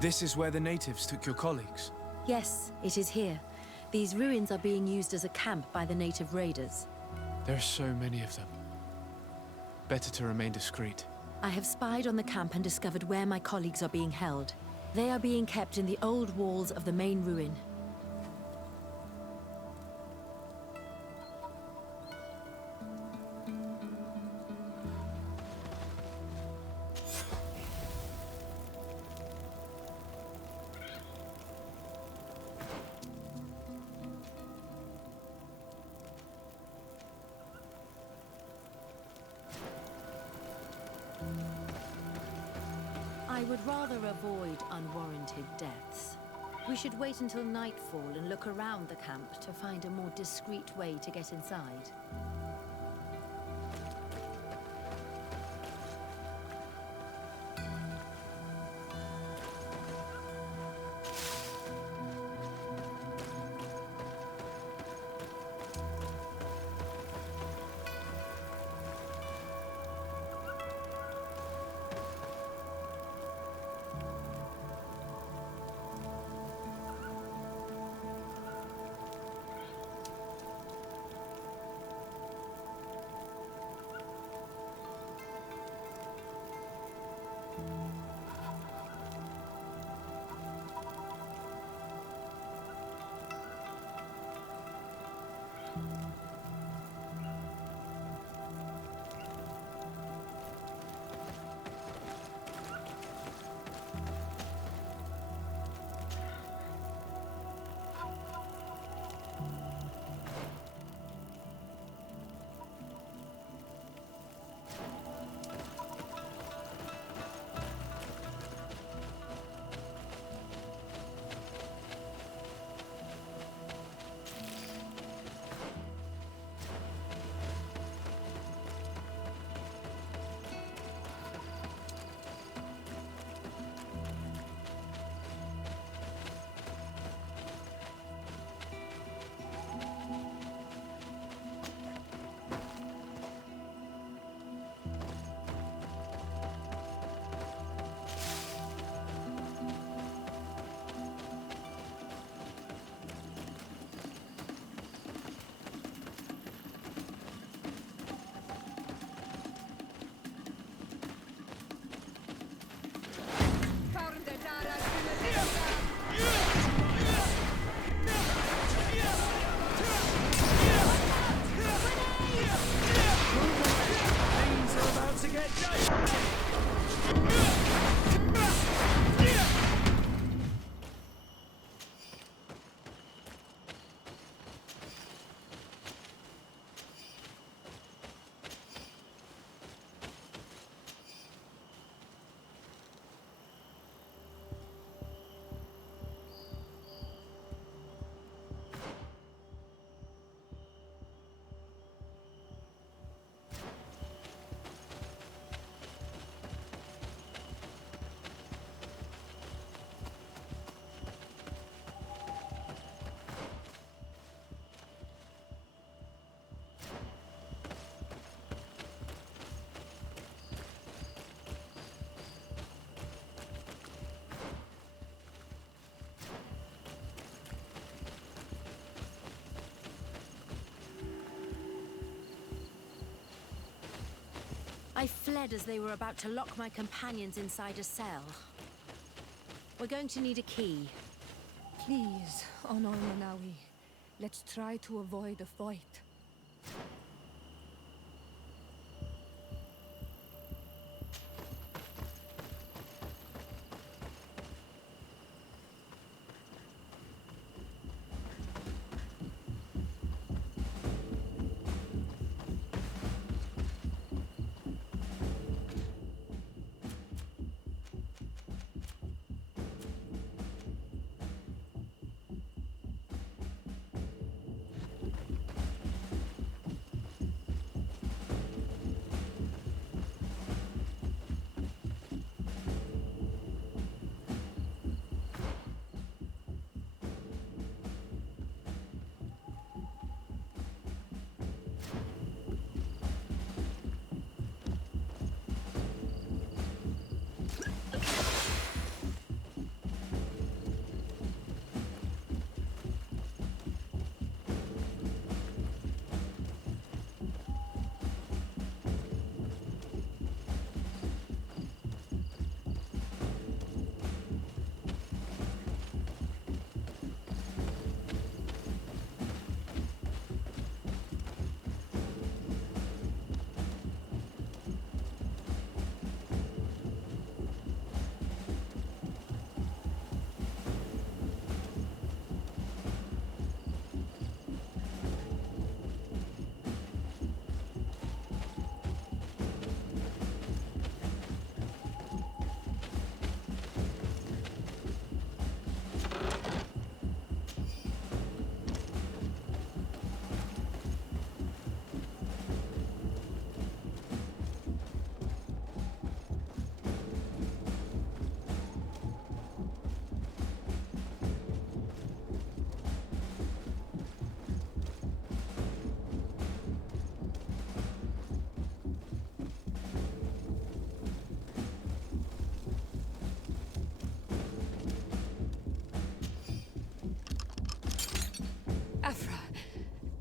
This is where the natives took your colleagues? Yes, it is here. These ruins are being used as a camp by the native raiders. There are so many of them. Better to remain discreet. I have spied on the camp and discovered where my colleagues are being held. They are being kept in the old walls of the main ruin. I would rather avoid unwarranted deaths. We should wait until nightfall and look around the camp to find a more discreet way to get inside. I fled as they were about to lock my companions inside a cell. We're going to need a key. Please, Honor Manawi, let's try to avoid a fight.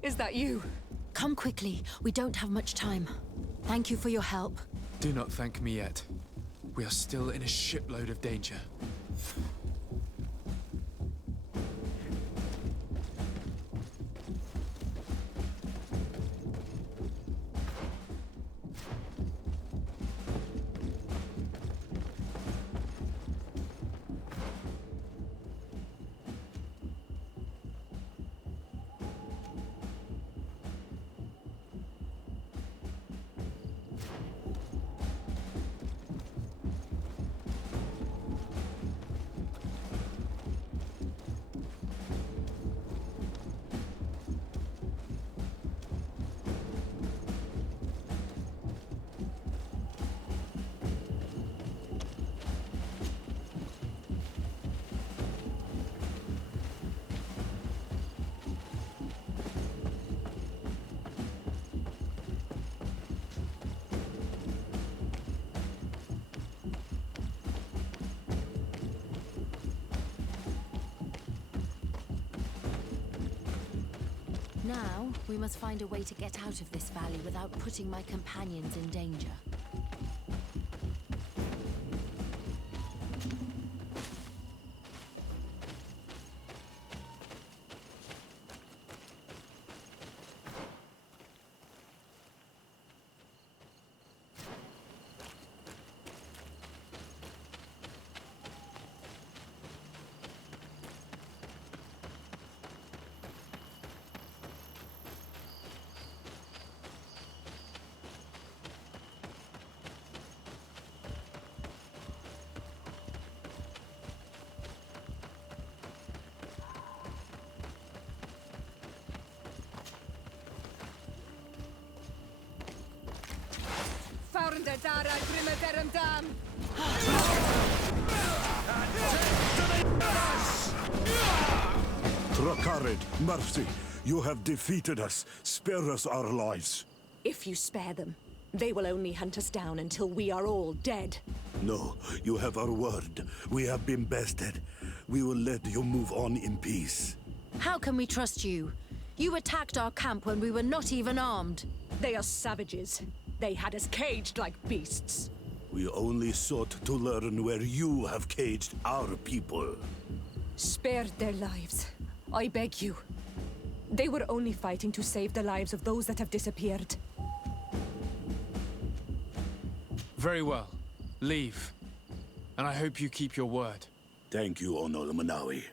Is that you? Come quickly. We don't have much time. Thank you for your help. Do not thank me yet. We are still in a shitload of danger. Now, we must find a way to get out of this valley without putting my companions in danger. Trakarid, mercy, you have defeated us. Spare us our lives. If you spare them, they will only hunt us down until we are all dead. No, you have our word. We have been bested. We will let you move on in peace. How can we trust you? You attacked our camp when we were not even armed. They are savages. They had us caged like beasts. We only sought to learn where you have caged our people. Spare their lives. I beg you. They were only fighting to save the lives of those that have disappeared. Very well. Leave. And I hope you keep your word. Thank you, Onol Manawi.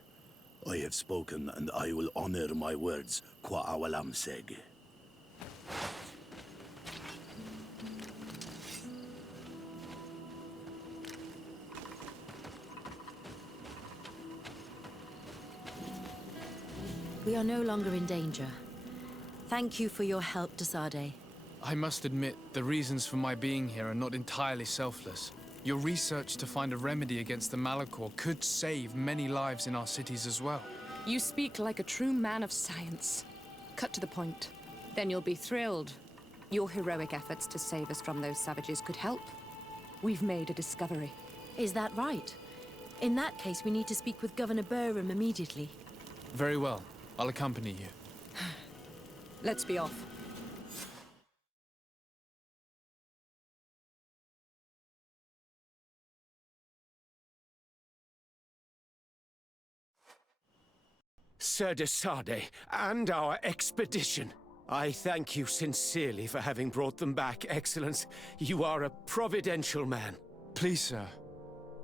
I have spoken, and I will honor my words, Kwa awalam seg. We are no longer in danger. Thank you for your help, Desade. I must admit, the reasons for my being here are not entirely selfless. Your research to find a remedy against the Malachor could save many lives in our cities as well. You speak like a true man of science. Cut to the point. Then you'll be thrilled. Your heroic efforts to save us from those savages could help. We've made a discovery. Is that right? In that case, we need to speak with Governor Burham immediately. Very well. I'll accompany you. Let's be off. Sir Desade, and our expedition. I thank you sincerely for having brought them back, Excellence. You are a providential man. Please, sir.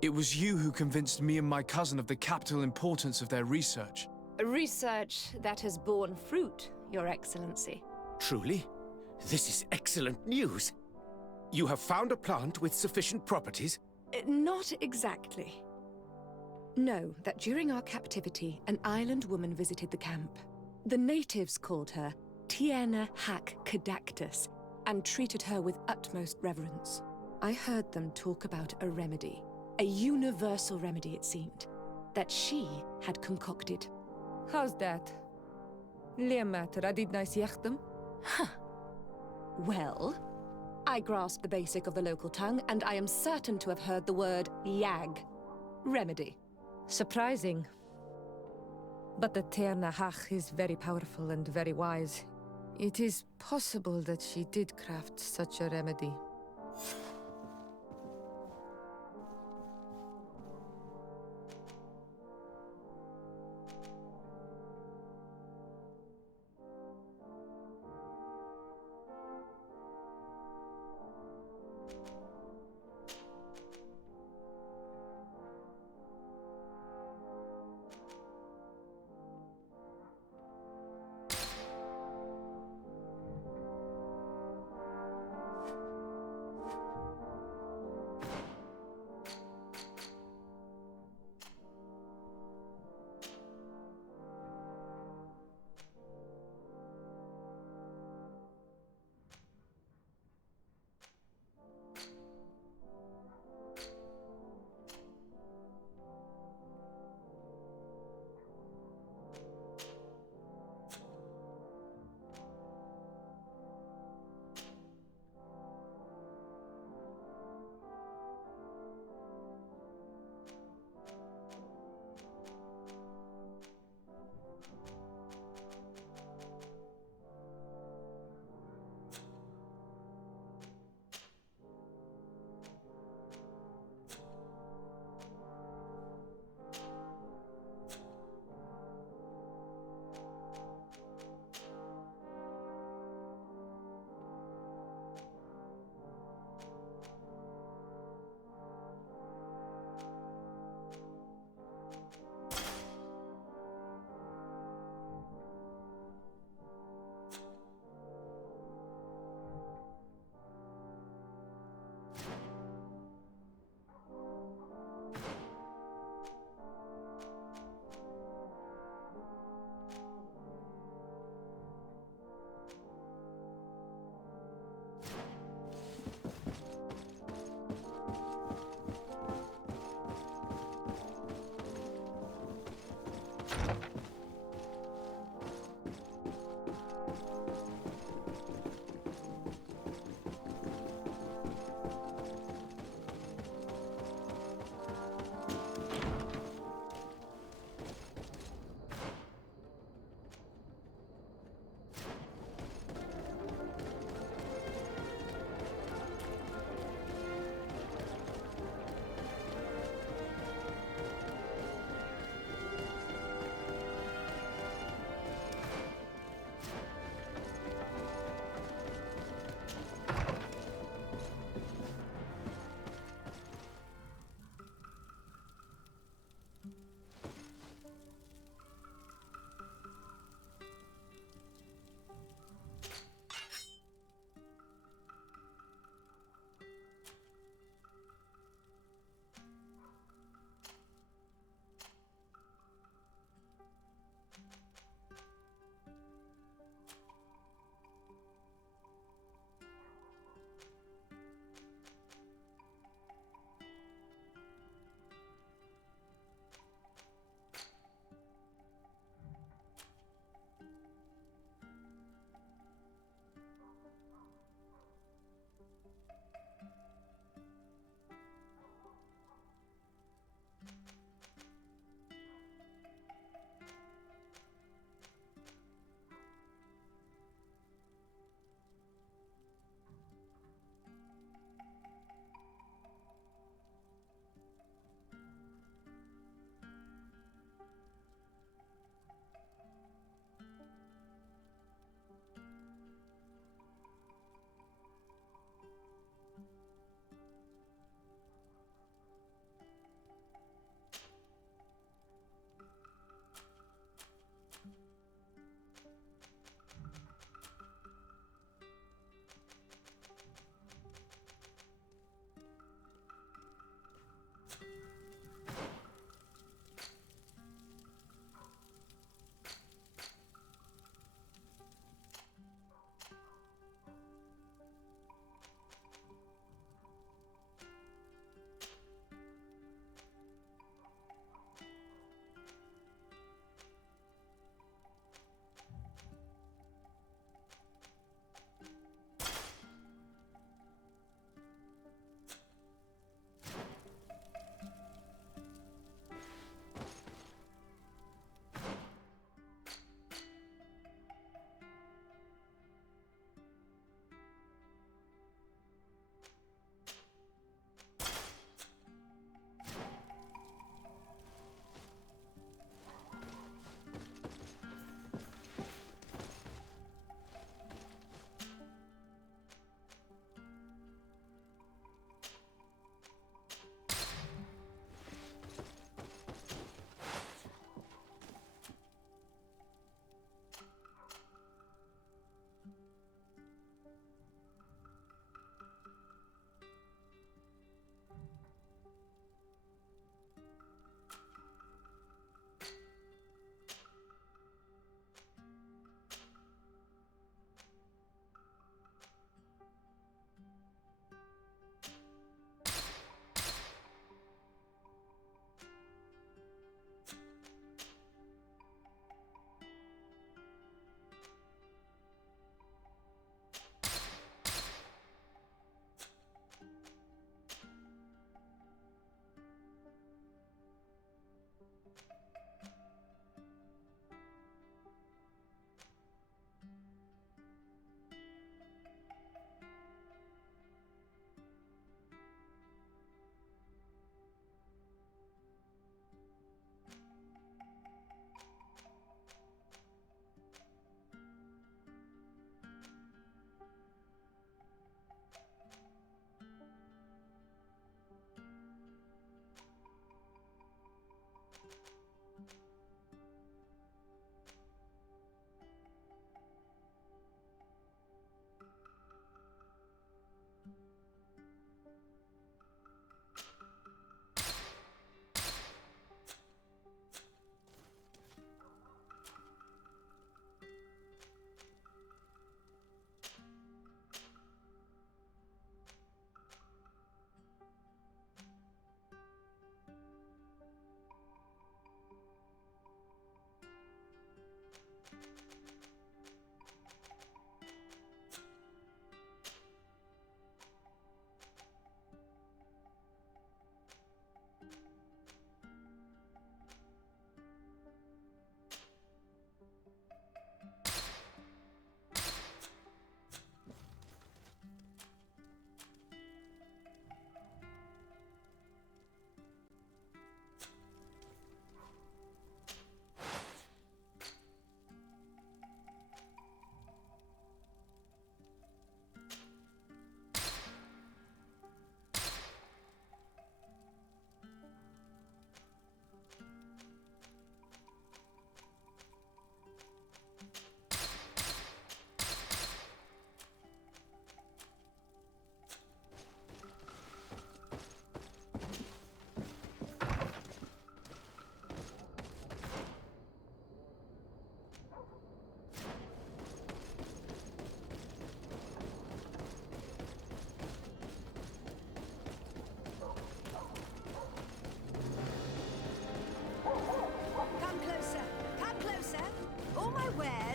It was you who convinced me and my cousin of the capital importance of their research. Research that has borne fruit, Your Excellency. Truly? This is excellent news. You have found a plant with sufficient properties? Not exactly. Know that during our captivity, an island woman visited the camp. The natives called her Tiena Hac Cadactus and treated her with utmost reverence. I heard them talk about a remedy, a universal remedy it seemed, that she had concocted. How's that? Liamat radidnais yechtem? Well, I grasped the basic of the local tongue, and I am certain to have heard the word yag, remedy. Surprising. But the Tearna Hach is very powerful and very wise. It is possible that she did craft such a remedy.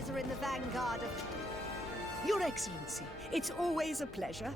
allies are in the vanguard of... Your Excellency, it's always a pleasure.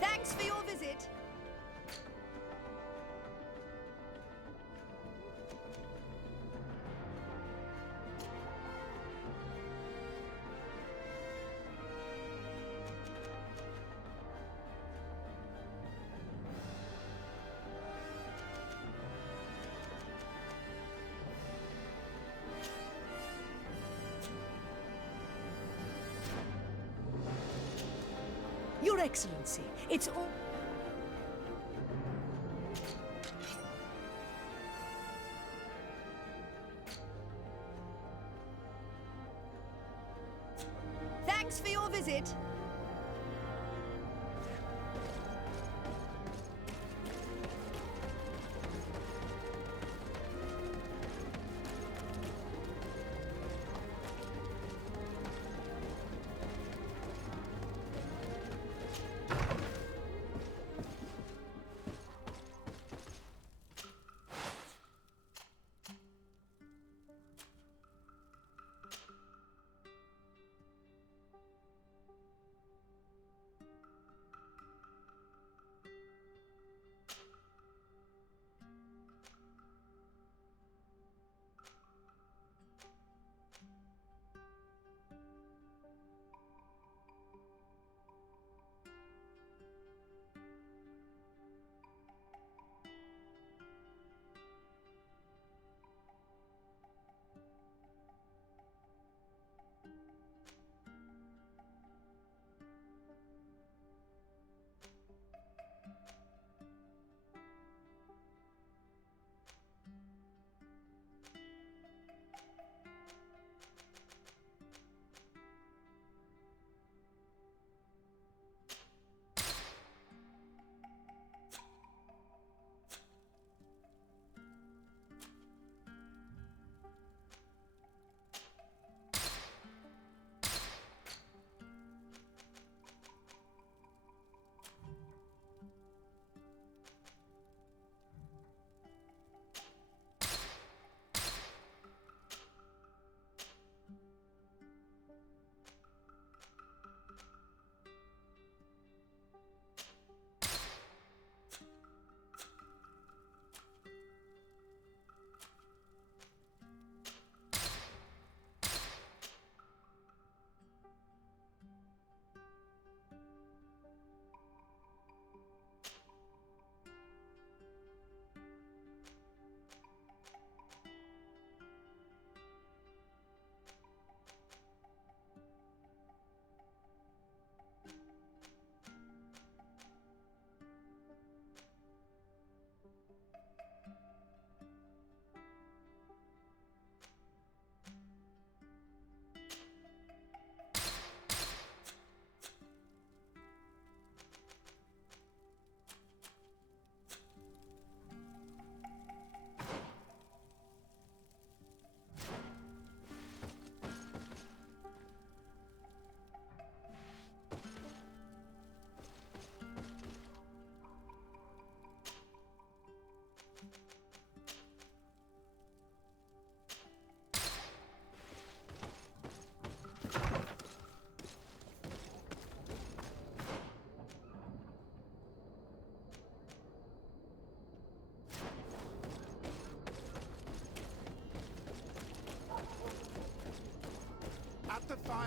Thanks for your visit. Your Excellency, it's all... Thanks for your visit.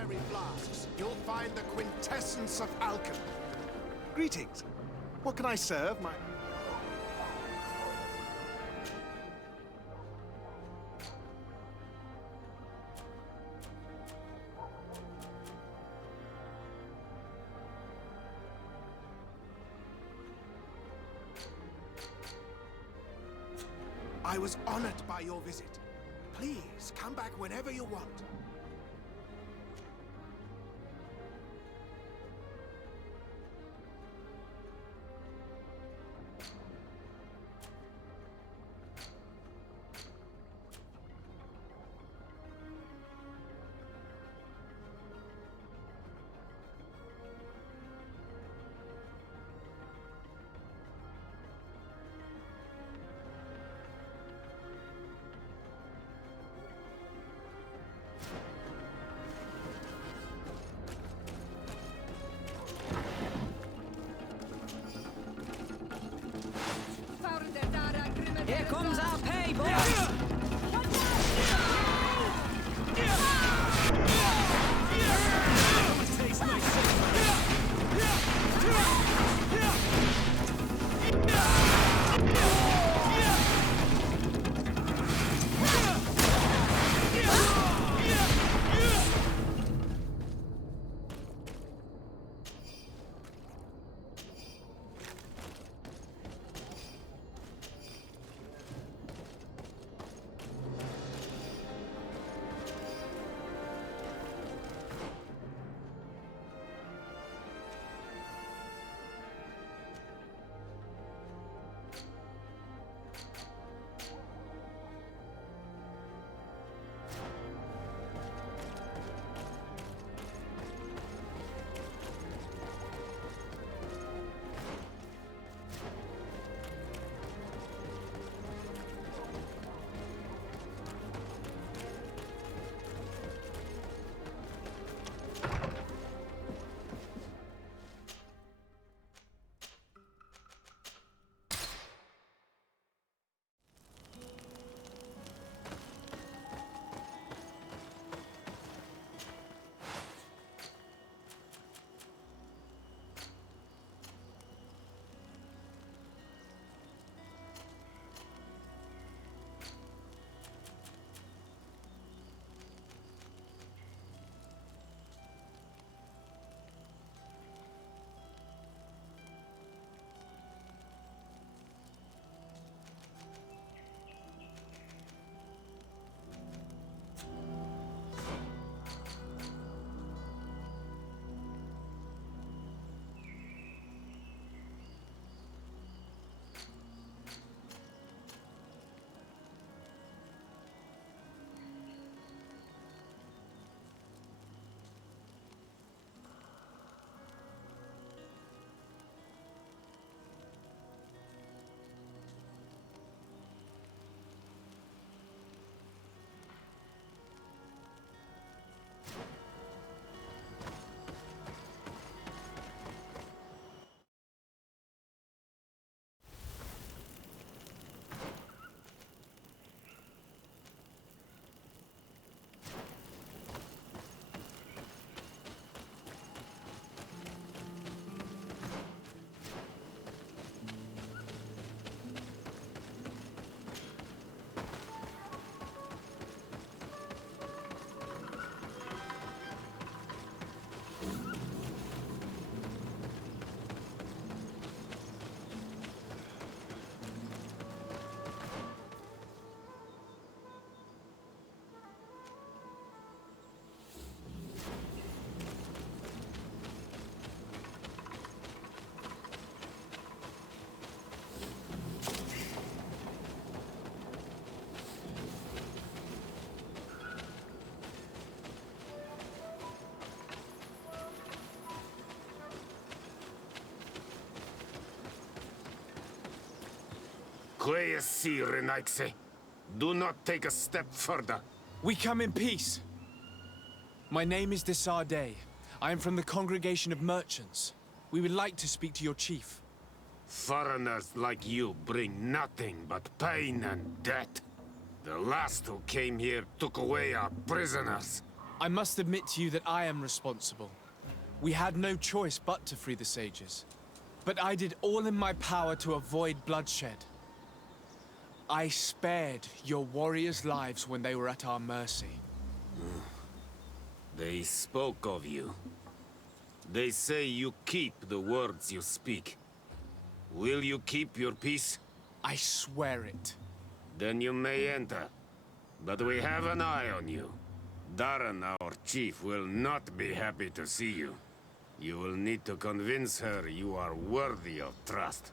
fiery flasks, you'll find the quintessence of alchemy. Greetings. What can I serve, my... I was honored by your visit. Please, come back whenever you want. Here comes our pay, boys! Do not take a step further. We come in peace. My name is Desarde. I am from the Congregation of Merchants. We would like to speak to your chief. Foreigners like you bring nothing but pain and death. The last who came here took away our prisoners. I must admit to you that I am responsible. We had no choice but to free the sages. But I did all in my power to avoid bloodshed. I spared your warriors' lives when they were at our mercy. They spoke of you. They say you keep the words you speak. Will you keep your peace? I swear it. Then you may enter. But we have an eye on you. Darren, our chief, will not be happy to see you. You will need to convince her you are worthy of trust.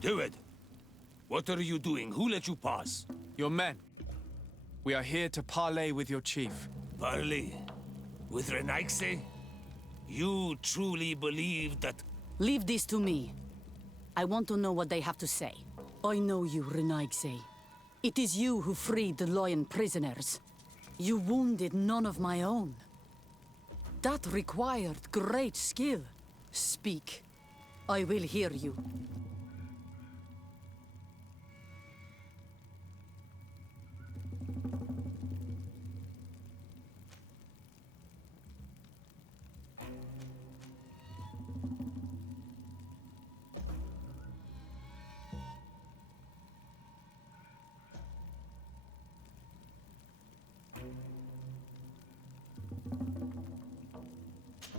Do it! What are you doing? Who let you pass? Your men. We are here to parley with your chief. Parley? With Renaigse? You truly believe that... Leave this to me. I want to know what they have to say. I know you, Renaigse. It is you who freed the Loyan prisoners. You wounded none of my own. That required great skill. Speak. I will hear you.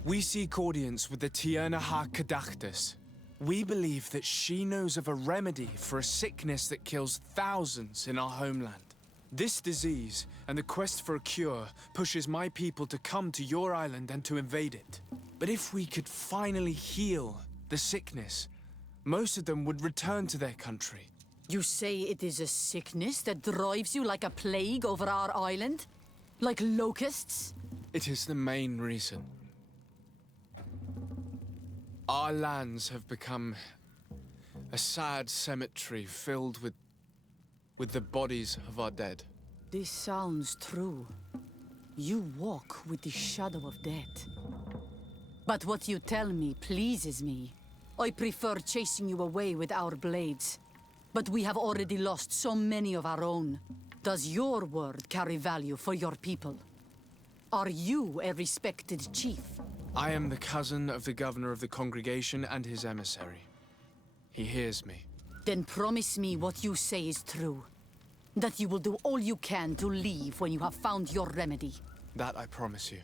We seek audience with the Tierna Ha Kadachtus. We believe that she knows of a remedy for a sickness that kills thousands in our homeland. This disease and the quest for a cure pushes my people to come to your island and to invade it. But if we could finally heal the sickness, most of them would return to their country. You say it is a sickness that drives you like a plague over our island? Like locusts? It is the main reason. Our lands have become a sad cemetery filled with the bodies of our dead. This sounds true. You walk with the shadow of death. But what you tell me pleases me. I prefer chasing you away with our blades. But we have already lost so many of our own. Does your word carry value for your people? Are you a respected chief? I am the cousin of the governor of the congregation and his emissary. He hears me. Then promise me what you say is true. That you will do all you can to leave when you have found your remedy. That I promise you.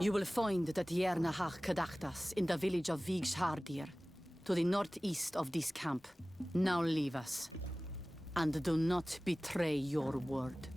You will find the Tierna Ha Kadachtas in the village of Vigshardir, to the northeast of this camp. Now leave us. And do not betray your word.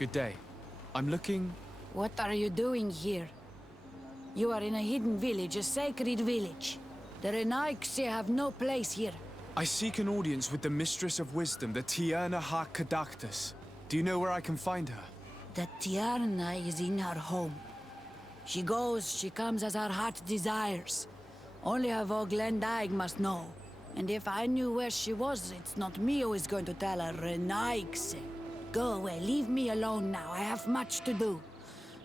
Good day. I'm looking... What are you doing here? You are in a hidden village, a sacred village. The Renaigse have no place here. I seek an audience with the Mistress of Wisdom, the Tierna Ha-Kadaktus. Do you know where I can find her? The Tierna is in her home. She goes, she comes as her heart desires. Only her Voglendaig must know. And if I knew where she was, it's not me who is going to tell her, Renaigse. Go away, leave me alone now. I have much to do.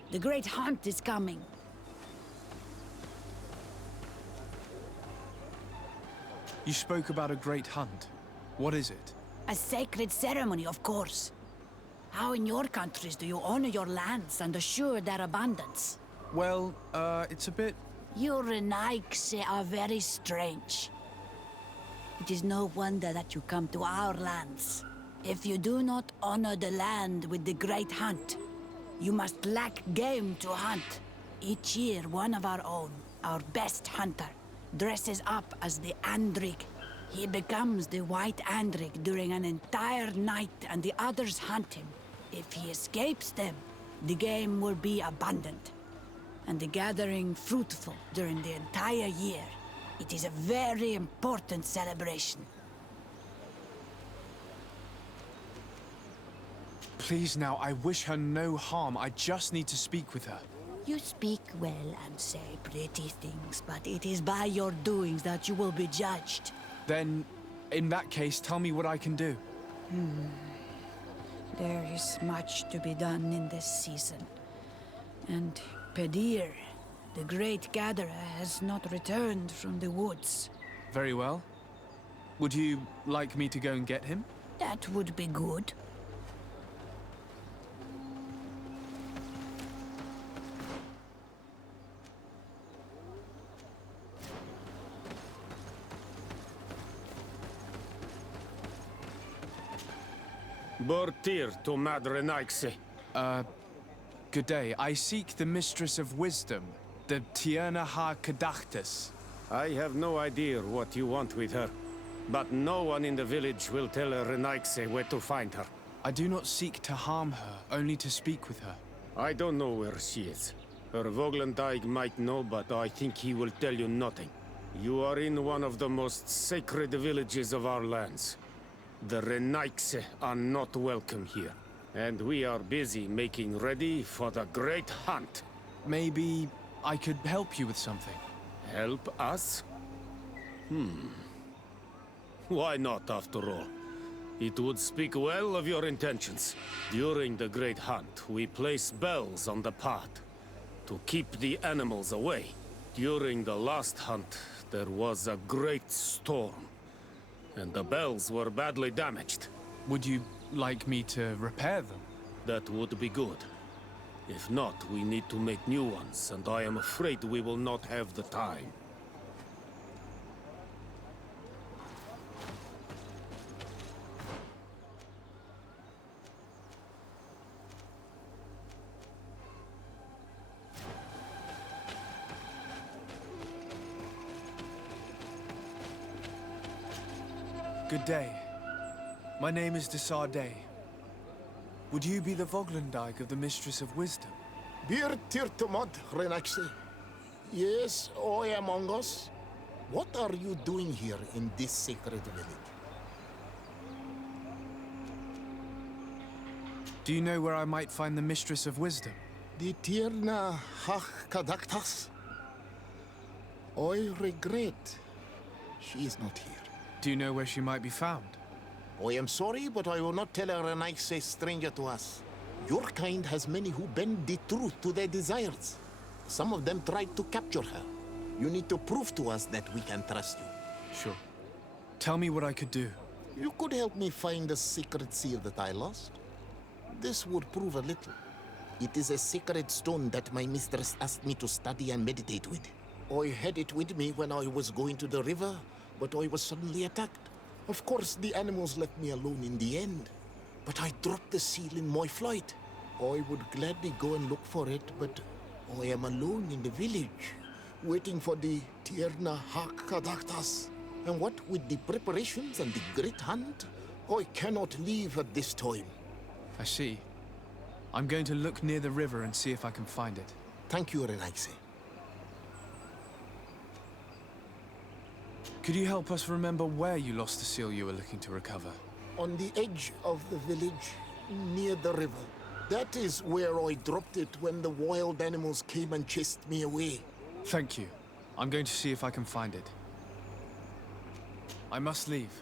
The great hunt is coming. You spoke about a great hunt. What is it? A sacred ceremony, of course. How in your countries do you honor your lands and assure their abundance? Well, it's a bit... You Renaigse are very strange. It is no wonder that you come to our lands. If you do not honor the land with the great hunt, you must lack game to hunt. Each year, one of our own, our best hunter, dresses up as the Andrig. He becomes the White Andrig during an entire night and the others hunt him. If he escapes them, the game will be abundant, and the gathering fruitful during the entire year. It is a very important celebration. Please now, I wish her no harm. I just need to speak with her. You speak well and say pretty things, but it is by your doings that you will be judged. Then, in that case, tell me what I can do. There is much to be done in this season. And Pedir, the great gatherer, has not returned from the woods. Very well. Would you like me to go and get him? That would be good. Bortir to Madre Naikse. Good day. I seek the Mistress of Wisdom, the Tierna Ha-Kadaktus. I have no idea what you want with her, but no one in the village will tell Renaigse where to find her. I do not seek to harm her, only to speak with her. I don't know where she is. Her Voglendaig might know, but I think he will tell you nothing. You are in one of the most sacred villages of our lands. The Renaigse are not welcome here, and we are busy making ready for the great hunt. Maybe I could help you with something. Help us? Why not, after all? It would speak well of your intentions. During the great hunt, we place bells on the path to keep the animals away. During the last hunt, there was a great storm, and the bells were badly damaged. Would you like me to repair them? That would be good. If not, we need to make new ones, and I am afraid we will not have the time. Good day. My name is Desarde. Would you be the Voglendaig of the Mistress of Wisdom? Bir tirtumod, Renaigse. Yes, I am among us. What are you doing here in this sacred village? Do you know where I might find the Mistress of Wisdom? The Tierna Ha-Kadaktus? I regret she is not here. Do you know where she might be found? I am sorry, but I will not tell her a nice stranger to us. Your kind has many who bend the truth to their desires. Some of them tried to capture her. You need to prove to us that we can trust you. Sure. Tell me what I could do. You could help me find the secret seal that I lost. This would prove a little. It is a sacred stone that my mistress asked me to study and meditate with. I had it with me when I was going to the river, but I was suddenly attacked. Of course, the animals left me alone in the end. But I dropped the seal in my flight. I would gladly go and look for it, but I am alone in the village, waiting for the Tierna Ha-Kadaktus. And what with the preparations and the great hunt, I cannot leave at this time. I see. I'm going to look near the river and see if I can find it. Thank you, Renaise. Could you help us remember where you lost the seal you were looking to recover? On the edge of the village, near the river. That is where I dropped it when the wild animals came and chased me away. Thank you. I'm going to see if I can find it. I must leave.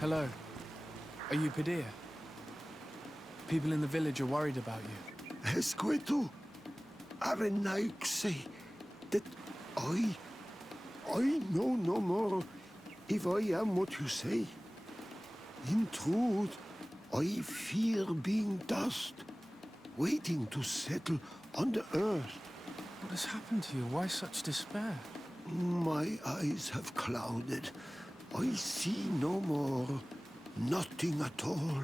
Hello. Are you Padilla? People in the village are worried about you. Esqueto, Arenaik say that I know no more if I am what you say. In truth, I fear being dust, waiting to settle on the earth. What has happened to you? Why such despair? My eyes have clouded. I see no more, nothing at all.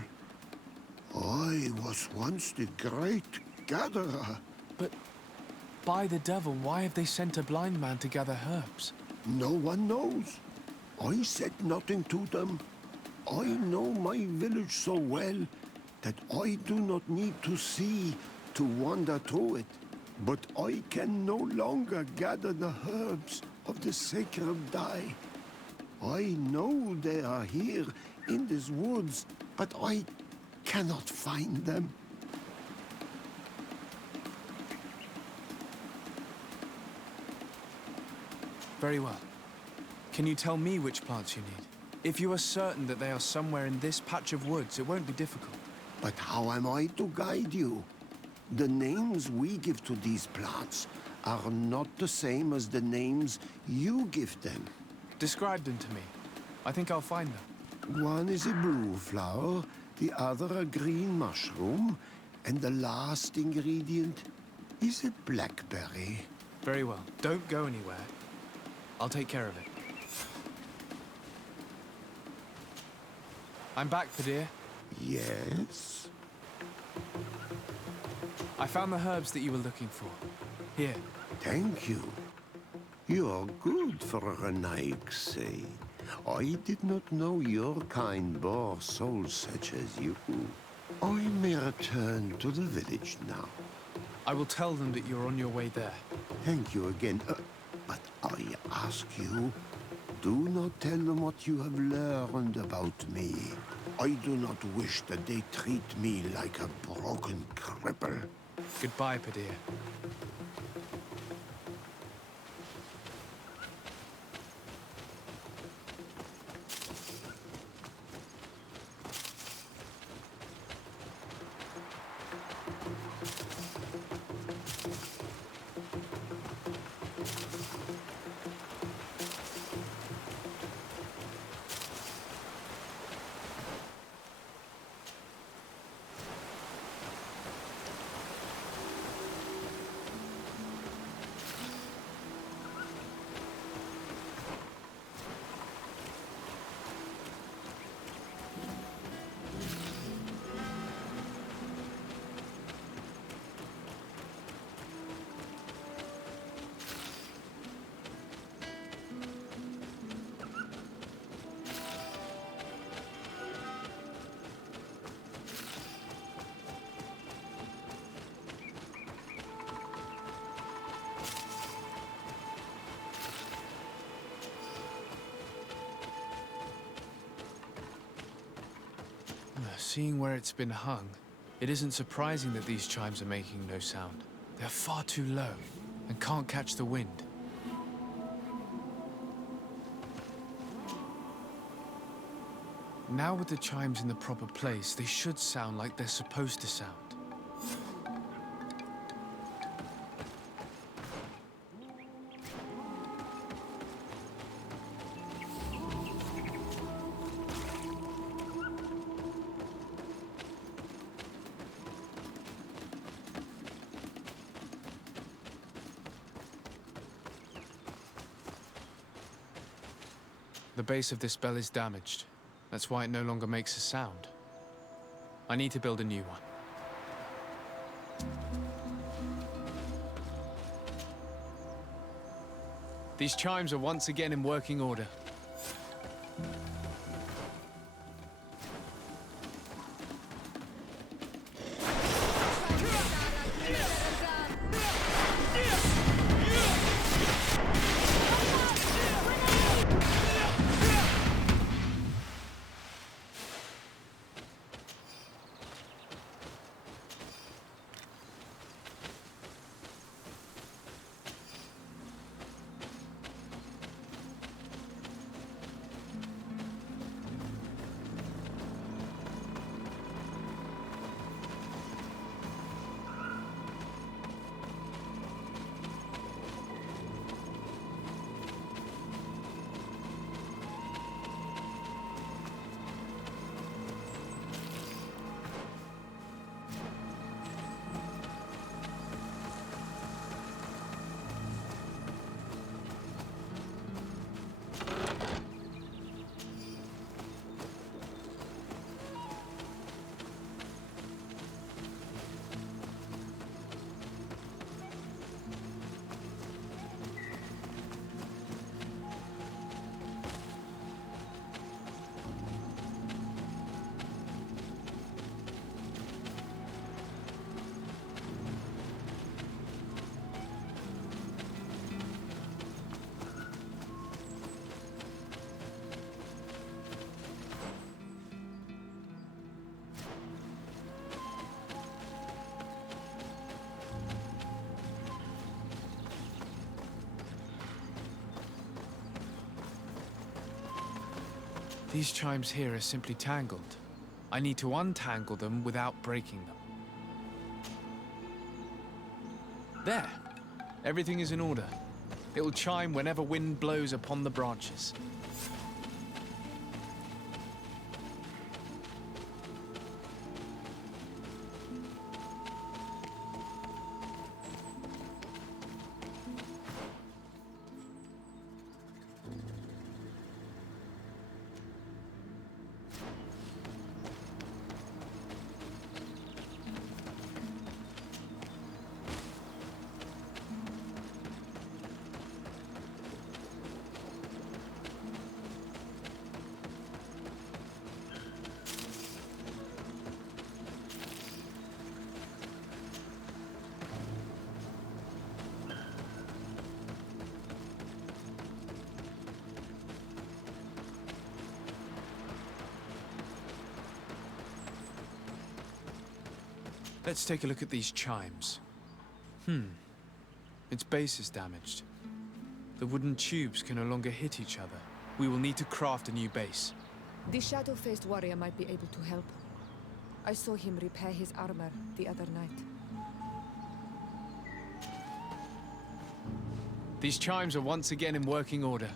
I was once the great gatherer. But by the devil, why have they sent a blind man to gather herbs? No one knows. I said nothing to them. I know my village so well that I do not need to see to wander through it. But I can no longer gather the herbs of the sacred dye. I know they are here in these woods, but I cannot find them. Very well. Can you tell me which plants you need? If you are certain that they are somewhere in this patch of woods, it won't be difficult. But how am I to guide you? The names we give to these plants are not the same as the names you give them. Describe them to me. I think I'll find them. One is a blue flower, the other a green mushroom, and the last ingredient is a blackberry. Very well. Don't go anywhere. I'll take care of it. I'm back, Padilla. Yes? I found the herbs that you were looking for. Here. Thank you. You're good for a Nike. I did not know your kind bore souls such as you. I may return to the village now. I will tell them that you're on your way there. Thank you again. But I ask you, do not tell them what you have learned about me. I do not wish that they treat me like a broken cripple. Goodbye, Padilla. Seeing where it's been hung, it isn't surprising that these chimes are making no sound. They're far too low and can't catch the wind. Now with the chimes in the proper place, they should sound like they're supposed to sound. The base of this bell is damaged. That's why it no longer makes a sound. I need to build a new one. These chimes are once again in working order. These chimes here are simply tangled. I need to untangle them without breaking them. There! Everything is in order. It will chime whenever wind blows upon the branches. Let's take a look at these chimes. Its base is damaged. The wooden tubes can no longer hit each other. We will need to craft a new base. The shadow-faced warrior might be able to help. I saw him repair his armor the other night. These chimes are once again in working order.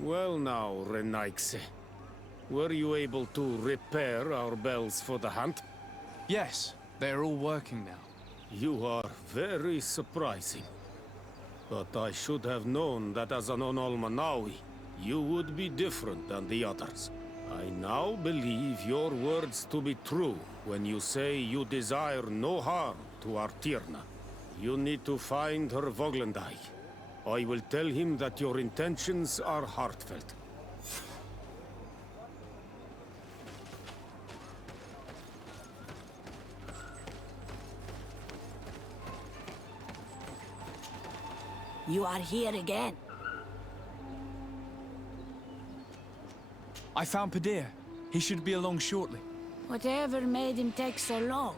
Well now, Renaikse. Were you able to repair our bells for the hunt? Yes, they're all working now. You are very surprising. But I should have known that as an Onolmanawi, you would be different than the others. I now believe your words to be true when you say you desire no harm to Artirna. You need to find her Voglendai. I will tell him that your intentions are heartfelt. You are here again. I found Padir. He should be along shortly. Whatever made him take so long?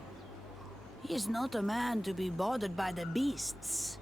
He is not a man to be bothered by the beasts.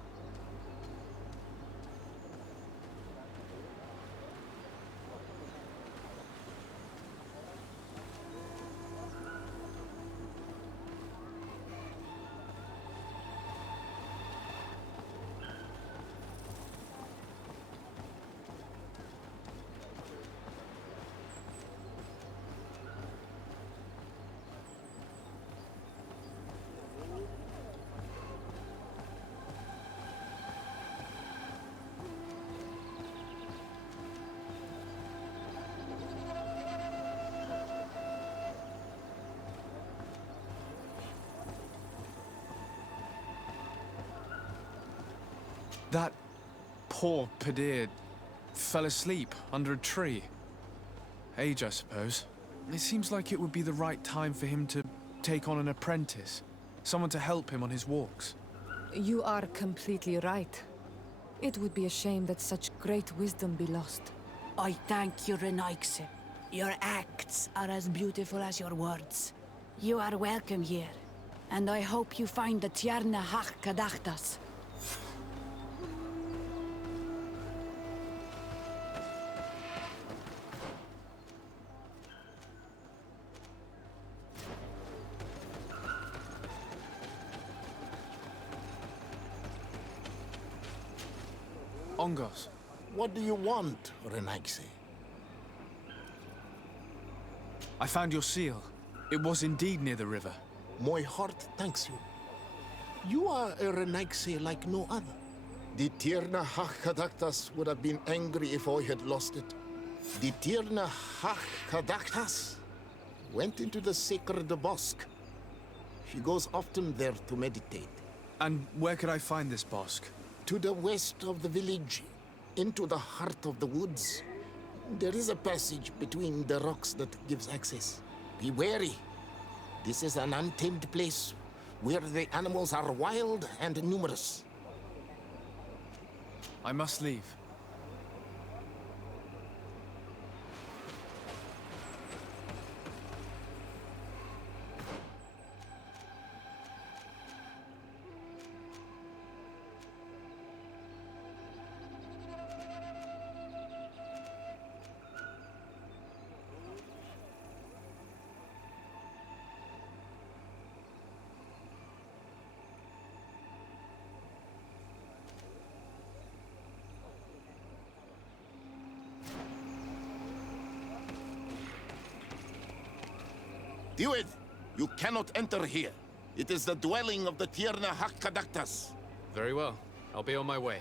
That poor Padir fell asleep under a tree. Age, I suppose. It seems like it would be the right time for him to take on an apprentice. Someone to help him on his walks. You are completely right. It would be a shame that such great wisdom be lost. I thank you, Renaigse. Your acts are as beautiful as your words. You are welcome here, and I hope you find the Tierna Hach Kadachtas. Ongos. What do you want, Renaigse? I found your seal. It was indeed near the river. My heart thanks you. You are a Renaigse like no other. The Tierna Hachkadaktas would have been angry if I had lost it. The Tierna Hachkadaktas went into the sacred bosque. She goes often there to meditate. And where could I find this bosque? To the west of the village, into the heart of the woods. There is a passage between the rocks that gives access. Be wary. This is an untamed place where the animals are wild and numerous. I must leave. Do it! You cannot enter here. It is the dwelling of the Tierna Hakkadaktas. Very well. I'll be on my way.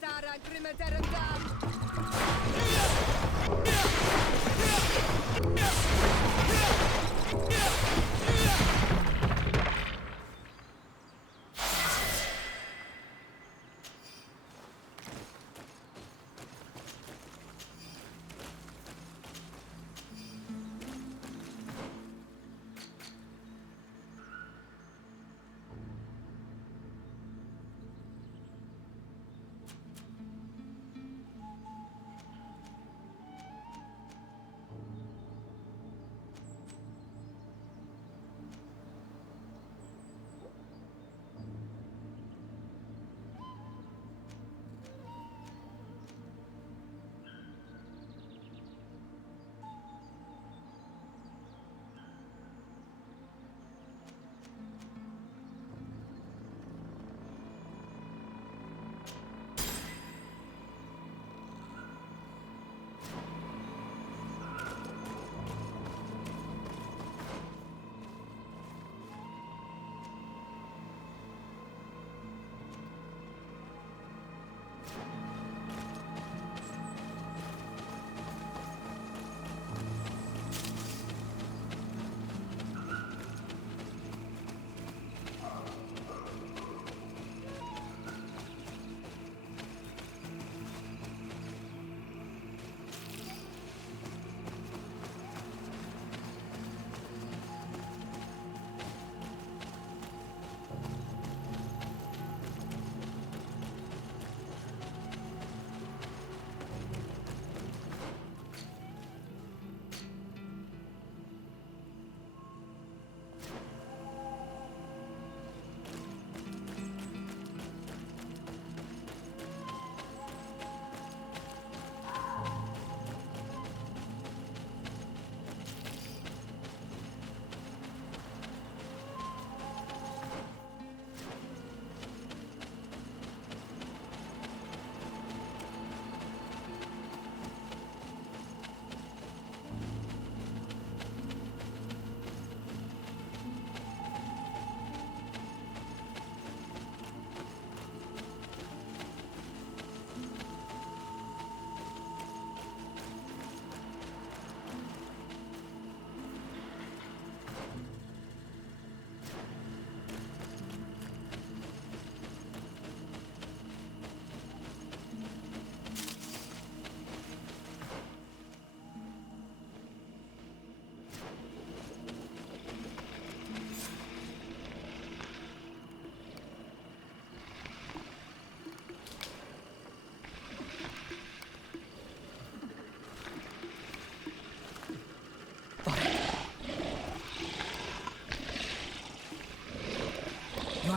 Dara Grimmederendam.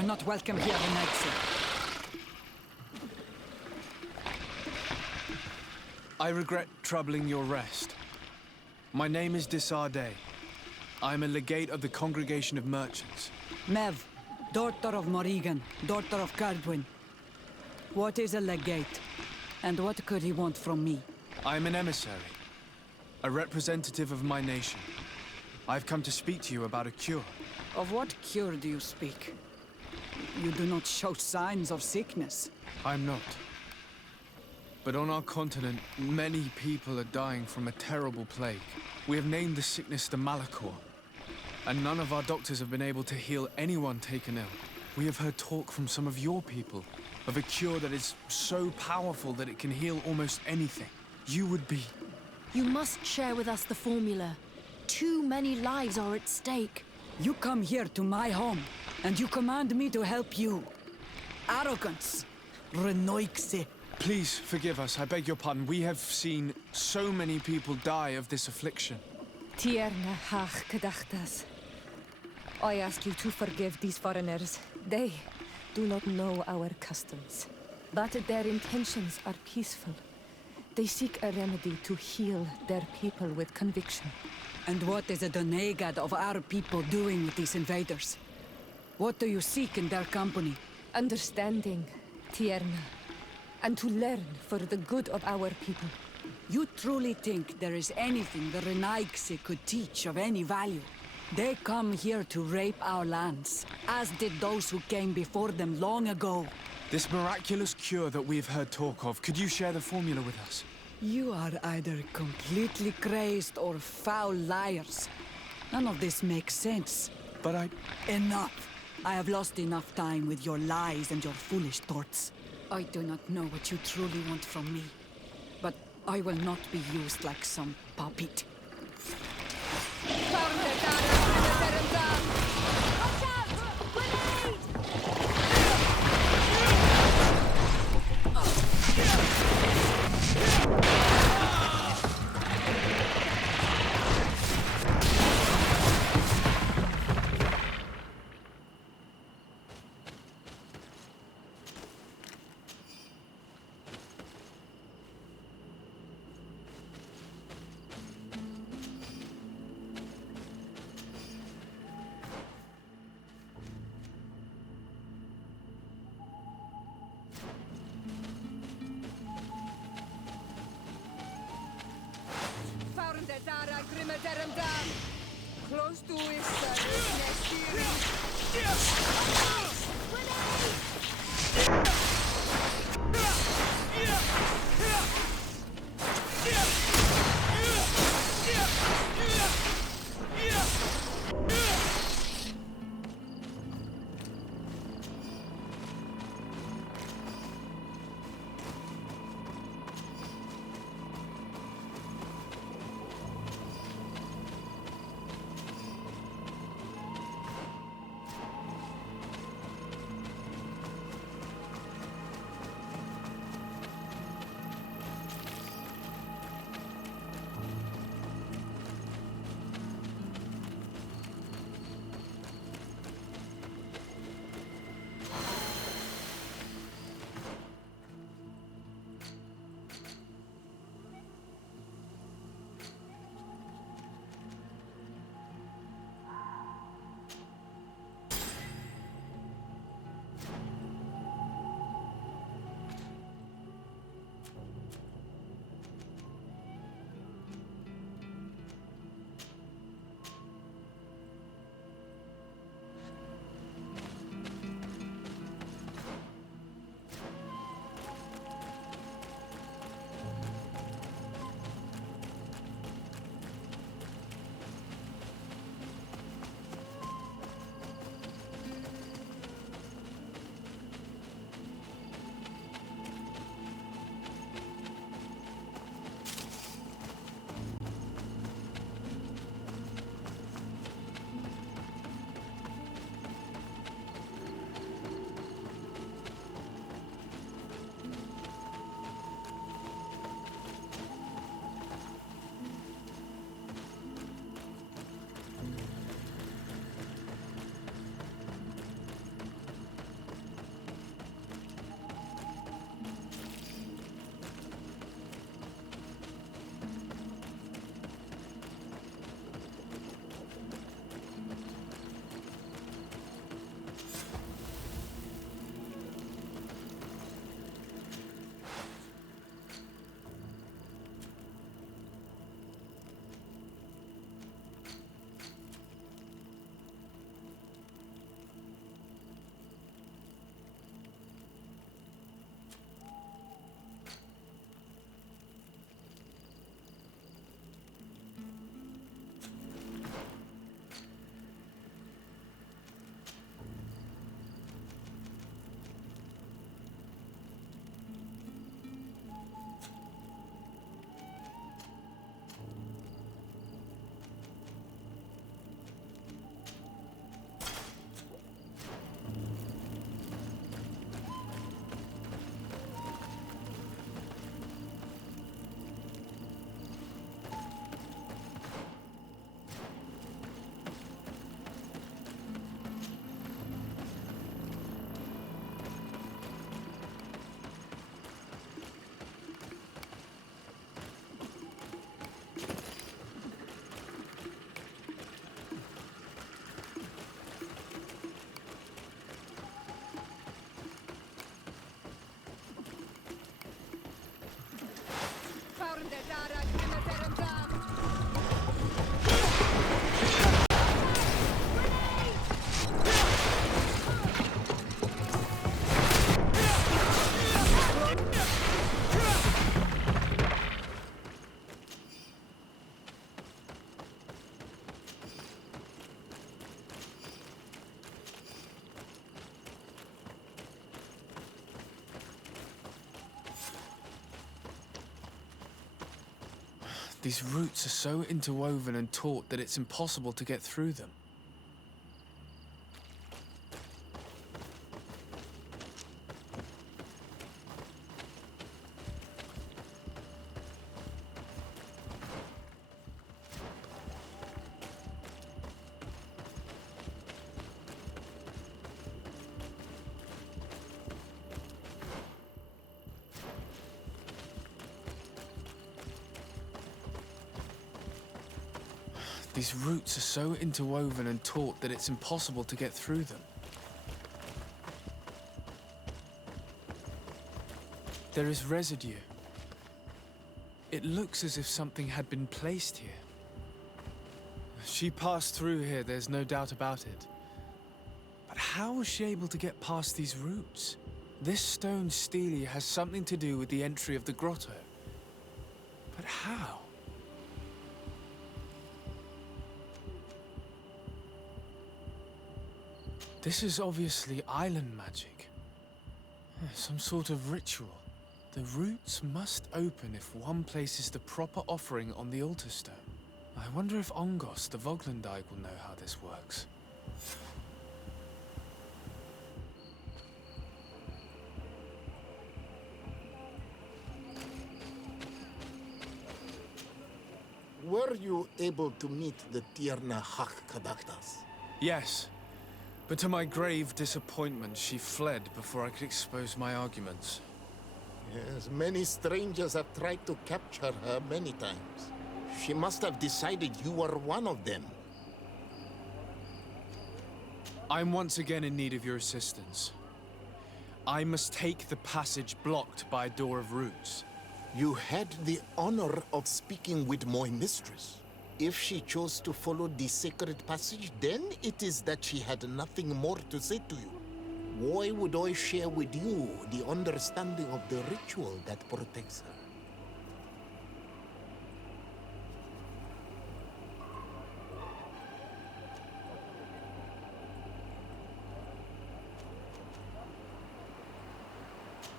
not welcome here in Exit. I regret troubling your rest. My name is Disarday. I am a legate of the Congregation of Merchants. Mev, daughter of Morrigan, daughter of Cardwin. What is a legate? And what could he want from me? I am an emissary, a representative of my nation. I've come to speak to you about a cure. Of what cure do you speak? You do not show signs of sickness. I'm not. But on our continent, many people are dying from a terrible plague. We have named the sickness the Malachor, and none of our doctors have been able to heal anyone taken ill. We have heard talk from some of your people of a cure that is so powerful that it can heal almost anything. You would be... You must share with us the formula. Too many lives are at stake. You come here to my home, and you command me to help you. Arrogance. Renoixe. Please forgive us, I beg your pardon. We have seen so many people die of this affliction. Tierna hach kadachtas. I ask you to forgive these foreigners. They do not know our customs. But their intentions are peaceful. They seek a remedy to heal their people with conviction. And what is a Donegad of our people doing with these invaders? What do you seek in their company? Understanding, Tierna. And to learn for the good of our people. You truly think there is anything the Renaigse could teach of any value? They come here to rape our lands, as did those who came before them long ago. This miraculous cure that we've heard talk of, could you share the formula with us? You are either completely crazed or foul liars. None of this makes sense. But Enough! I have lost enough time with your lies and your foolish thoughts. I do not know what you truly want from me, but I will not be used like some puppet. Close to These roots are so interwoven and taut that it's impossible to get through them. These roots are so interwoven and taut that it's impossible to get through them. There is residue. It looks as if something had been placed here. She passed through here, there's no doubt about it. But how was she able to get past these roots? This stone stele has something to do with the entry of the grotto. But how? This is obviously island magic. Some sort of ritual. The roots must open if one places the proper offering on the altar stone. I wonder if Ongos, the Voglandike, will know how this works. Were you able to meet the Tierna Hak Kadaktas? Yes. But to my grave disappointment, she fled before I could expose my arguments. Yes, many strangers have tried to capture her many times. She must have decided you were one of them. I'm once again in need of your assistance. I must take the passage blocked by a door of roots. You had the honor of speaking with my mistress. If she chose to follow the sacred passage, then it is that she had nothing more to say to you. Why would I share with you the understanding of the ritual that protects her?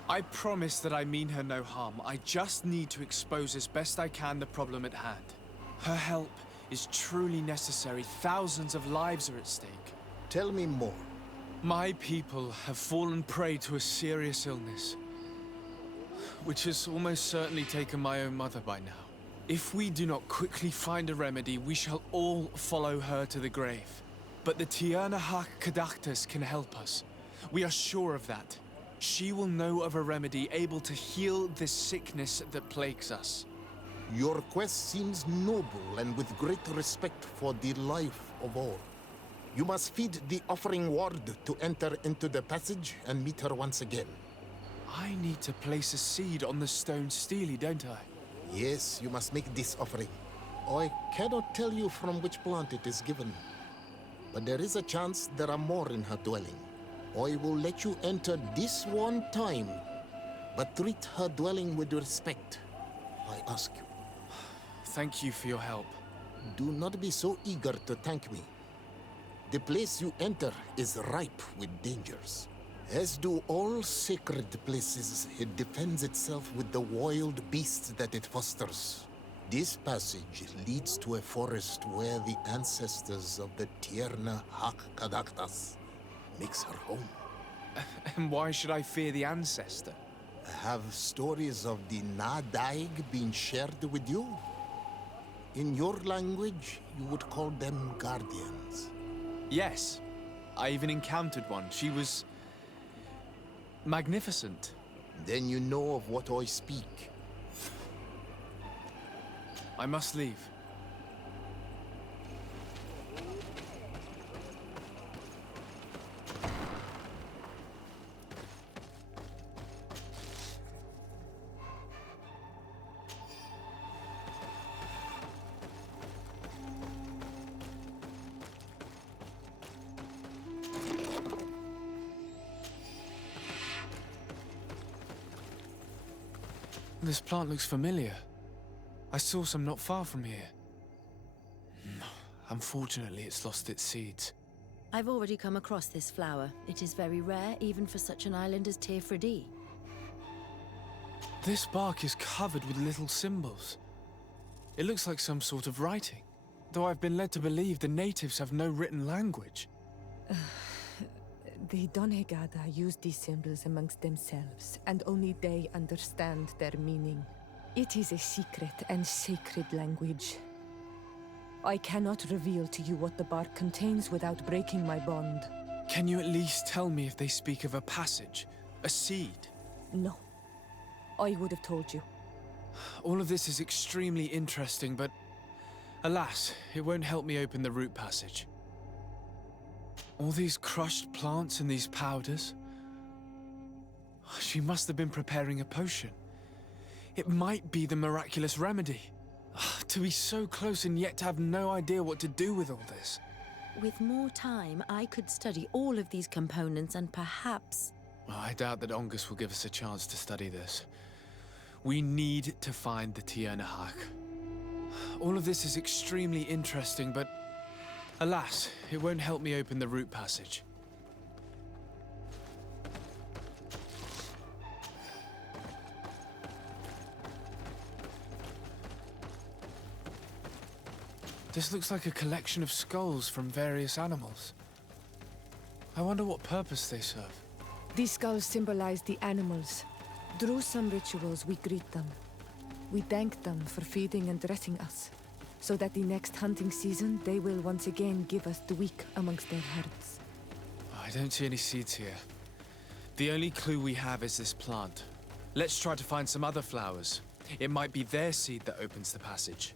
I promise that I mean her no harm. I just need to expose as best I can the problem at hand. Her help is truly necessary. Thousands of lives are at stake. Tell me more. My people have fallen prey to a serious illness, which has almost certainly taken my own mother by now. If we do not quickly find a remedy, we shall all follow her to the grave. But the Tierna Hak Kadaktas can help us. We are sure of that. She will know of a remedy able to heal this sickness that plagues us. Your quest seems noble and with great respect for the life of all. You must feed the offering ward to enter into the passage and meet her once again. I need to place a seed on the stone stele, don't I? Yes, you must make this offering. I cannot tell you from which plant it is given, but there is a chance there are more in her dwelling. I will let you enter this one time, but treat her dwelling with respect, I ask you. Thank you for your help. Do not be so eager to thank me. The place you enter is ripe with dangers. As do all sacred places, it defends itself with the wild beasts that it fosters. This passage leads to a forest where the ancestors of the Tierna Hak Kadaktas makes her home. And why should I fear the ancestor? Have stories of the Nadaig been shared with you? In your language, you would call them guardians. Yes. I even encountered one. She was magnificent. Then you know of what I speak. I must leave. This plant looks familiar. I saw some not far from here. Unfortunately, it's lost its seeds. I've already come across this flower. It is very rare, even for such an island as Teofredi. This bark is covered with little symbols. It looks like some sort of writing, though I've been led to believe the natives have no written language. The Donegada use these symbols amongst themselves, and only they understand their meaning. It is a secret and sacred language. I cannot reveal to you what the bark contains without breaking my bond. Can you at least tell me if they speak of a passage? A seed? No. I would have told you. All of this is extremely interesting, but alas, it won't help me open the root passage. All these crushed plants and these powders. She must have been preparing a potion. It might be the miraculous remedy. To be so close and yet to have no idea what to do with all this. With more time, I could study all of these components and perhaps... Well, I doubt that Ongus will give us a chance to study this. We need to find the Tiernahak. All of this is extremely interesting, but alas, it won't help me open the root passage. This looks like a collection of skulls from various animals. I wonder what purpose they serve. These skulls symbolize the animals. Through some rituals, we greet them. We thank them for feeding and dressing us, so that the next hunting season, they will once again give us the weak amongst their herds. I don't see any seeds here. The only clue we have is this plant. Let's try to find some other flowers. It might be their seed that opens the passage.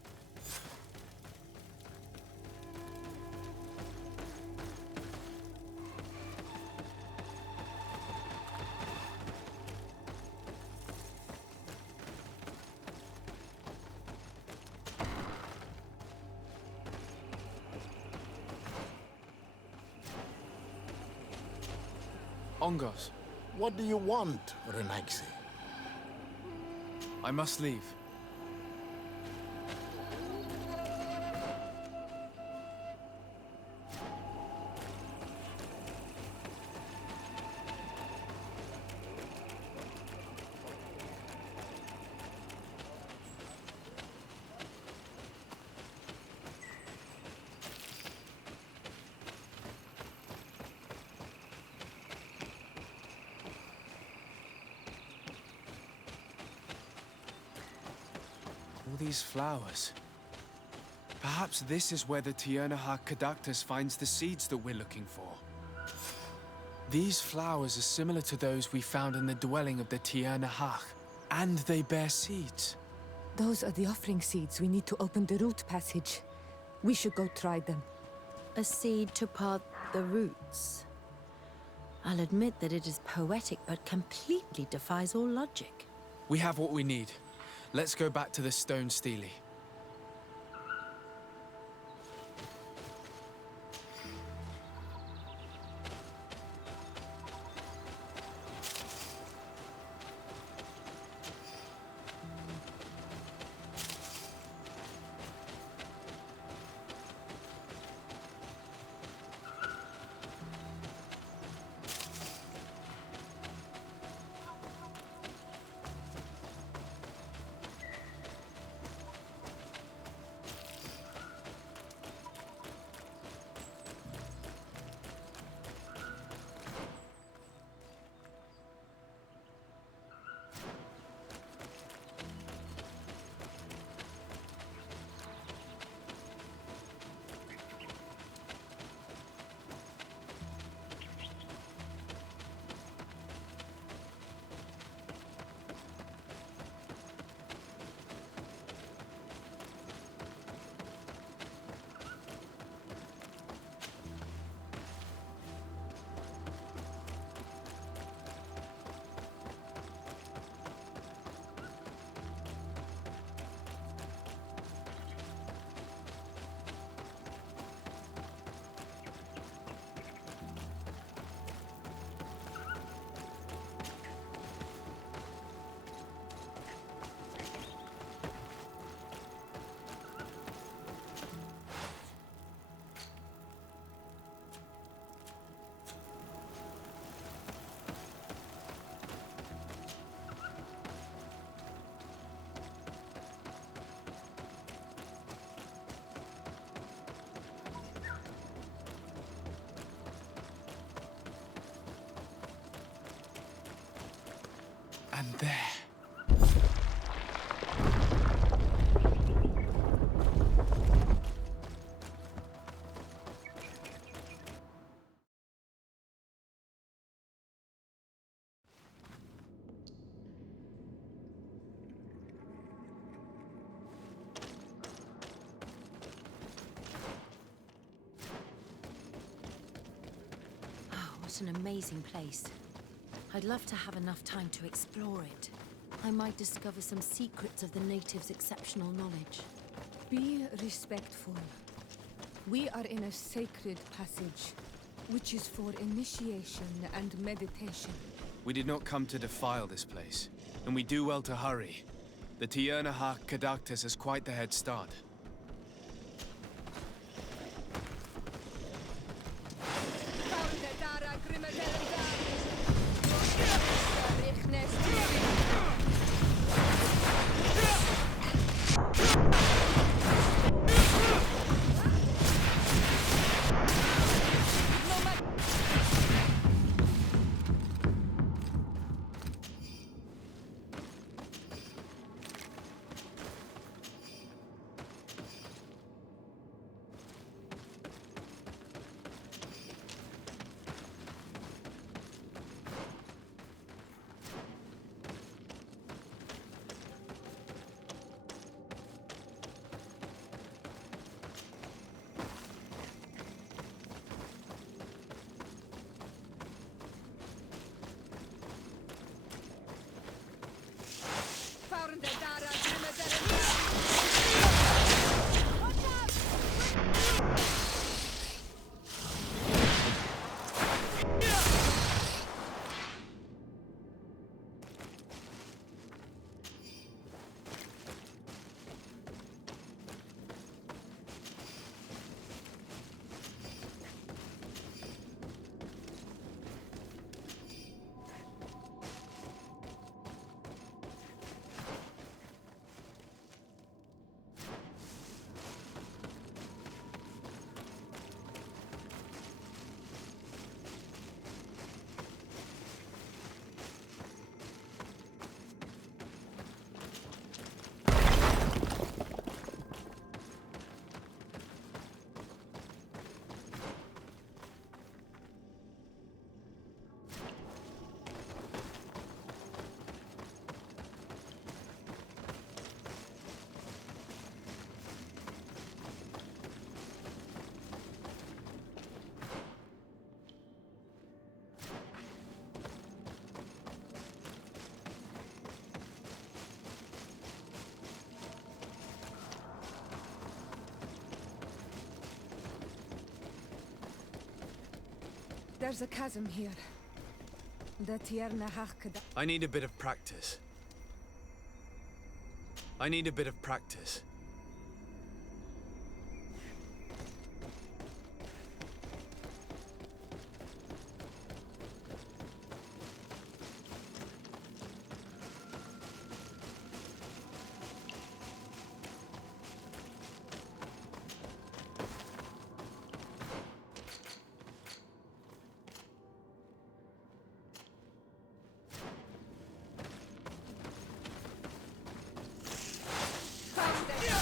Ongos. What do you want, Renaxi? I must leave. All these flowers. Perhaps this is where the Tiernahak Caductus finds the seeds that we're looking for. These flowers are similar to those we found in the dwelling of the Tiernahak, and they bear seeds. Those are the offering seeds we need to open the root passage. We should go try them. A seed to part the roots. I'll admit that it is poetic, but completely defies all logic. We have what we need. Let's go back to the stone stele. And there. What an amazing place. I'd love to have enough time to explore it. I might discover some secrets of the natives' exceptional knowledge. Be respectful. We are in a sacred passage, which is for initiation and meditation. We did not come to defile this place, and we do well to hurry. The Tiernahak Kadaktis has quite the head start. There's a chasm here. The Tiernahak Kadaktis. I need a bit of practice. I need a bit of practice. Found it!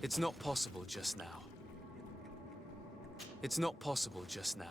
It's not possible just now. It's not possible just now.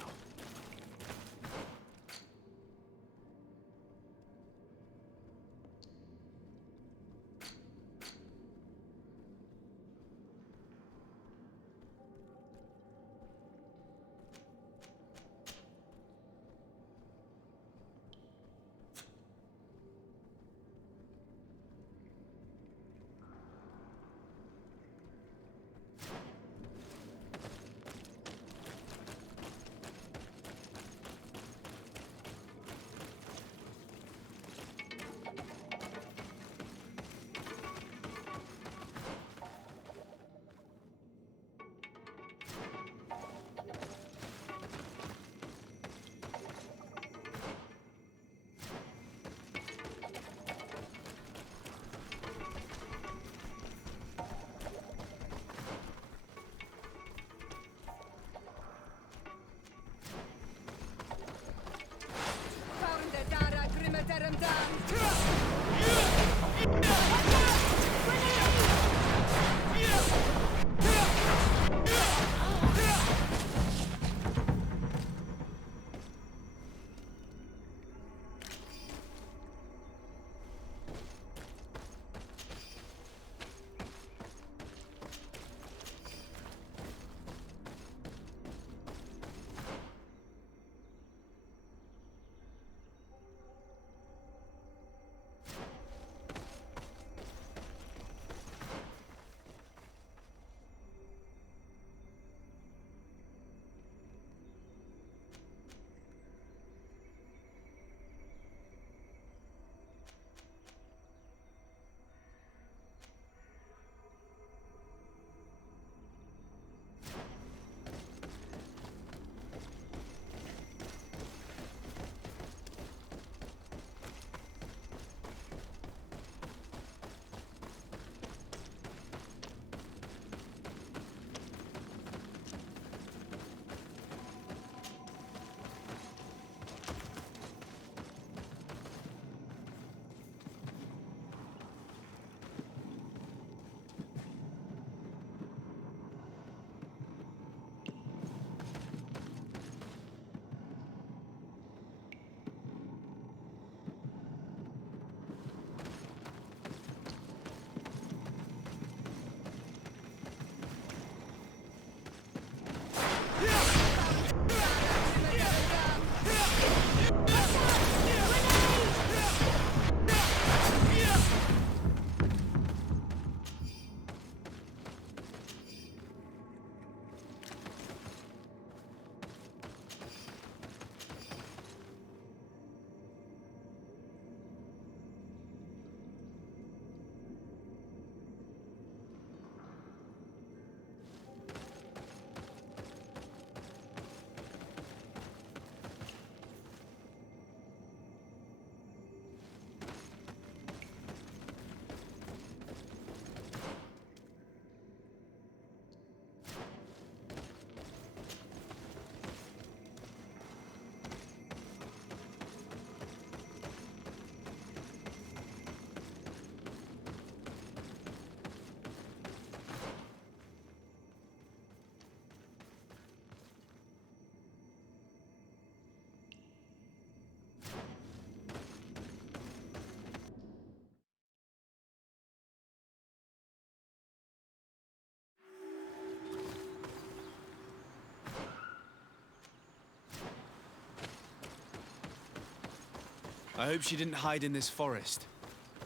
I hope she didn't hide in this forest.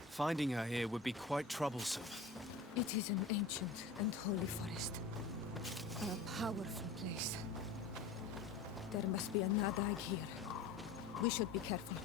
Finding her here would be quite troublesome. It is an ancient and holy forest. A powerful place. There must be a Nadag here. We should be careful.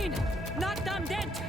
clean, not damn dent.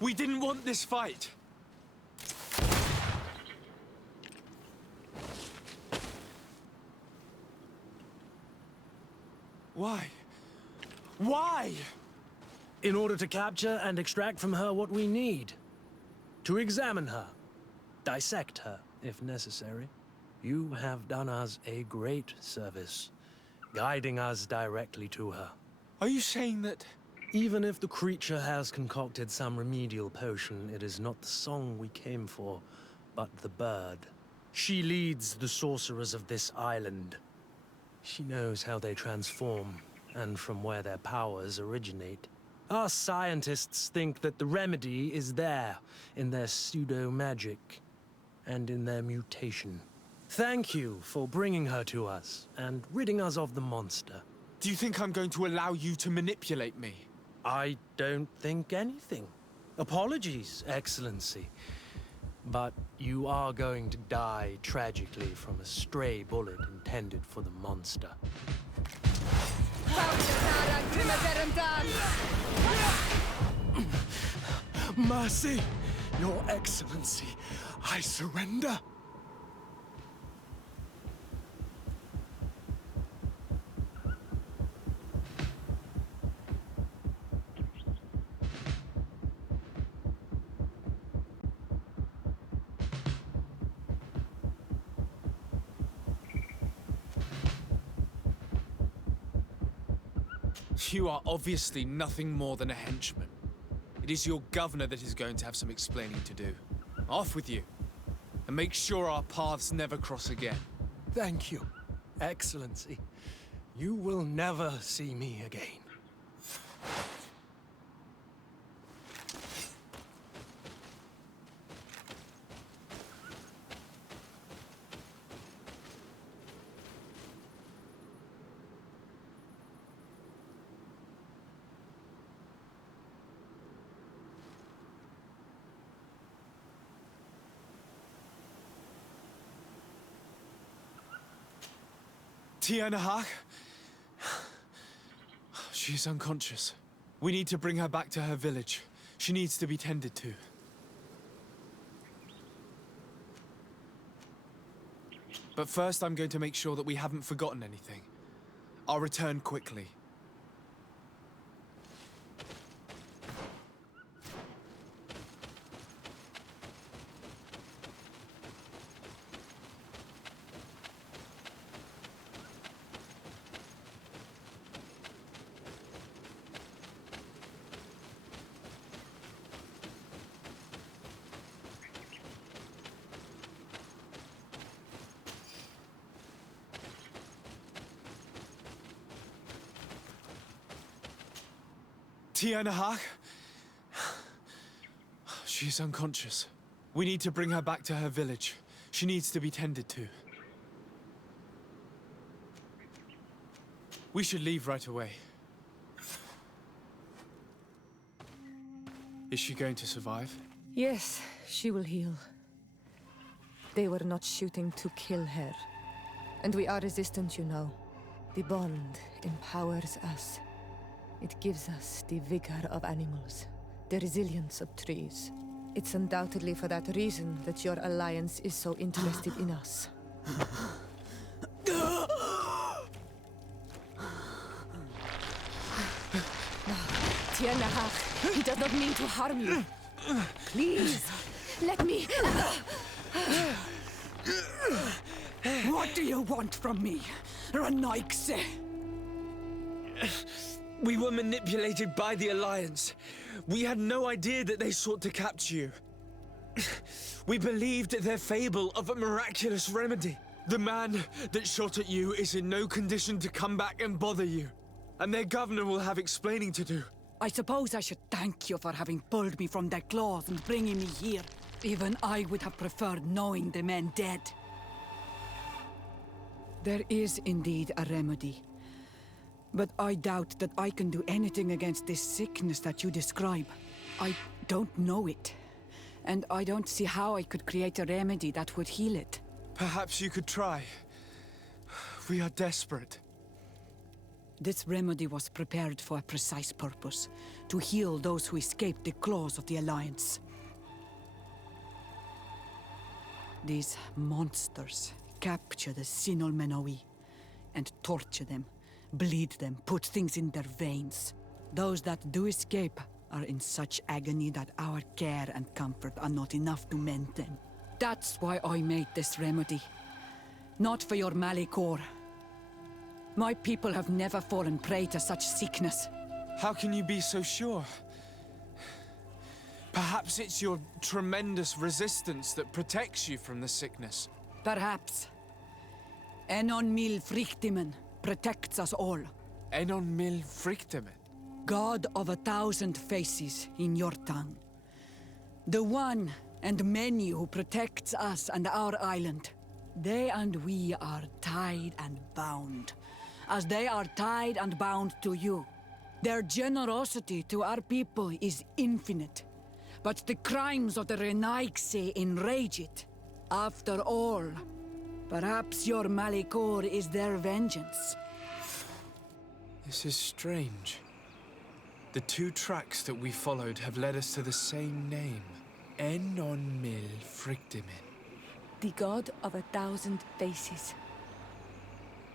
We didn't want this fight. Why? Why? In order to capture and extract from her what we need. To examine her. Dissect her, if necessary. You have done us a great service, guiding us directly to her. Are you saying that... Even if the creature has concocted some remedial potion, it is not the song we came for, but the bird. She leads the sorcerers of this island. She knows how they transform, and from where their powers originate. Our scientists think that the remedy is there, in their pseudo-magic, and in their mutation. Thank you for bringing her to us, and ridding us of the monster. Do you think I'm going to allow you to manipulate me? I don't think anything. Apologies, Excellency. But you are going to die tragically from a stray bullet intended for the monster. Mercy, Your Excellency, I surrender. You are obviously nothing more than a henchman. It is your governor that is going to have some explaining to do. Off with you, and make sure our paths never cross again. Thank you, Excellency. You will never see me again. Tiana Hawk? She is unconscious. We need to bring her back to her village. She needs to be tended to. But first, I'm going to make sure that we haven't forgotten anything. I'll return quickly. Tiana Hawk? She's unconscious. We need to bring her back to her village. She needs to be tended to. We should leave right away. Is she going to survive? Yes, she will heal. They were not shooting to kill her. And we are resistant, you know. The bond empowers us. It gives us the vigor of animals, the resilience of trees. It's undoubtedly for that reason that your alliance is so interested in us. Tiana Hach, he does not mean to harm you. Please, let me... What do you want from me, Renaigse? We were manipulated by the Alliance. We had no idea that they sought to capture you. We believed their fable of a miraculous remedy. The man that shot at you is in no condition to come back and bother you. And their governor will have explaining to do. I suppose I should thank you for having pulled me from their claws and bringing me here. Even I would have preferred knowing the men dead. There is indeed a remedy. But I doubt that I can do anything against this sickness that you describe. I don't know it. And I don't see how I could create a remedy that would heal it. Perhaps you could try. We are desperate. This remedy was prepared for a precise purpose. To heal those who escaped the claws of the Alliance. These monsters capture the Sinol Menoi and torture them, bleed them, put things in their veins. Those that do escape are in such agony that our care and comfort are not enough to mend them. That's why I made this remedy. Not for your Malikor. My people have never fallen prey to such sickness. How can you be so sure? Perhaps it's your tremendous resistance that protects you from the sickness. Perhaps. Enon mil frictimen protects us all. Enon mil frictimen? God of 1,000 faces in your tongue. The one and many who protects us and our island. They and we are tied and bound, as they are tied and bound to you. Their generosity to our people is infinite, but the crimes of the Renaigse enrage it. After all, perhaps your Malikor is their vengeance. This is strange. The two tracks that we followed have led us to the same name. Enon mil frictimen. The god of 1,000 faces.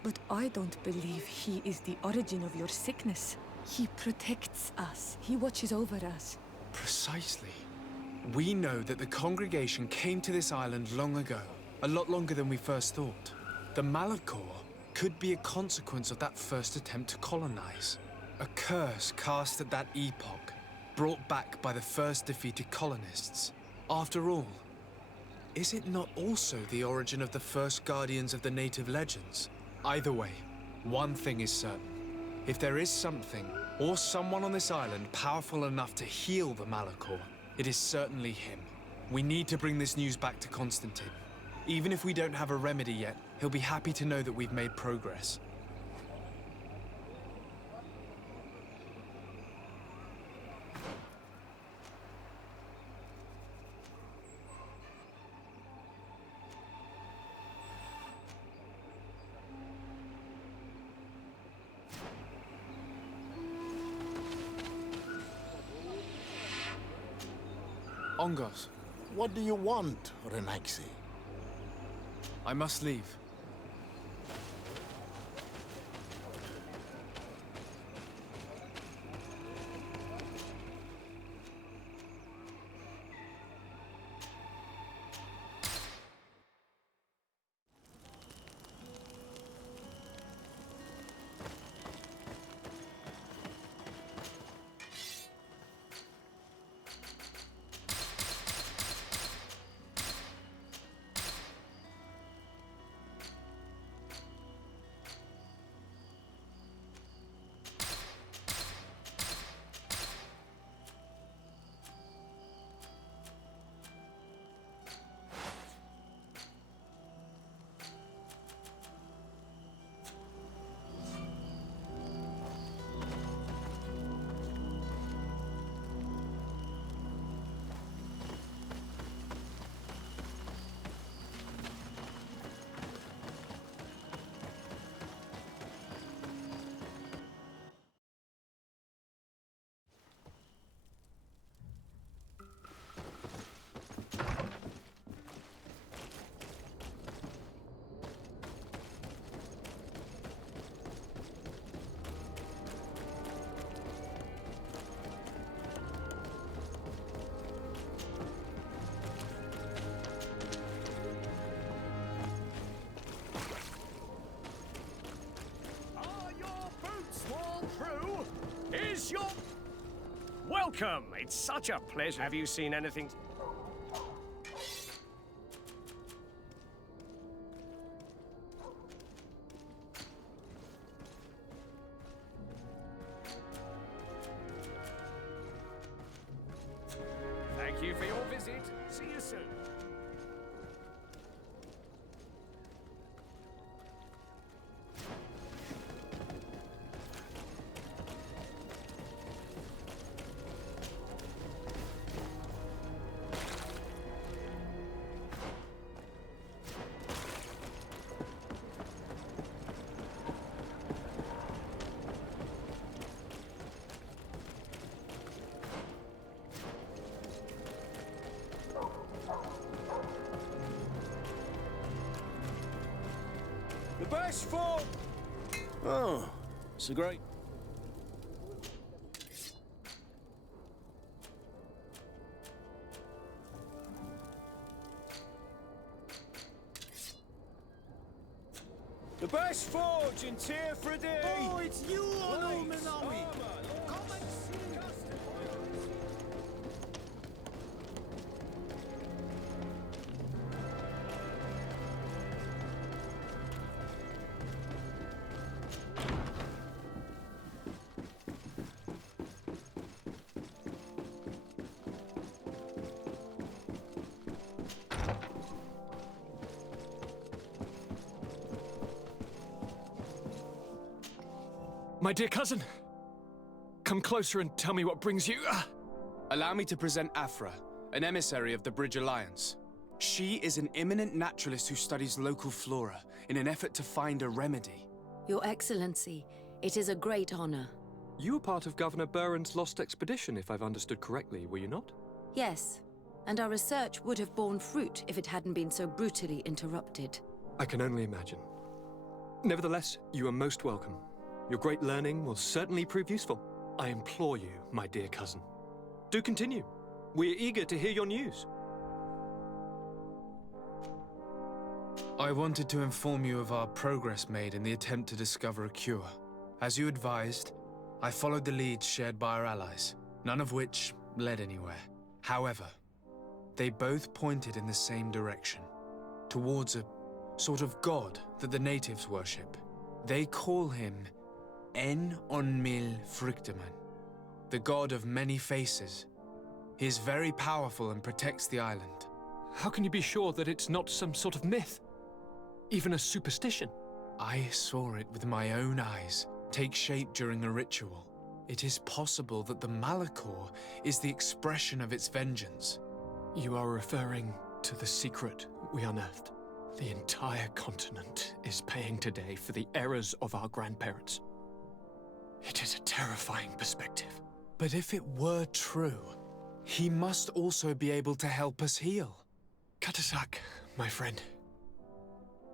But I don't believe he is the origin of your sickness. He protects us. He watches over us. Precisely. We know that the congregation came to this island long ago. A lot longer than we first thought. The Malachor could be a consequence of that first attempt to colonize. A curse cast at that epoch, brought back by the first defeated colonists. After all, is it not also the origin of the first guardians of the native legends? Either way, one thing is certain. If there is something, or someone on this island powerful enough to heal the Malachor, it is certainly him. We need to bring this news back to Constantine. Even if we don't have a remedy yet, he'll be happy to know that we've made progress. Ongos. What do you want, Renaigse? I must leave. Welcome! It's such a pleasure. Have you seen anything? Thank you for your visit. See you soon. The best for... Oh, so great. The best forge in Tier for a day. Oh, it's you, Ono Minawi. Come and see us. My dear cousin, come closer and tell me what brings you. Allow me to present Afra, an emissary of the Bridge Alliance. She is an eminent naturalist who studies local flora in an effort to find a remedy. Your Excellency, it is a great honor. You were part of Governor Buren's lost expedition, if I've understood correctly, were you not? Yes, and our research would have borne fruit if it hadn't been so brutally interrupted. I can only imagine. Nevertheless, you are most welcome. Your great learning will certainly prove useful. I implore you, my dear cousin. Do continue. We are eager to hear your news. I wanted to inform you of our progress made in the attempt to discover a cure. As you advised, I followed the leads shared by our allies, none of which led anywhere. However, they both pointed in the same direction, towards a sort of god that the natives worship. They call him En-on-mil Frictaman, the god of many faces. He is very powerful and protects the island. How can you be sure that it's not some sort of myth? Even a superstition? I saw it with my own eyes take shape during a ritual. It is possible that the Malachor is the expression of its vengeance. You are referring to the secret we unearthed. The entire continent is paying today for the errors of our grandparents. It is a terrifying perspective. But if it were true, he must also be able to help us heal. Katasak, my friend.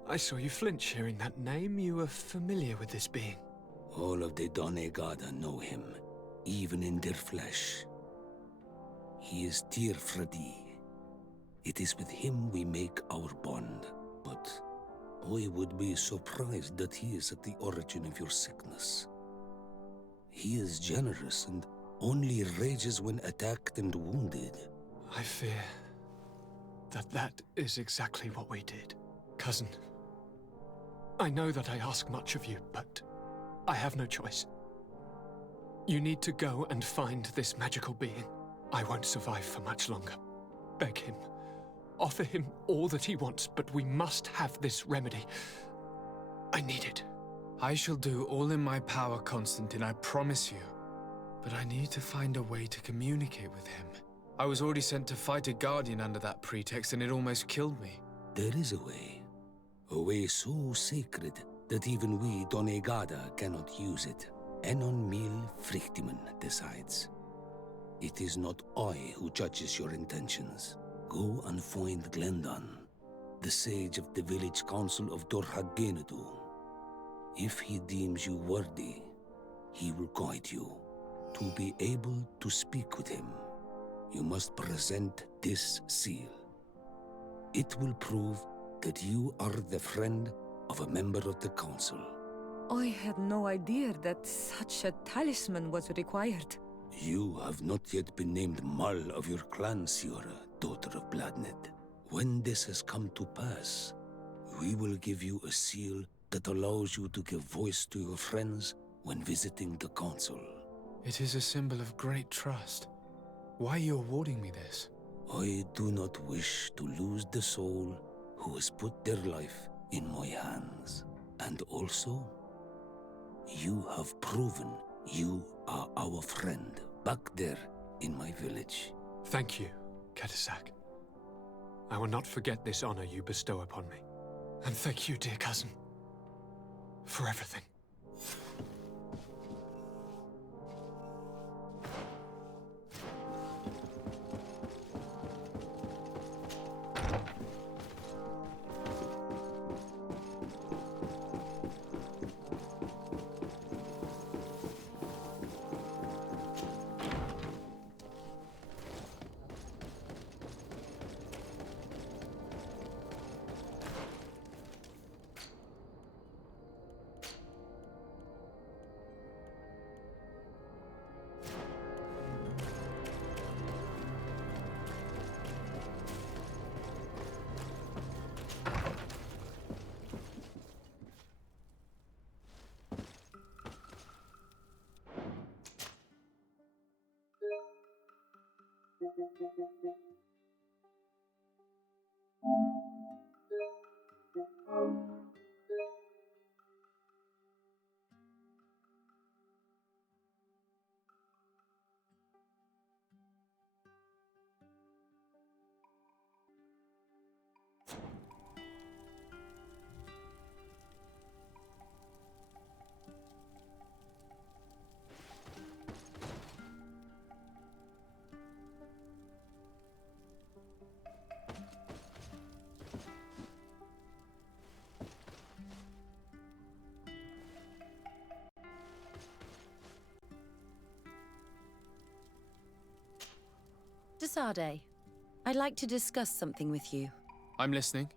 I saw you flinch hearing that name. You were familiar with this being. All of the Donegada know him, even in their flesh. He is Tirfradi. It is with him we make our bond. But I would be surprised that he is at the origin of your sickness. He is generous and only rages when attacked and wounded. I fear that is exactly what we did. Cousin, I know that I ask much of you, but I have no choice. You need to go and find this magical being. I won't survive for much longer. Beg him. Offer him all that he wants, but we must have this remedy. I need it. I shall do all in my power, Constantine, I promise you. But I need to find a way to communicate with him. I was already sent to fight a guardian under that pretext, and it almost killed me. There is a way so sacred that even we Donegada cannot use it. En-on-mil Frictaman decides. It is not I who judges your intentions. Go and find Glendan, the sage of the village council of Dorhagenadu. If he deems you worthy, he will guide you. To be able to speak with him, you must present this seal. It will prove that you are the friend of a member of the council. I had no idea that such a talisman was required. You have not yet been named Mal of your clan, Siora, daughter of Bladned. When this has come to pass, we will give you a seal that allows you to give voice to your friends when visiting the council. It is a symbol of great trust. Why are you awarding me this? I do not wish to lose the soul who has put their life in my hands. And also, you have proven you are our friend back there in my village. Thank you, Katasak. I will not forget this honor you bestow upon me. And thank you, dear cousin, for everything. Desade, I'd like to discuss something with you. I'm listening.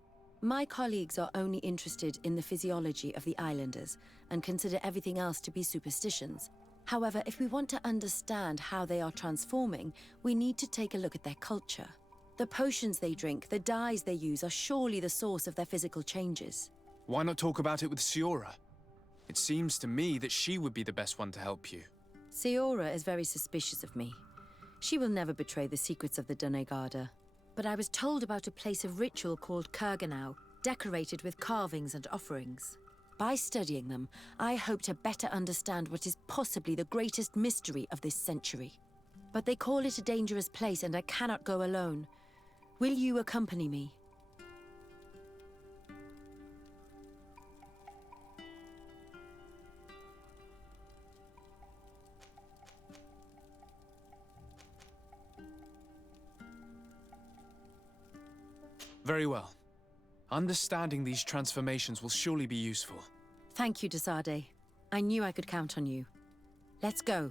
My colleagues are only interested in the physiology of the islanders and consider everything else to be superstitions. However, if we want to understand how they are transforming, we need to take a look at their culture. The potions they drink, the dyes they use are surely the source of their physical changes. Why not talk about it with Siora? It seems to me that she would be the best one to help you. Siora is very suspicious of me. She will never betray the secrets of the Donegada. But I was told about a place of ritual called Kurganau, decorated with carvings and offerings. By studying them, I hope to better understand what is possibly the greatest mystery of this century. But they call it a dangerous place and I cannot go alone. Will you accompany me? Very well. Understanding these transformations will surely be useful. Thank you, Desade. I knew I could count on you. Let's go.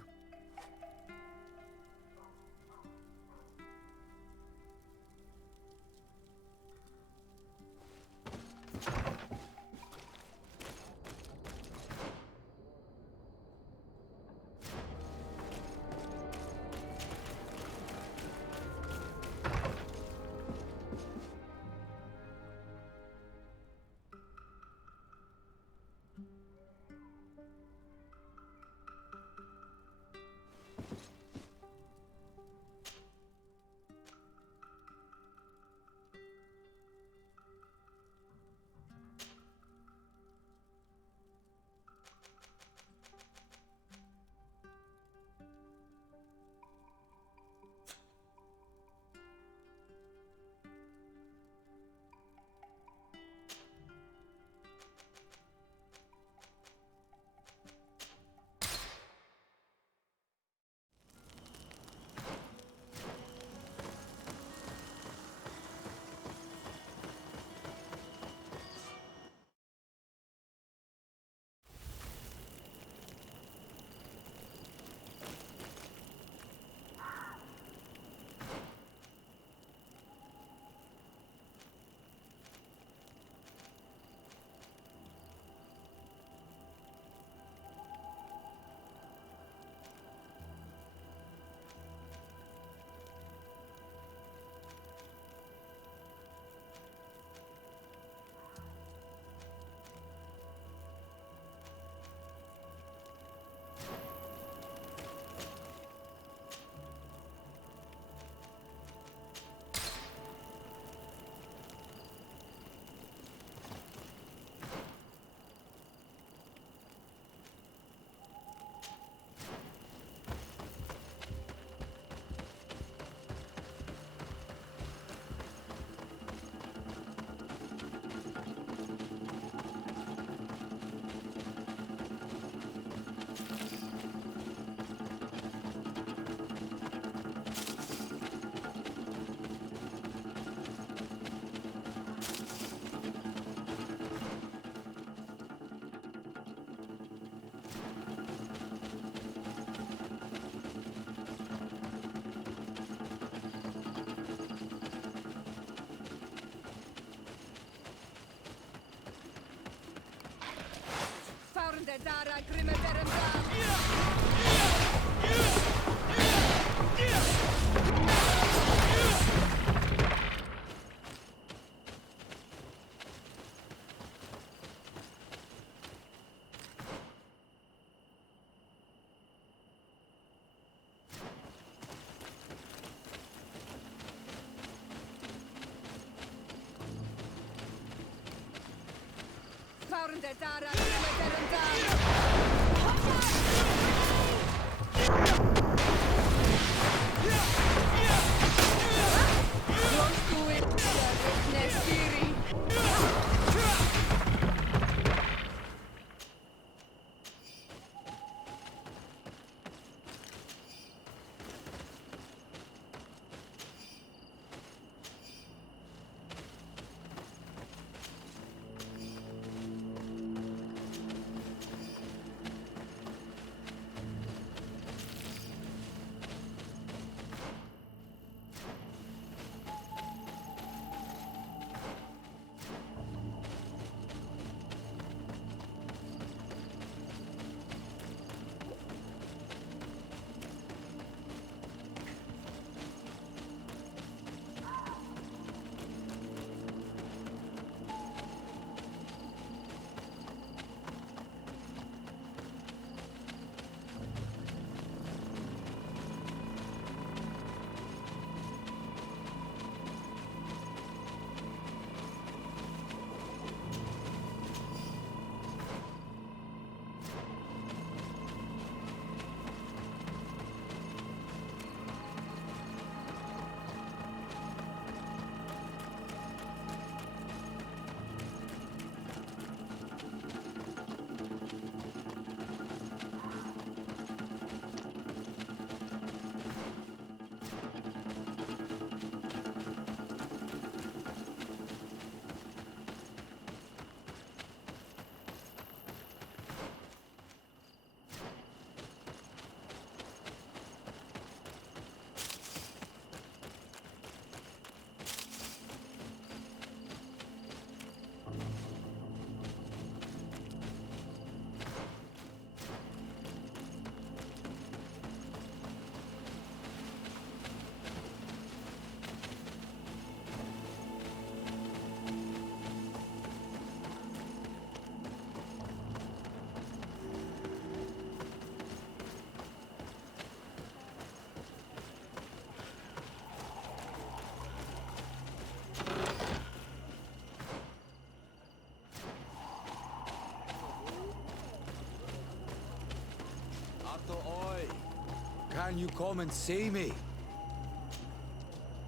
Can you come and see me?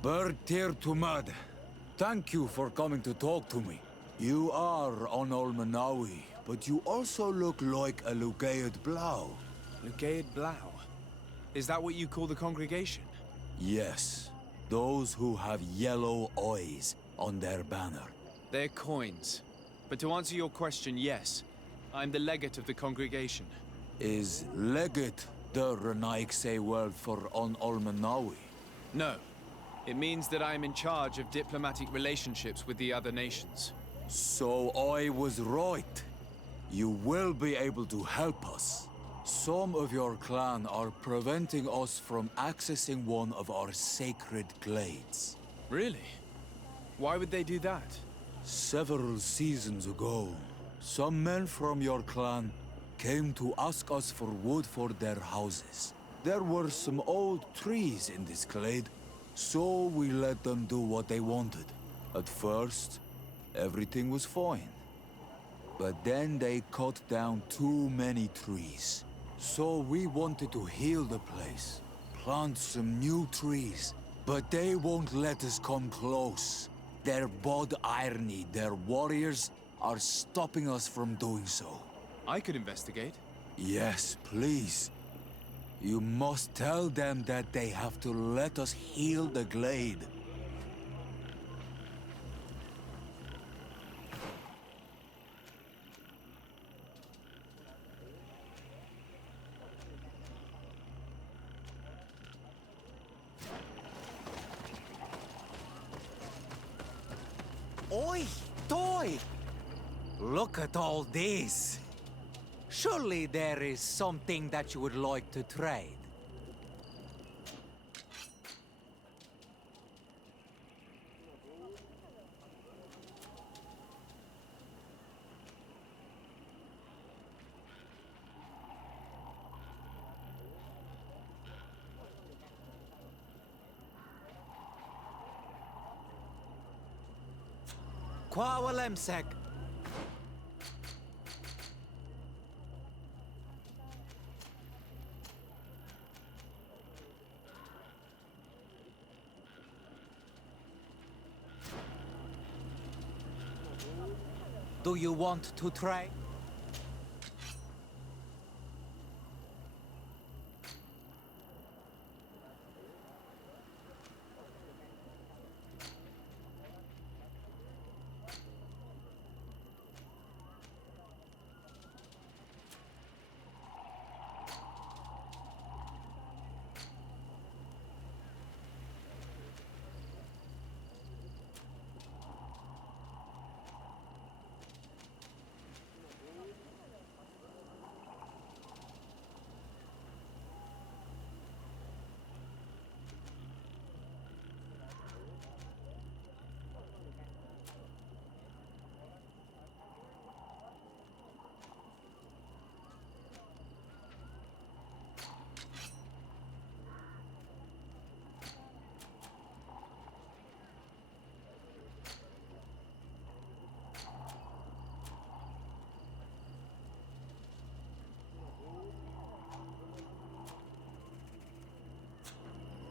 Bird tear to mud. Thank you for coming to talk to me. You are on Olmanawi, but you also look like a Lugaid Blau. Lugaid Blau? Is that what you call the congregation? Yes. Those who have yellow eyes on their banner. They're coins. But to answer your question, yes. I'm the legate of the congregation. Is legate the Renaigse word for on Olmanawi? No. It means that I am in charge of diplomatic relationships with the other nations. So I was right. You will be able to help us. Some of your clan are preventing us from accessing one of our sacred glades. Really? Why would they do that? Several seasons ago, some men from your clan came to ask us for wood for their houses. There were some old trees in this glade, so we let them do what they wanted. At first, everything was fine. But then they cut down too many trees. So we wanted to heal the place, plant some new trees. But they won't let us come close. Their bod irony, their warriors, are stopping us from doing so. I could investigate. Yes, please. You must tell them that they have to let us heal the glade. Oi, Toy! Look at all this. Surely there is something that you would like to trade. Kwawalemsek. Do you want to trade?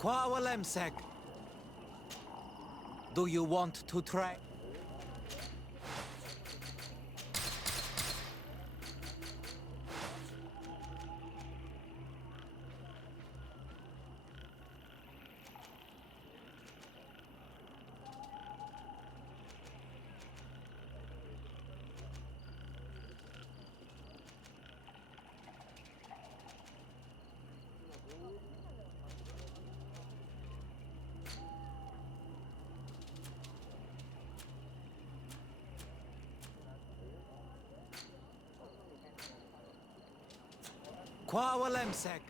Kwawalemsek. Do you want to trade? Kwawalemsek.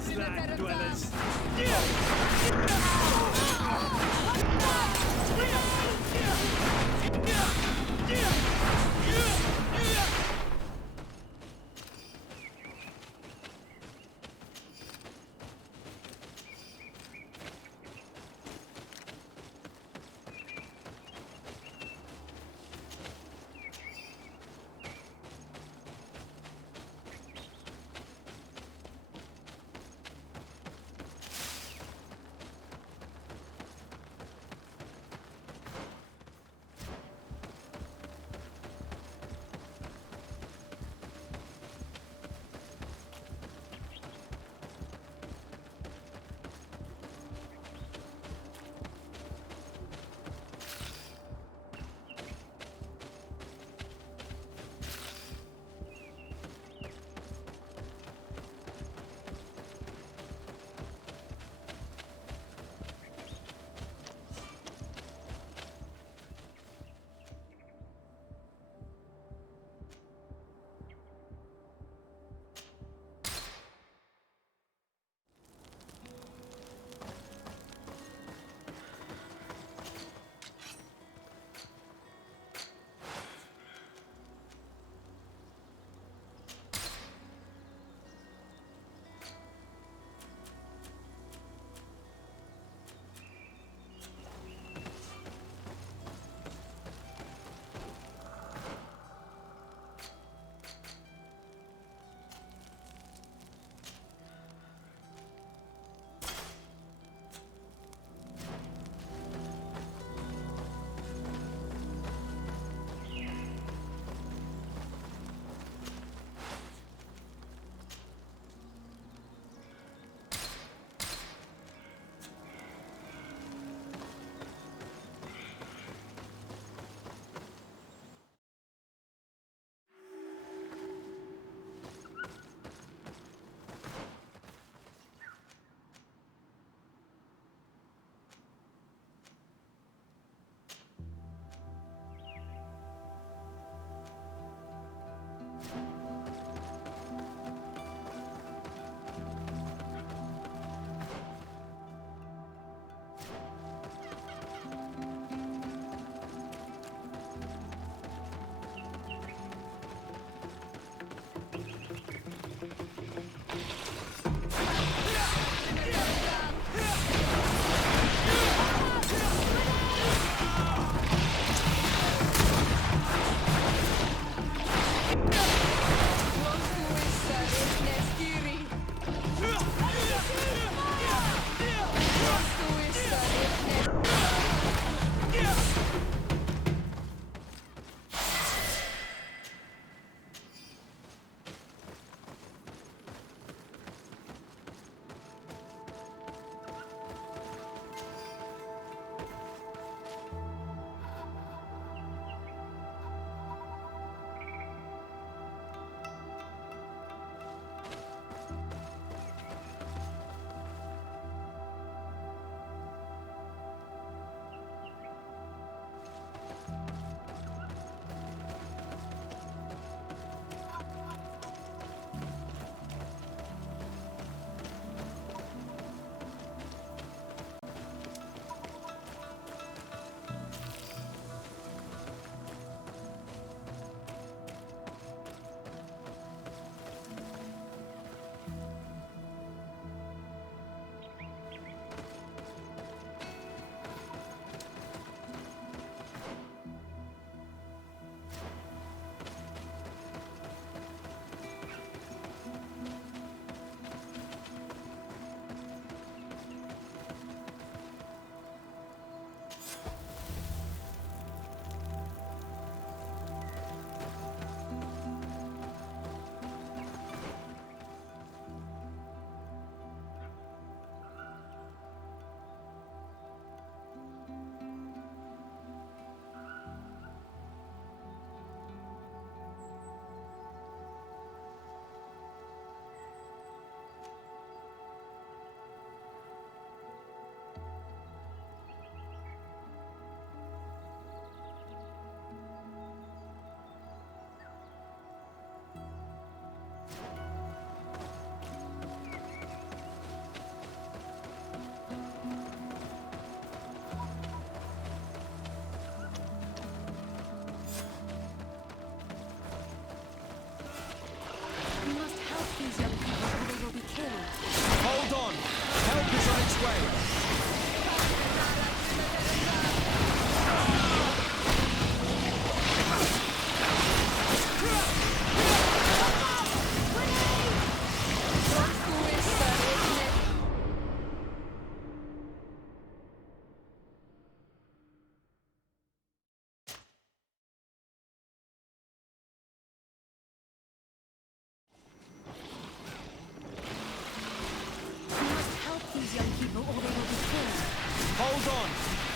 Slag dwellers!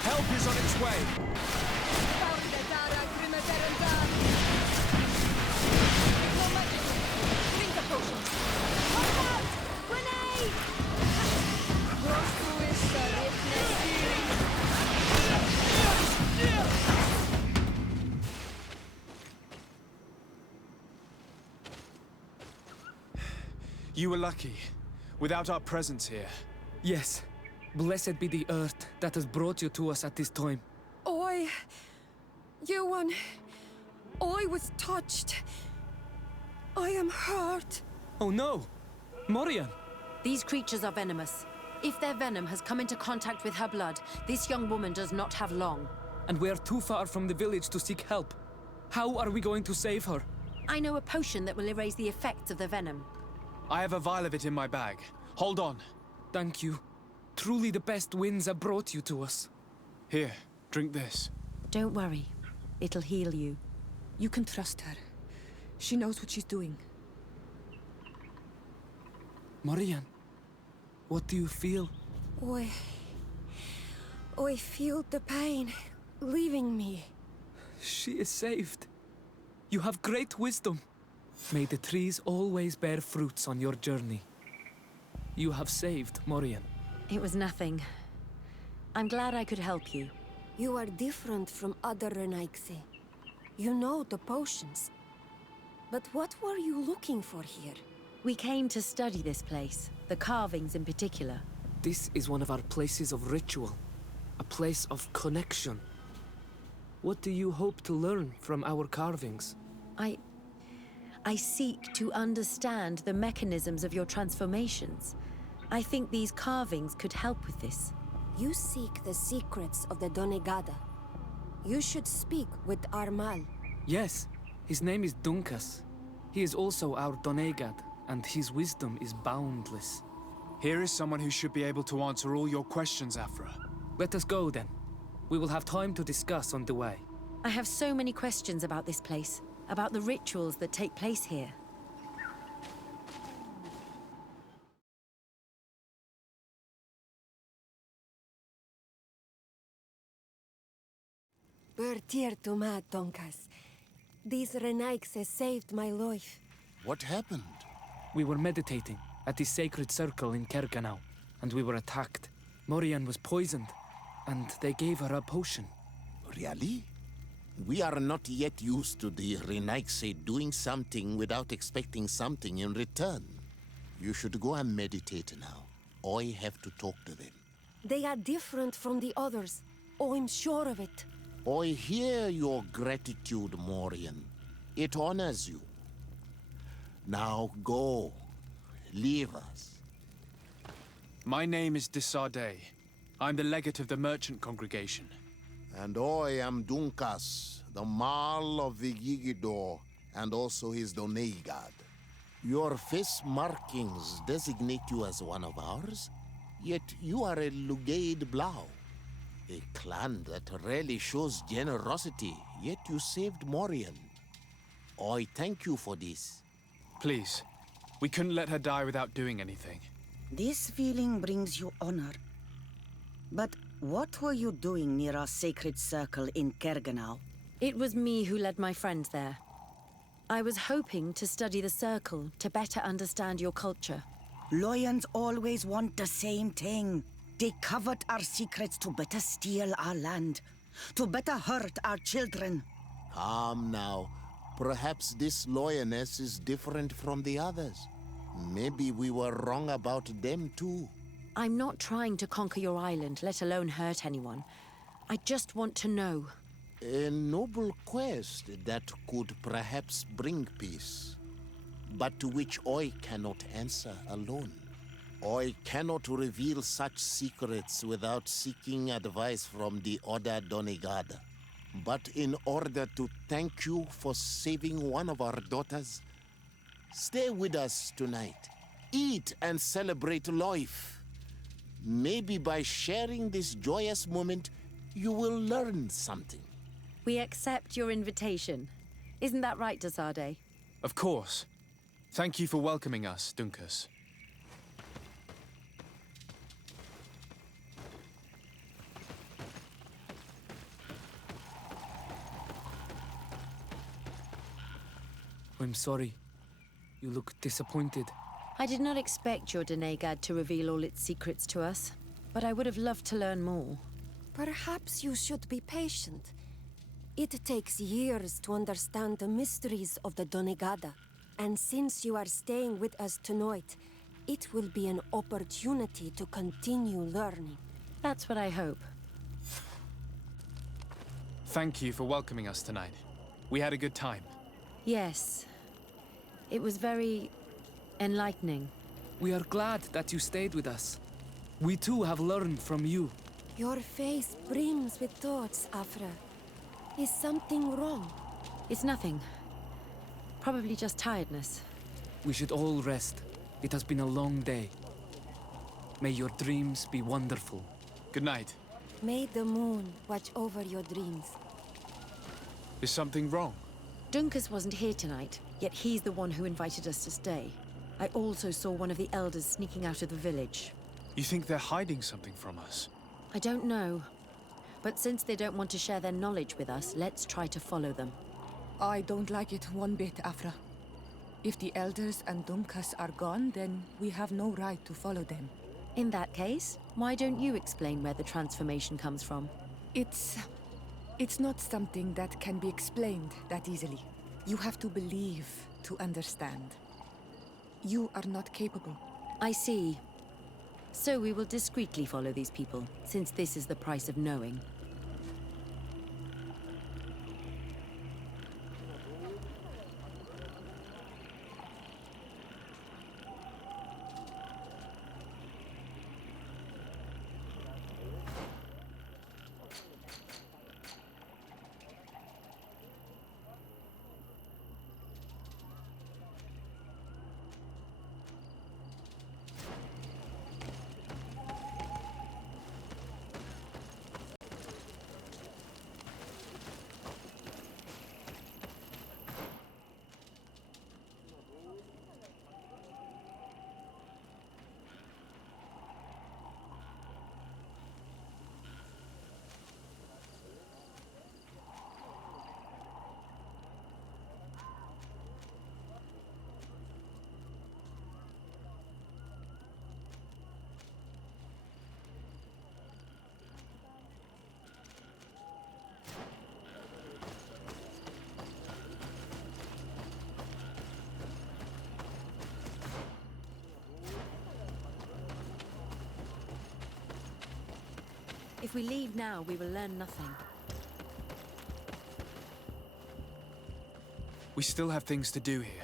Help is on its way! Drink the potions! Watch out! Grenade! You were lucky. Without our presence here. Yes. Blessed be the earth that has brought you to us at this time. Ewan, I was touched. I am hurt. Oh no! Morian! These creatures are venomous. If their venom has come into contact with her blood, this young woman does not have long. And we are too far from the village to seek help. How are we going to save her? I know a potion that will erase the effects of the venom. I have a vial of it in my bag. Hold on. Thank you. Truly the best winds have brought you to us. Here, drink this. Don't worry. It'll heal you. You can trust her. She knows what she's doing. Morian, what do you feel? I feel the pain leaving me. She is saved. You have great wisdom. May the trees always bear fruits on your journey. You have saved Morian. It was nothing. I'm glad I could help you. You are different from other Renaigse. You know the potions. But what were you looking for here? We came to study this place, the carvings in particular. This is one of our places of ritual. A place of connection. What do you hope to learn from our carvings? I seek to understand the mechanisms of your transformations. I think these carvings could help with this. You seek the secrets of the Donegada. You should speak with Armal. Yes, his name is Dunkas. He is also our Donegad, and his wisdom is boundless. Here is someone who should be able to answer all your questions, Afra. Let us go, then. We will have time to discuss on the way. I have so many questions about this place, about the rituals that take place here. Bertir to ma, Donkas. These Renaigse saved my life. What happened? We were meditating at the sacred circle in Kerganau, and we were attacked. Morian was poisoned, and they gave her a potion. Really? We are not yet used to the Renaigse doing something without expecting something in return. You should go and meditate now. I have to talk to them. They are different from the others. I'm sure of it. I hear your gratitude, Morian. It honors you. Now go. Leave us. My name is Desardet. I'm the legate of the merchant congregation. And I am Dunkas, the Marl of the Yigidor, and also his Donegad. Your face markings designate you as one of ours, yet you are a Lugaid Blau. A clan that rarely shows generosity, yet you saved Morian. I thank you for this. Please, we couldn't let her die without doing anything. This feeling brings you honor. But what were you doing near our sacred circle in Kerganau? It was me who led my friends there. I was hoping to study the circle to better understand your culture. Lions always want the same thing. They covet our secrets to better steal our land, to better hurt our children. Calm now. Perhaps this lioness is different from the others. Maybe we were wrong about them too. I'm not trying to conquer your island, let alone hurt anyone. I just want to know. A noble quest that could perhaps bring peace, but to which I cannot answer alone. I cannot reveal such secrets without seeking advice from the other Donegada. But in order to thank you for saving one of our daughters, stay with us tonight. Eat and celebrate life. Maybe by sharing this joyous moment, you will learn something. We accept your invitation. Isn't that right, Desardet? Of course. Thank you for welcoming us, Dunkas. I'm sorry. You look disappointed. I did not expect your Denegad to reveal all its secrets to us, but I would have loved to learn more. Perhaps you should be patient. It takes years to understand the mysteries of the Donegada. And since you are staying with us tonight, it will be an opportunity to continue learning. That's what I hope. Thank you for welcoming us tonight. We had a good time. Yes. It was very enlightening. We are glad that you stayed with us. We too have learned from you. Your face brims with thoughts, Afra. Is something wrong? It's nothing. Probably just tiredness. We should all rest. It has been a long day. May your dreams be wonderful. Good night. May the moon watch over your dreams. Is something wrong? Dunkus wasn't here tonight, yet he's the one who invited us to stay. I also saw one of the elders sneaking out of the village. You think they're hiding something from us? I don't know. But since they don't want to share their knowledge with us, let's try to follow them. I don't like it one bit, Afra. If the elders and Dunkas are gone, then we have no right to follow them. In that case, why don't you explain where the transformation comes from? It's not something that can be explained that easily. You have to believe to understand. You are not capable. I see. So we will discreetly follow these people, since this is the price of knowing. If we leave now, we will learn nothing. We still have things to do here.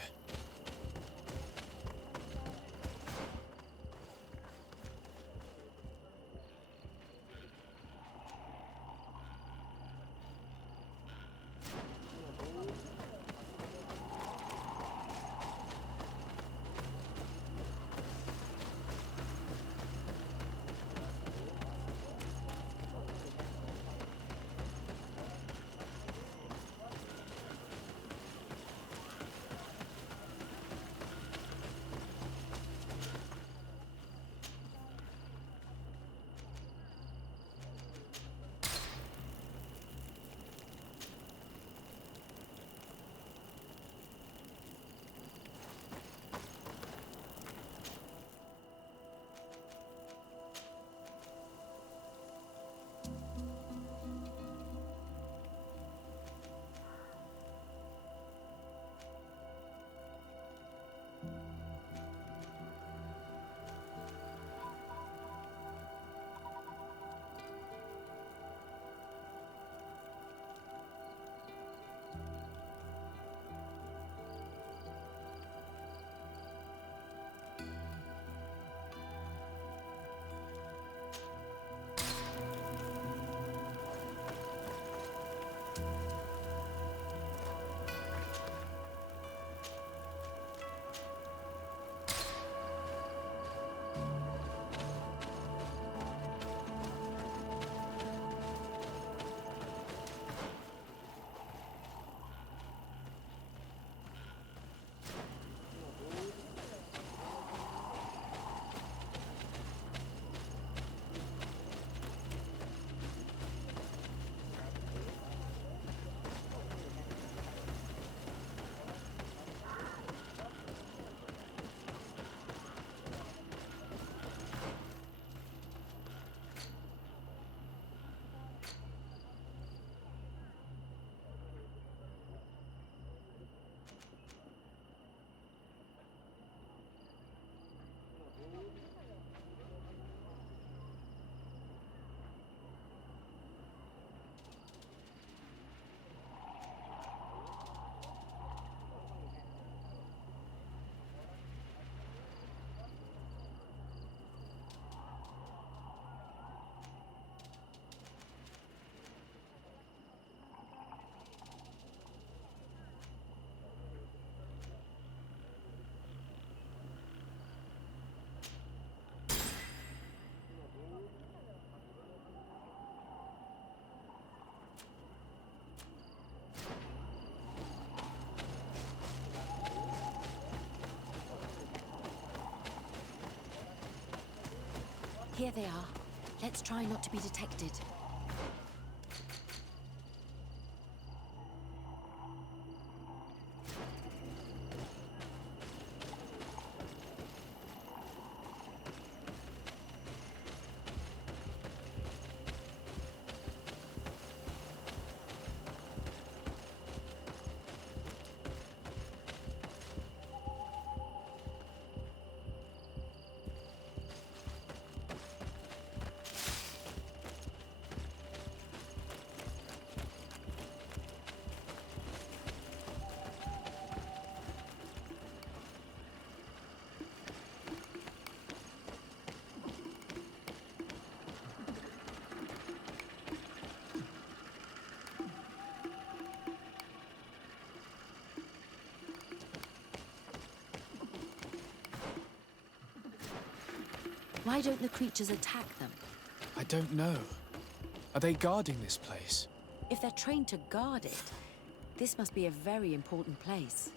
Here they are. Let's try not to be detected. Why don't the creatures attack them? I don't know. Are they guarding this place? If they're trained to guard it, this must be a very important place.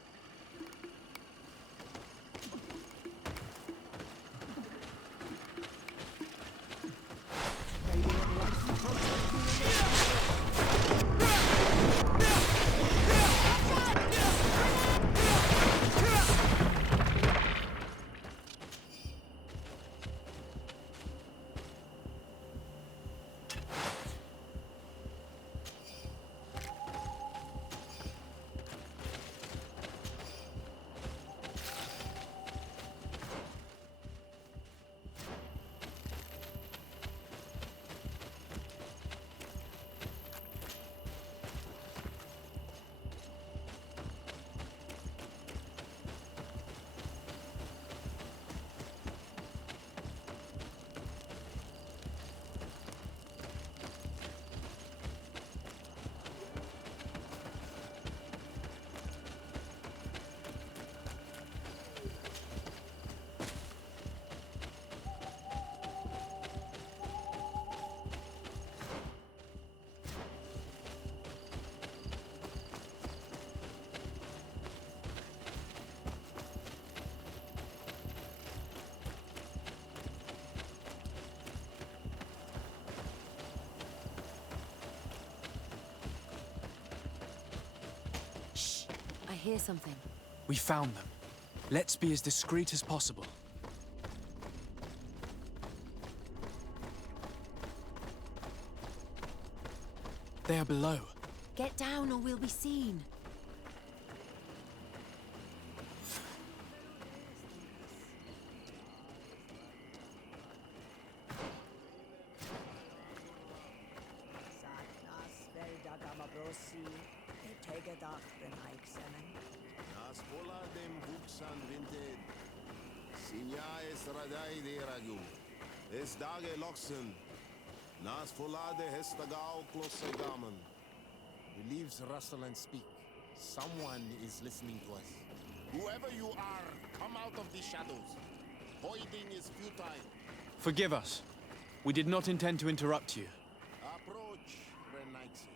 I hear something. We found them. Let's be as discreet as possible. They are below. Get down or we'll be seen. Es dage loxen. Nas volade hestagao closegamen. The leaves rustle and speak. Someone is listening to us. Whoever you are, come out of the shadows. Hiding is futile. Forgive us. We did not intend to interrupt you. Approach, Renaixi.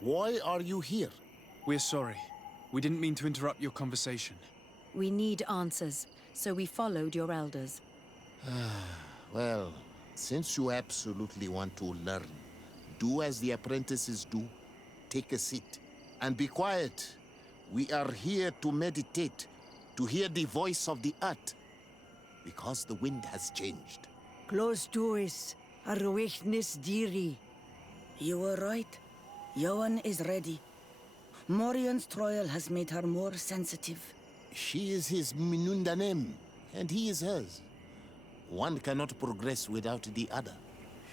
Why are you here? We're sorry. We didn't mean to interrupt your conversation. We need answers, so we followed your elders. Well, since you absolutely want to learn, do as the apprentices do. Take a seat and be quiet. We are here to meditate, to hear the voice of the earth. because the wind has changed. Close to us, our witness dearie. You were right. Johan is ready. Morion's trial has made her more sensitive. She is his Minundanem, and he is hers. One cannot progress without the other.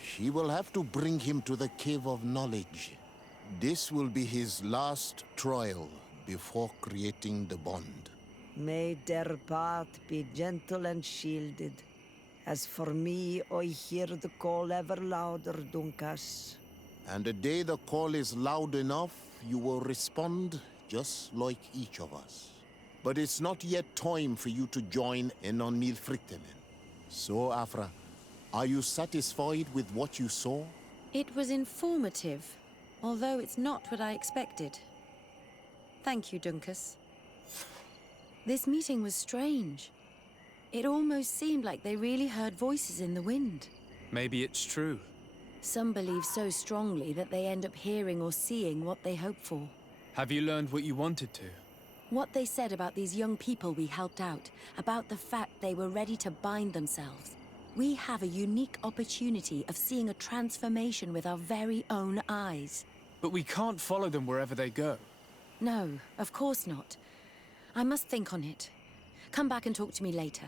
She will have to bring him to the Cave of Knowledge. This will be his last trial before creating the bond. May their path be gentle and shielded. As for me, I hear the call ever louder, Dunkas. And the day the call is loud enough, you will respond just like each of us. But it's not yet time for you to join Enon Milfrichtemen. So, Afra, are you satisfied with what you saw? It was informative, although it's not what I expected. Thank you, Dunkus. This meeting was strange. It almost seemed like they really heard voices in the wind. Maybe it's true. Some believe so strongly that they end up hearing or seeing what they hope for. Have you learned what you wanted to? What they said about these young people we helped out, about the fact they were ready to bind themselves. We have a unique opportunity of seeing a transformation with our very own eyes. But we can't follow them wherever they go. No, of course not. I must think on it. Come back and talk to me later.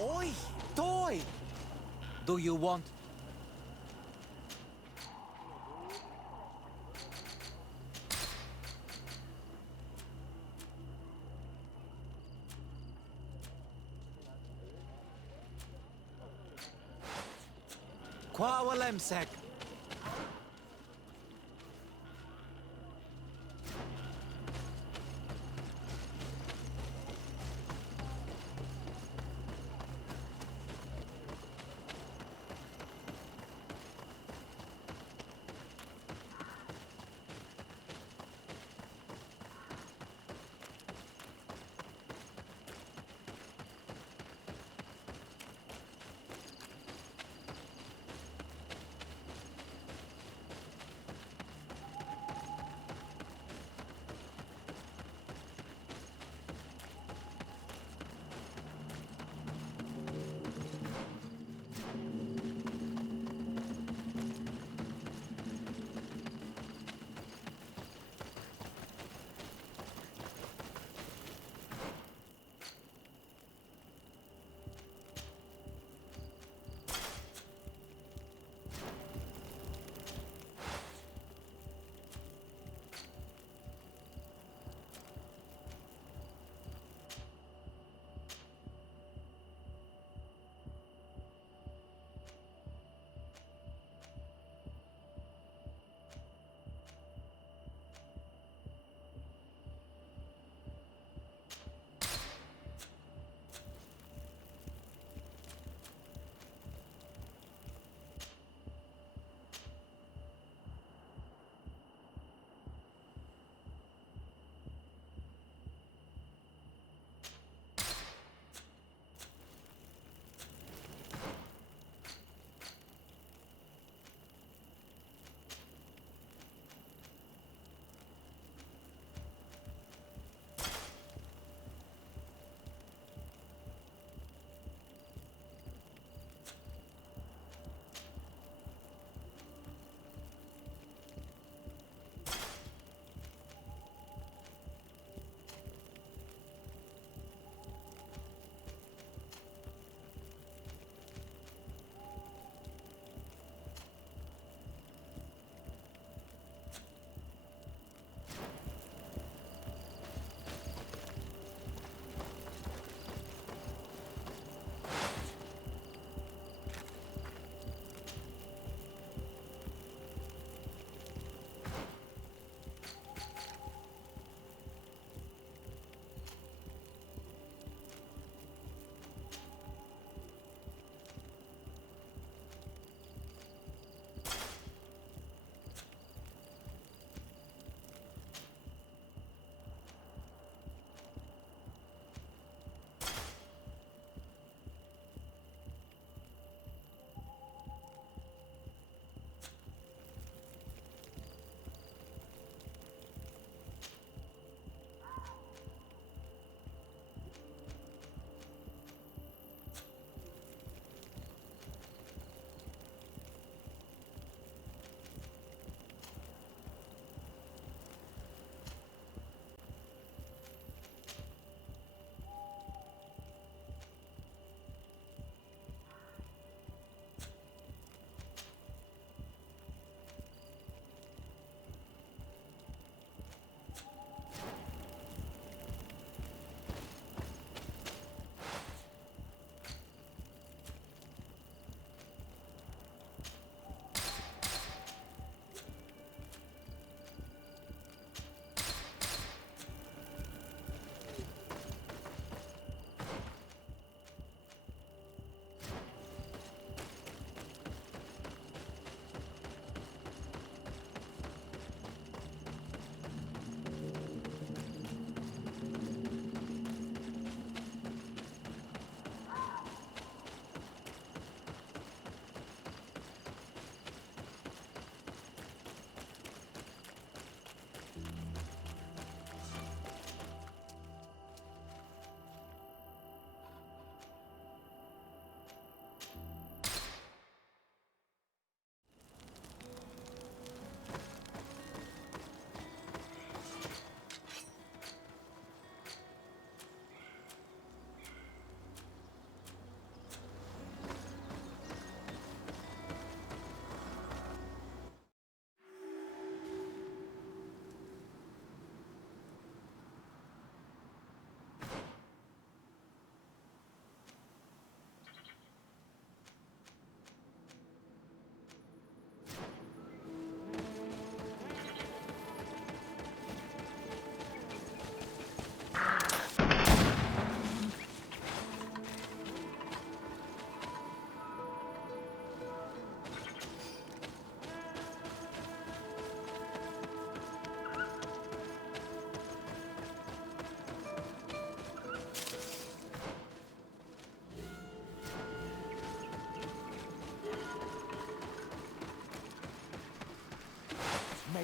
Oi, toy! Do you want... Qua walemsek.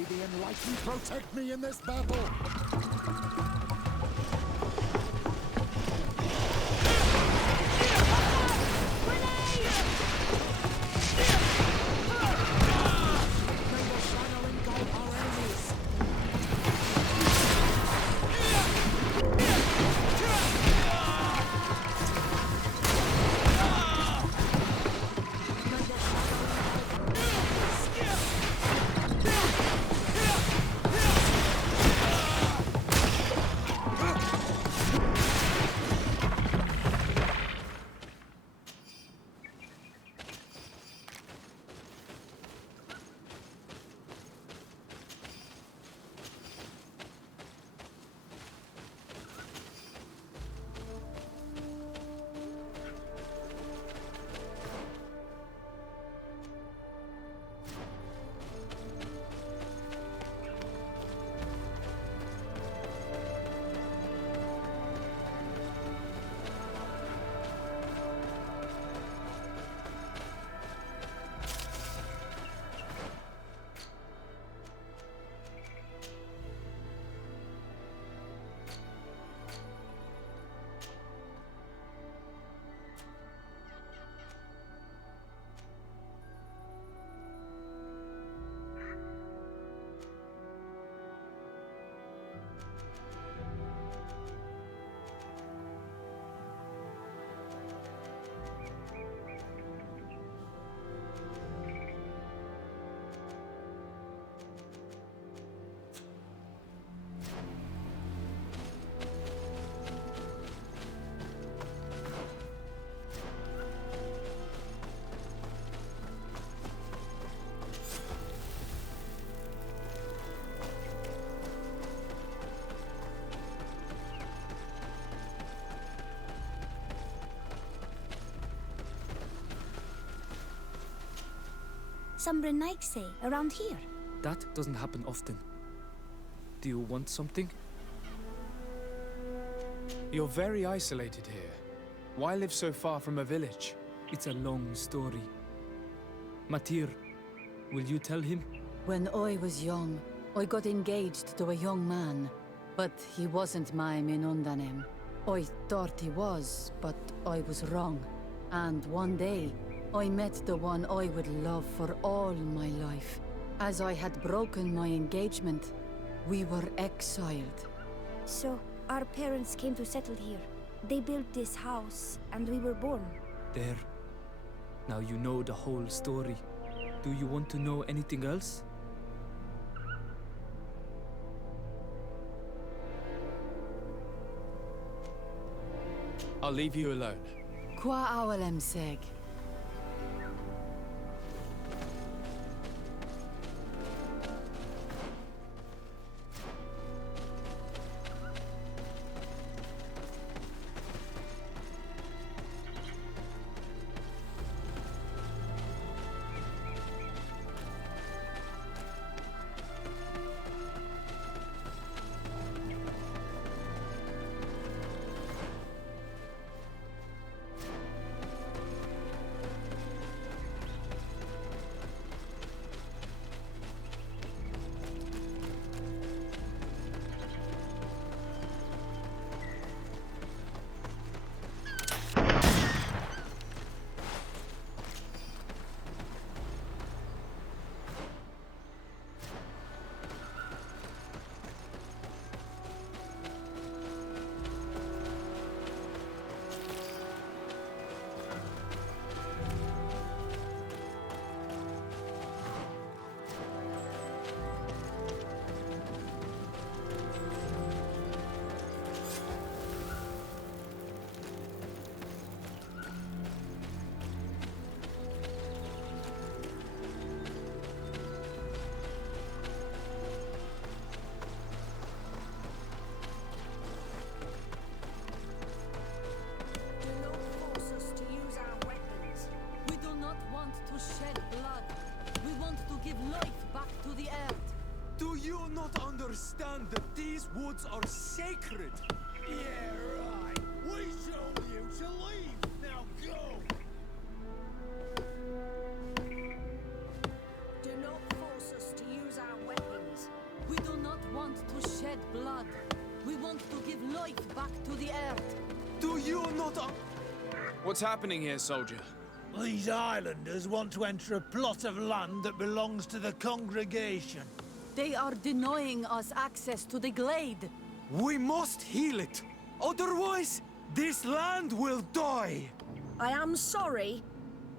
the enlightened protect me in this battle! Some Renaigse around here. That doesn't happen often. Do you want something? You're very isolated here. Why live so far from a village? It's a long story. Matir, will you tell him? When I was young, I got engaged to a young man, but he wasn't my Minundanem. I thought he was, but I was wrong. And one day, I met the one I would love for all my life. As I had broken my engagement, we were exiled. So, our parents came to settle here. They built this house, and we were born. There. Now you know the whole story. Do you want to know anything else? I'll leave you alone. Qua awalem seg. Do you not understand that these woods are sacred? Yeah, right. We told you to leave. Now go. Do not force us to use our weapons. What's happening here, soldier? These islanders want to enter a plot of land that belongs to the congregation. They are denying us access to the glade. We must heal it. Otherwise, this land will die. I am sorry,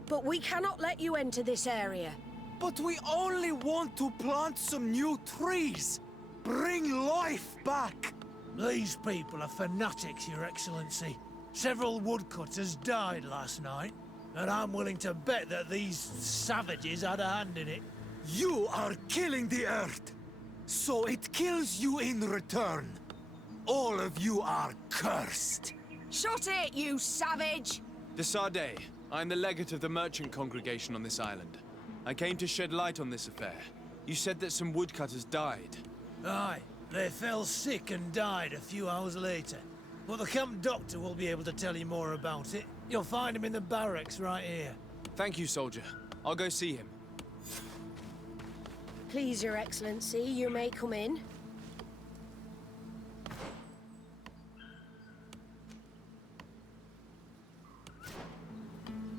but we cannot let you enter this area. But we only want to plant some new trees. Bring life back. These people are fanatics, Your Excellency. Several woodcutters died last night, and I'm willing to bet that these savages had a hand in it. You are killing the earth, so it kills you in return. All of you are cursed. Shut it, you savage! De Sardet, I'm the legate of the merchant congregation on this island. I came to shed light on this affair. You said that some woodcutters died. Aye, they fell sick and died a few hours later. But the camp doctor will be able to tell you more about it. You'll find him in the barracks right here. Thank you, soldier. I'll go see him. Please, Your Excellency, you may come in.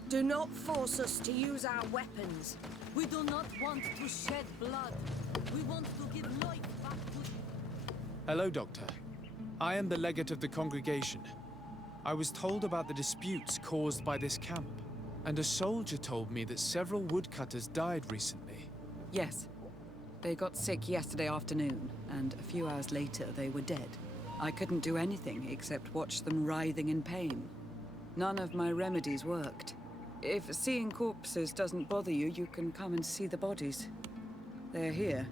Do not force us to use our weapons. We do not want to shed blood. We want to give life back to... Hello, Doctor. I am the legate of the congregation. I was told about the disputes caused by this camp, and a soldier told me that several woodcutters died recently. Yes. They got sick yesterday afternoon, and a few hours later they were dead. I couldn't do anything except watch them writhing in pain. None of my remedies worked. If seeing corpses doesn't bother you, you can come and see the bodies. They're here.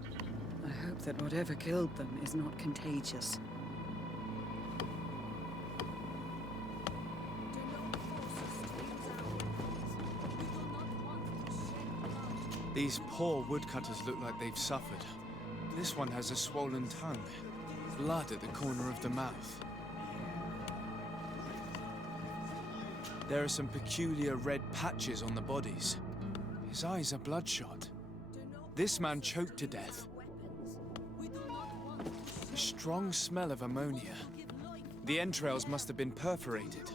I hope that whatever killed them is not contagious. These poor woodcutters look like they've suffered. This one has a swollen tongue, blood at the corner of the mouth. There are some peculiar red patches on the bodies. His eyes are bloodshot. This man choked to death. A strong smell of ammonia. The entrails must have been perforated.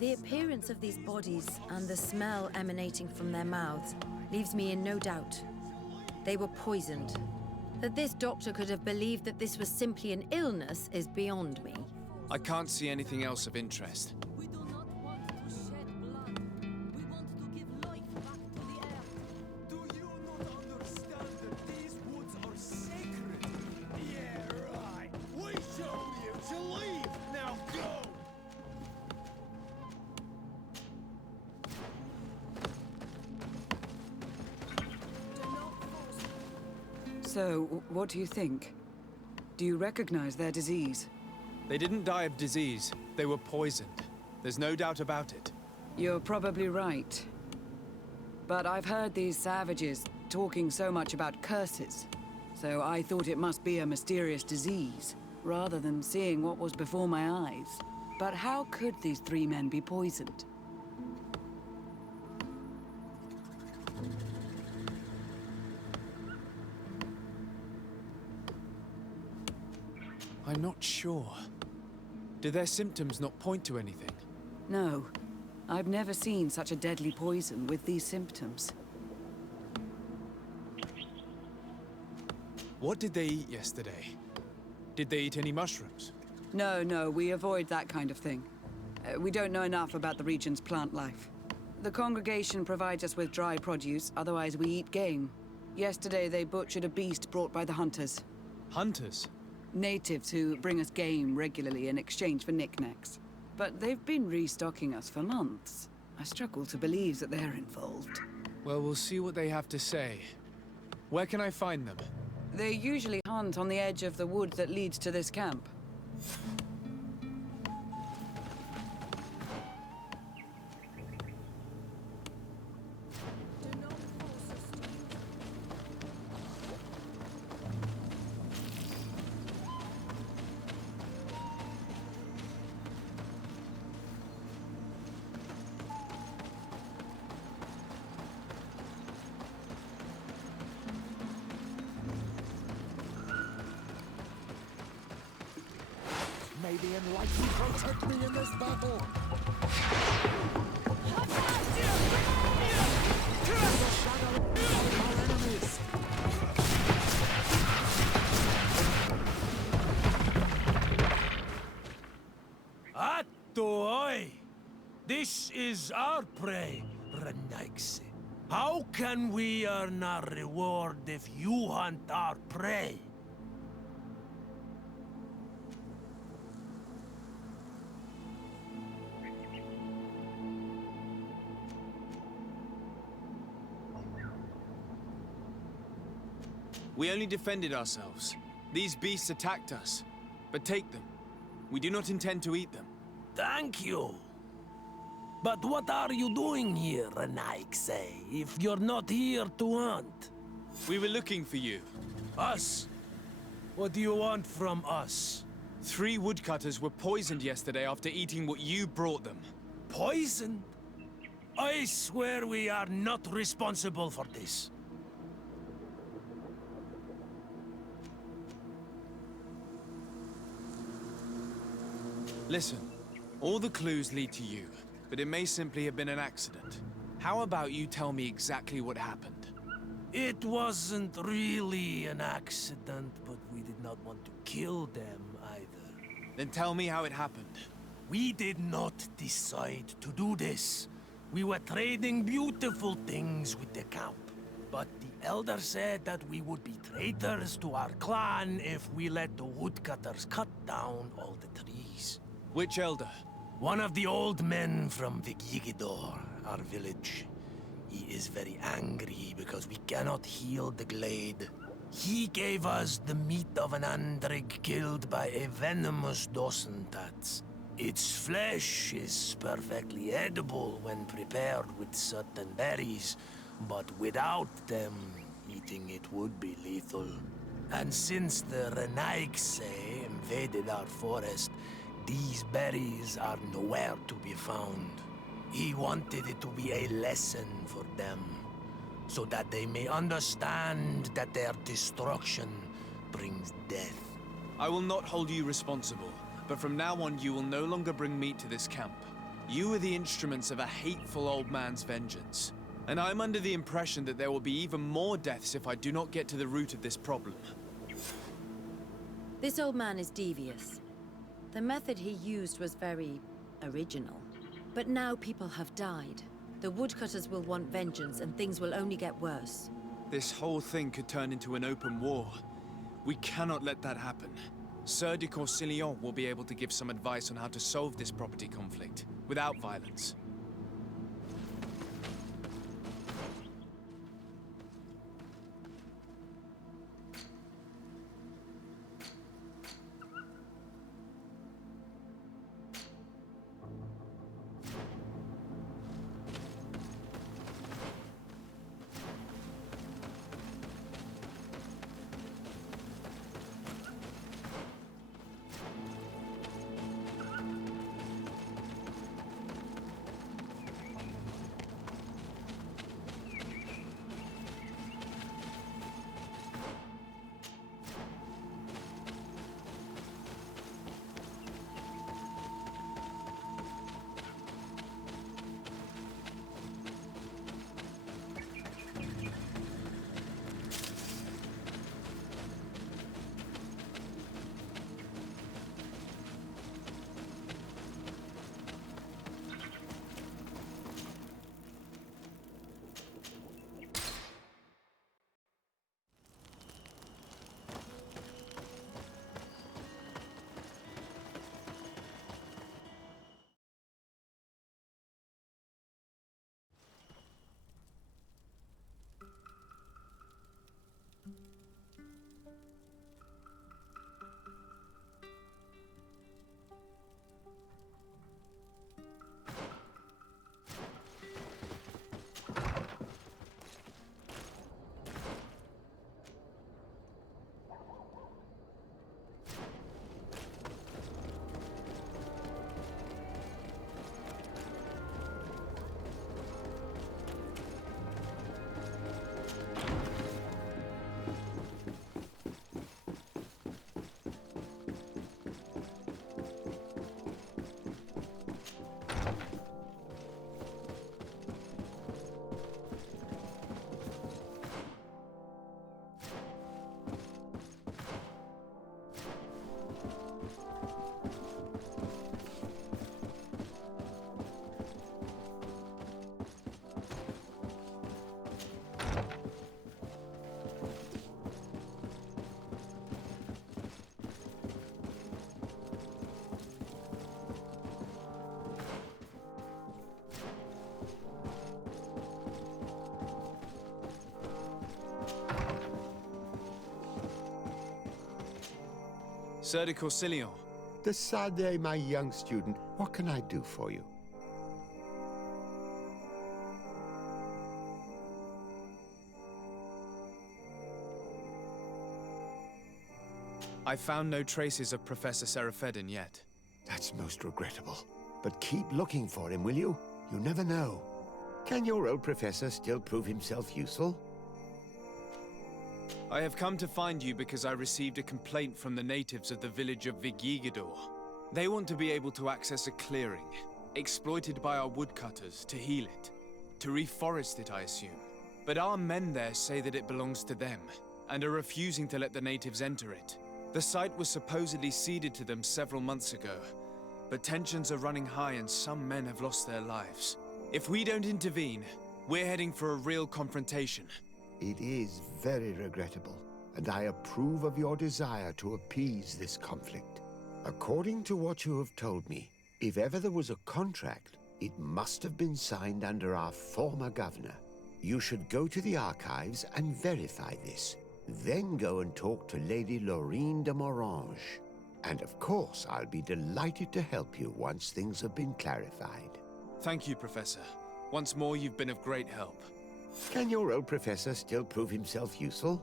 The appearance of these bodies and the smell emanating from their mouths leaves me in no doubt. They were poisoned. That this doctor could have believed that this was simply an illness is beyond me. I can't see anything else of interest. So, what do you think? Do you recognize their disease? They didn't die of disease. They were poisoned. There's no doubt about it. You're probably right. But I've heard these savages talking so much about curses, so I thought it must be a mysterious disease, rather than seeing what was before my eyes. But how could these three men be poisoned? I'm not sure. Do their symptoms not point to anything? No. I've never seen such a deadly poison with these symptoms. What did they eat yesterday? Did they eat any mushrooms? No, we avoid that kind of thing. We don't know enough about the region's plant life. The congregation provides us with dry produce, otherwise we eat game. Yesterday they butchered a beast brought by the hunters. Hunters? Natives who bring us game regularly in exchange for knickknacks. But they've been restocking us for months. I struggle to believe that they're involved. Well, we'll see what they have to say. Where can I find them? They usually hunt on the edge of the wood that leads to this camp. May the Enlightened protect me in this battle! This is our prey, Renaigse. How can we earn our reward if you hunt our prey? We only defended ourselves. These beasts attacked us. But take them. We do not intend to eat them. Thank you. But what are you doing here, Renaigse, if you're not here to hunt? We were looking for you. Us? What do you want from us? 3 woodcutters were poisoned yesterday after eating what you brought them. Poisoned? I swear we are not responsible for this. Listen, all the clues lead to you, but it may simply have been an accident. How about you tell me exactly what happened? It wasn't really an accident, but we did not want to kill them either. Then tell me how it happened. We did not decide to do this. We were trading beautiful things with the camp. But the elder said that we would be traitors to our clan if we let the woodcutters cut down all the trees. Which elder? One of the old men from Vigigidor, our village. He is very angry because we cannot heal the glade. He gave us the meat of an andrig killed by a venomous dosentats. Its flesh is perfectly edible when prepared with certain berries, but without them, eating it would be lethal. And since the Renaigse invaded our forest, these berries are nowhere to be found. He wanted it to be a lesson for them, so that they may understand that their destruction brings death. I will not hold you responsible, but from now on you will no longer bring meat to this camp. You are the instruments of a hateful old man's vengeance. And I'm under the impression that there will be even more deaths if I do not get to the root of this problem. This old man is devious. The method he used was very original. But now people have died. The woodcutters will want vengeance and things will only get worse. This whole thing could turn into an open war. We cannot let that happen. Sir de Corsillon will be able to give some advice on how to solve this property conflict, without violence. Sir de Corsilion. De Sade, my young student, what can I do for you? I found no traces of Professor Seraphedin yet. That's most regrettable. But keep looking for him, will you? You never know. Can your old professor still prove himself useful? I have come to find you because I received a complaint from the natives of the village of Vigigador. They want to be able to access a clearing, exploited by our woodcutters, to heal it. To reforest it, I assume. But our men there say that it belongs to them, and are refusing to let the natives enter it. The site was supposedly ceded to them several months ago, but tensions are running high and some men have lost their lives. If we don't intervene, we're heading for a real confrontation. It is very regrettable, and I approve of your desire to appease this conflict. According to what you have told me, if ever there was a contract, it must have been signed under our former governor. You should go to the archives and verify this. Then go and talk to Lady Laurine de Morange. And of course, I'll be delighted to help you once things have been clarified. Thank you, Professor. Once more, you've been of great help. Can your old professor still prove himself useful?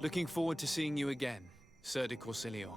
Looking forward to seeing you again, Sir de Corsilion.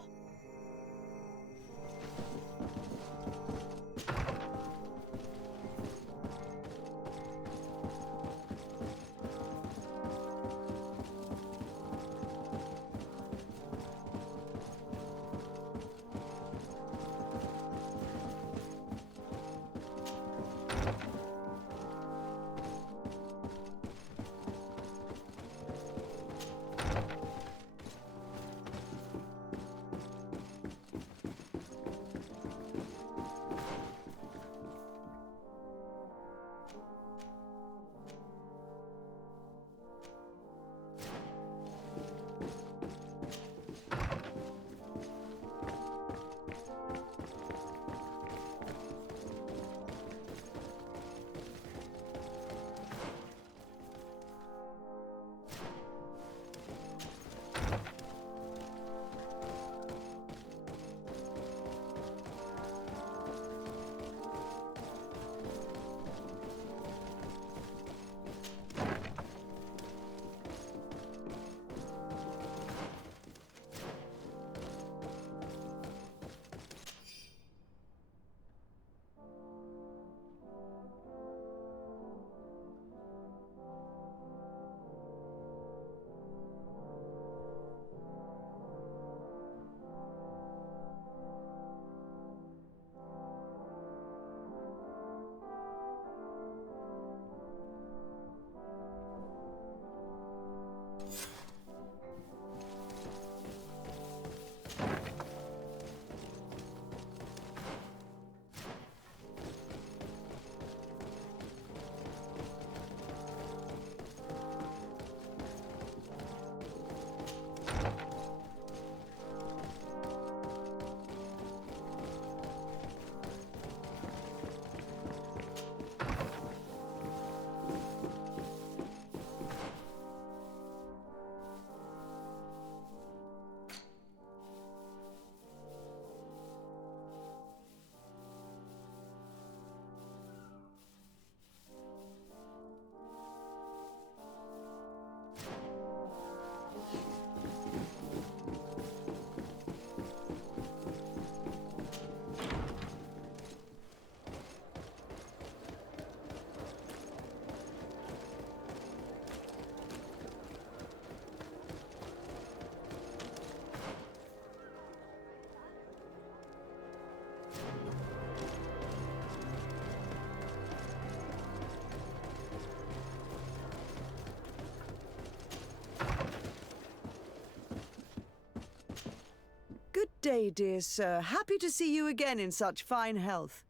Good day, dear sir. Happy to see you again in such fine health.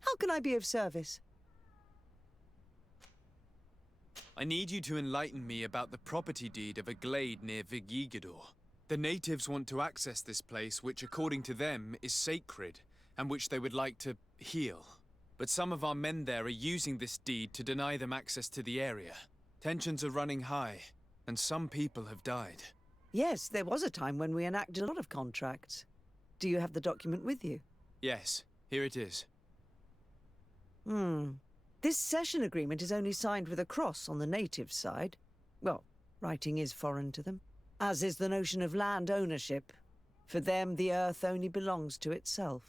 How can I be of service? I need you to enlighten me about the property deed of a glade near Vigigador. The natives want to access this place, which according to them is sacred, and which they would like to heal. But some of our men there are using this deed to deny them access to the area. Tensions are running high, and some people have died. Yes, there was a time when we enacted a lot of contracts. Do you have the document with you? Yes, here it is. This cession agreement is only signed with a cross on the native side. Well, writing is foreign to them, as is the notion of land ownership. For them, the earth only belongs to itself.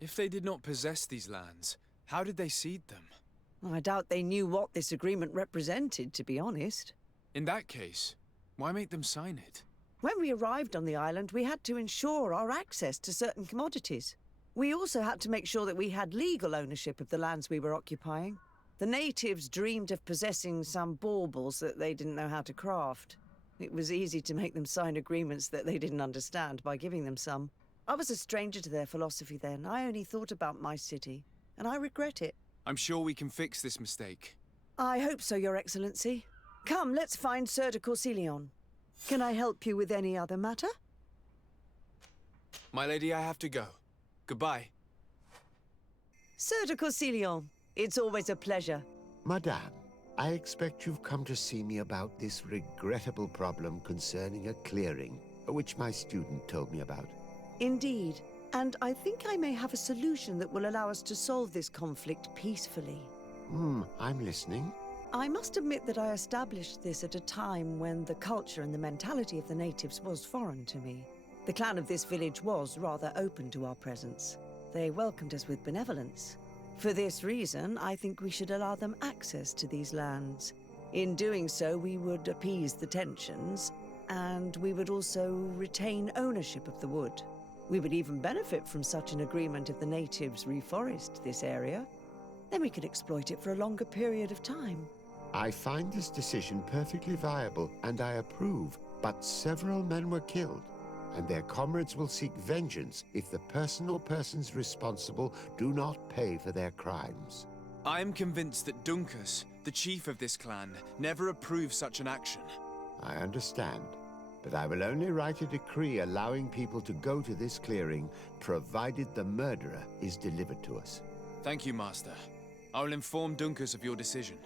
If they did not possess these lands, how did they cede them? I doubt they knew what this agreement represented, to be honest. In that case, why make them sign it? When we arrived on the island, we had to ensure our access to certain commodities. We also had to make sure that we had legal ownership of the lands we were occupying. The natives dreamed of possessing some baubles that they didn't know how to craft. It was easy to make them sign agreements that they didn't understand by giving them some. I was a stranger to their philosophy then. I only thought about my city, and I regret it. I'm sure we can fix this mistake. I hope so, Your Excellency. Come, let's find Sir de Corsilion. Can I help you with any other matter? My lady, I have to go. Goodbye. Sir de Corsilion, it's always a pleasure. Madame, I expect you've come to see me about this regrettable problem concerning a clearing, which my student told me about. Indeed, and I think I may have a solution that will allow us to solve this conflict peacefully. I'm listening. I must admit that I established this at a time when the culture and the mentality of the natives was foreign to me. The clan of this village was rather open to our presence. They welcomed us with benevolence. For this reason, I think we should allow them access to these lands. In doing so, we would appease the tensions, and we would also retain ownership of the wood. We would even benefit from such an agreement if the natives reforest this area. Then we could exploit it for a longer period of time. I find this decision perfectly viable, and I approve, but several men were killed, and their comrades will seek vengeance if the person or persons responsible do not pay for their crimes. I am convinced that Dunkus, the chief of this clan, never approved such an action. I understand, but I will only write a decree allowing people to go to this clearing, provided the murderer is delivered to us. Thank you, Master. I will inform Dunkus of your decision.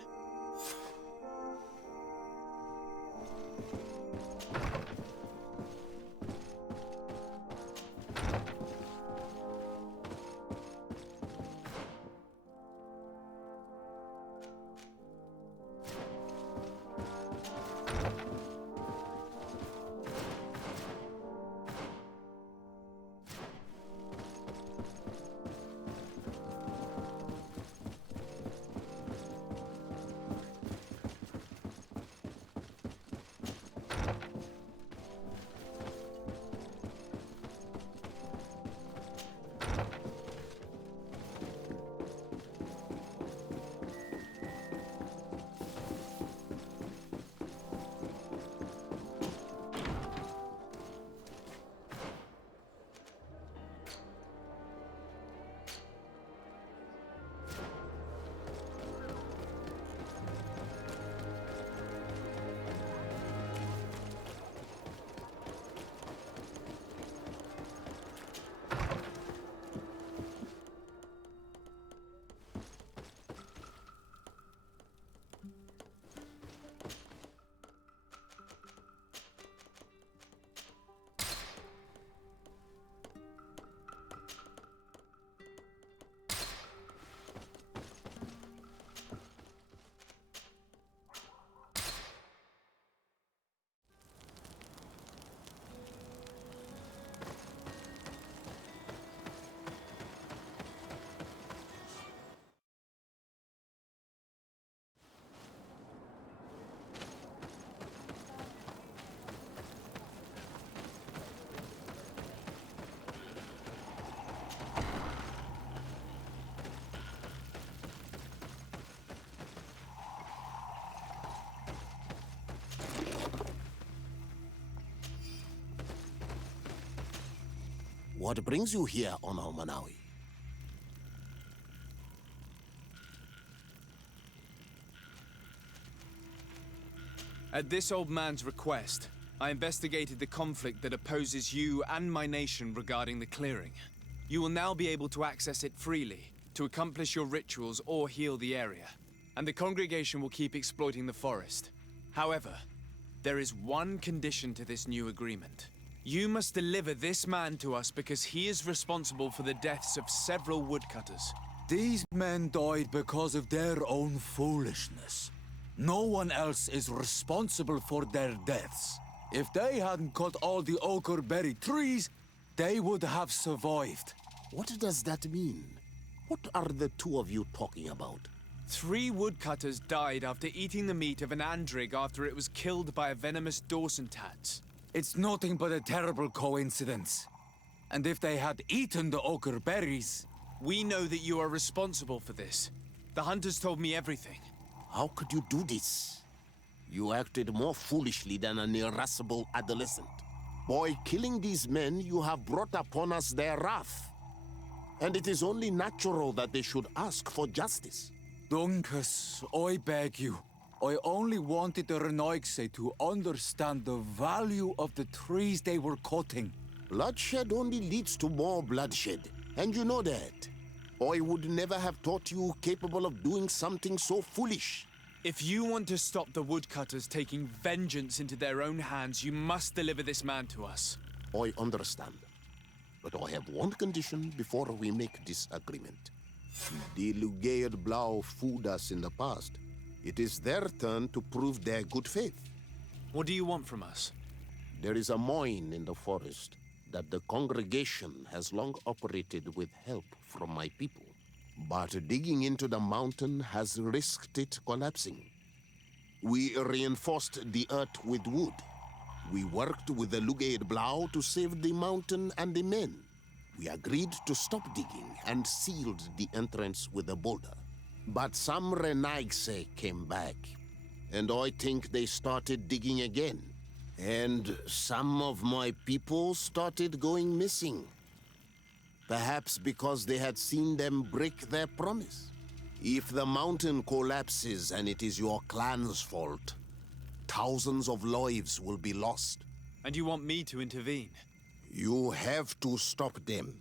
What brings you here, Ono Manawi? At this old man's request, I investigated the conflict that opposes you and my nation regarding the clearing. You will now be able to access it freely, to accomplish your rituals or heal the area. And the congregation will keep exploiting the forest. However, there is one condition to this new agreement. You must deliver this man to us because he is responsible for the deaths of several woodcutters. These men died because of their own foolishness. No one else is responsible for their deaths. If they hadn't cut all the oakerberry trees, they would have survived. What does that mean? What are the two of you talking about? 3 woodcutters died after eating the meat of an andrig after it was killed by a venomous Dawson tat. It's nothing but a terrible coincidence. And if they had eaten the ochre berries... We know that you are responsible for this. The hunters told me everything. How could you do this? You acted more foolishly than an irascible adolescent. By killing these men, you have brought upon us their wrath. And it is only natural that they should ask for justice. Duncas, I beg you. I only wanted the Renoigse to understand the value of the trees they were cutting. Bloodshed only leads to more bloodshed, and you know that. I would never have thought you capable of doing something so foolish. If you want to stop the woodcutters taking vengeance into their own hands, you must deliver this man to us. I understand. But I have one condition before we make this agreement. The Lugaid Blau fooled us in the past. It is their turn to prove their good faith. What do you want from us? There is a mine in the forest that the congregation has long operated with help from my people. But digging into the mountain has risked it collapsing. We reinforced the earth with wood. We worked with the Lugaid Blau to save the mountain and the men. We agreed to stop digging and sealed the entrance with a boulder. But some Renaigse came back, and I think they started digging again. And some of my people started going missing. Perhaps because they had seen them break their promise. If the mountain collapses and it is your clan's fault, thousands of lives will be lost. And you want me to intervene? You have to stop them.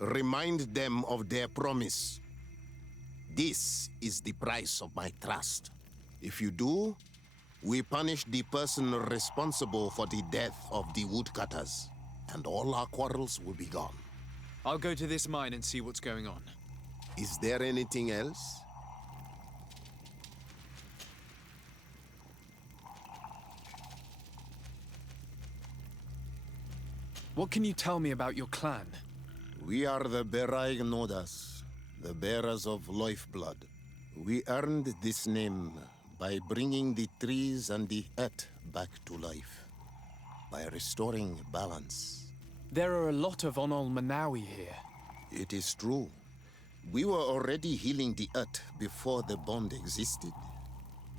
Remind them of their promise. This is the price of my trust. If you do, we punish the person responsible for the death of the woodcutters, and all our quarrels will be gone. I'll go to this mine and see what's going on. Is there anything else? What can you tell me about your clan? We are the Beraig Nodas, the bearers of lifeblood. We earned this name by bringing the trees and the earth back to life, by restoring balance. There are a lot of Onol Manawi here. It is true. We were already healing the earth before the bond existed.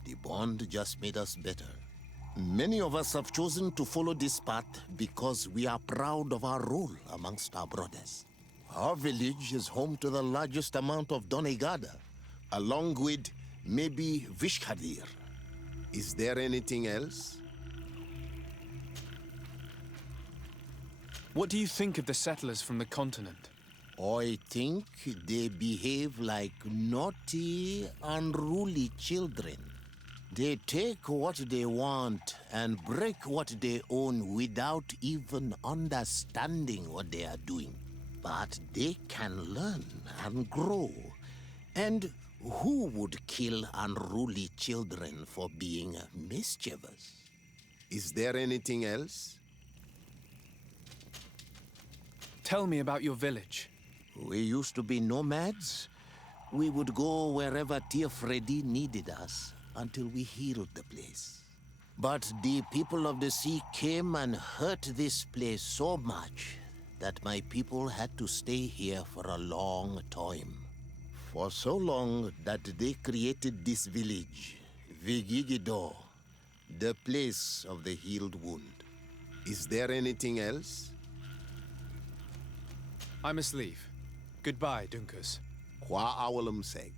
The bond just made us better. Many of us have chosen to follow this path because we are proud of our role amongst our brothers. Our village is home to the largest amount of Donegada, along with maybe Vishkadir. Is there anything else? What do you think of the settlers from the continent? I think they behave like naughty, unruly children. They take what they want and break what they own without even understanding what they are doing. But they can learn and grow. And who would kill unruly children for being mischievous? Is there anything else? Tell me about your village. We used to be nomads. We would go wherever Tia Freddy needed us until we healed the place. But the people of the sea came and hurt this place so much that my people had to stay here for a long time. For so long that they created this village, Vigigido, the place of the healed wound. Is there anything else? I must leave. Goodbye, Dunkers. Qua awalum seg.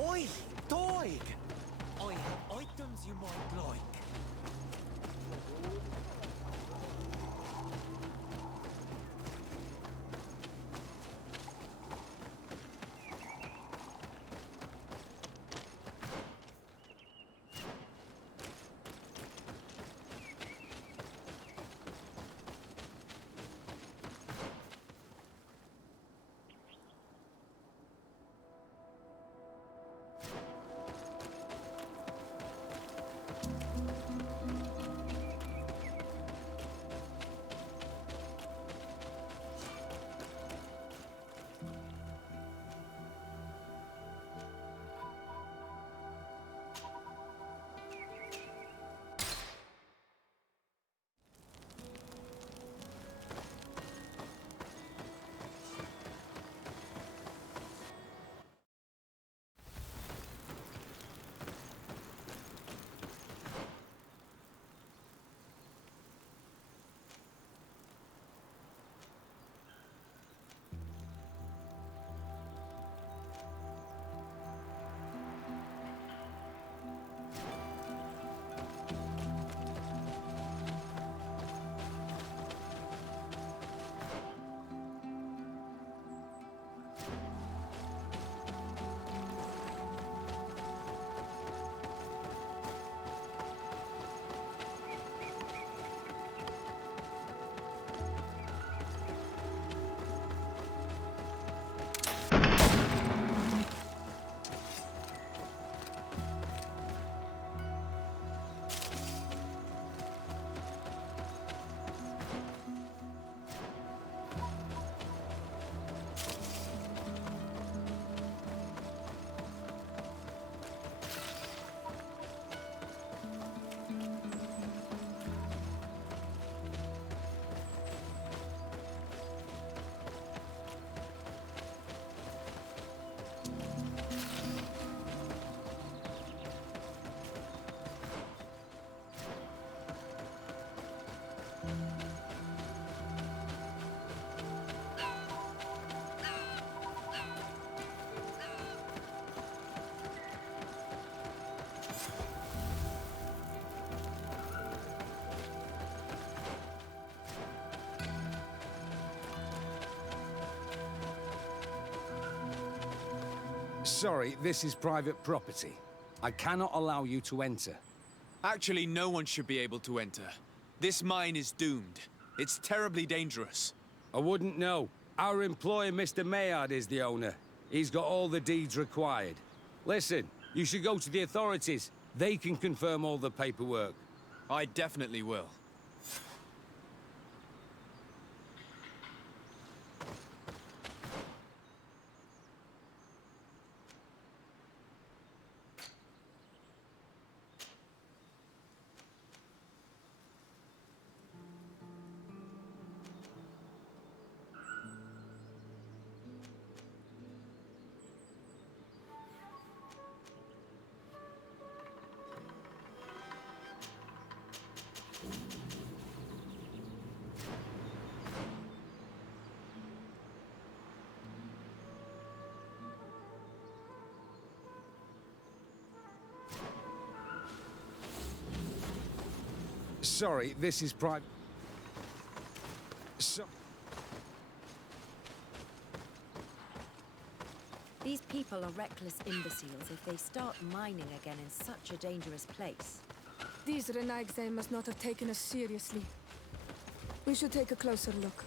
Oi, Doig! I have items you might like. Sorry, this is private property. I cannot allow you to enter. Actually, no one should be able to enter. This mine is doomed. It's terribly dangerous. I wouldn't know. Our employer, Mr. Maillard, is the owner. He's got all the deeds required. Listen, you should go to the authorities. They can confirm all the paperwork. I definitely will. Sorry, this is private... These people are reckless imbeciles if they start mining again in such a dangerous place. These Renagse must not have taken us seriously. We should take a closer look.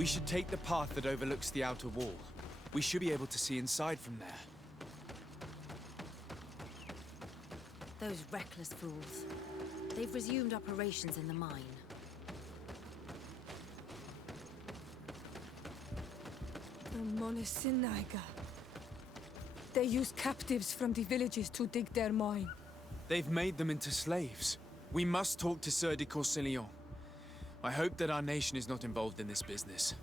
We should take the path that overlooks the outer wall. We should be able to see inside from there. Those reckless fools. They've resumed operations in the mine. The Monisiniga. They use captives from the villages to dig their mine. They've made them into slaves. We must talk to Sir de Corsillon. I hope that our nation is not involved in this business.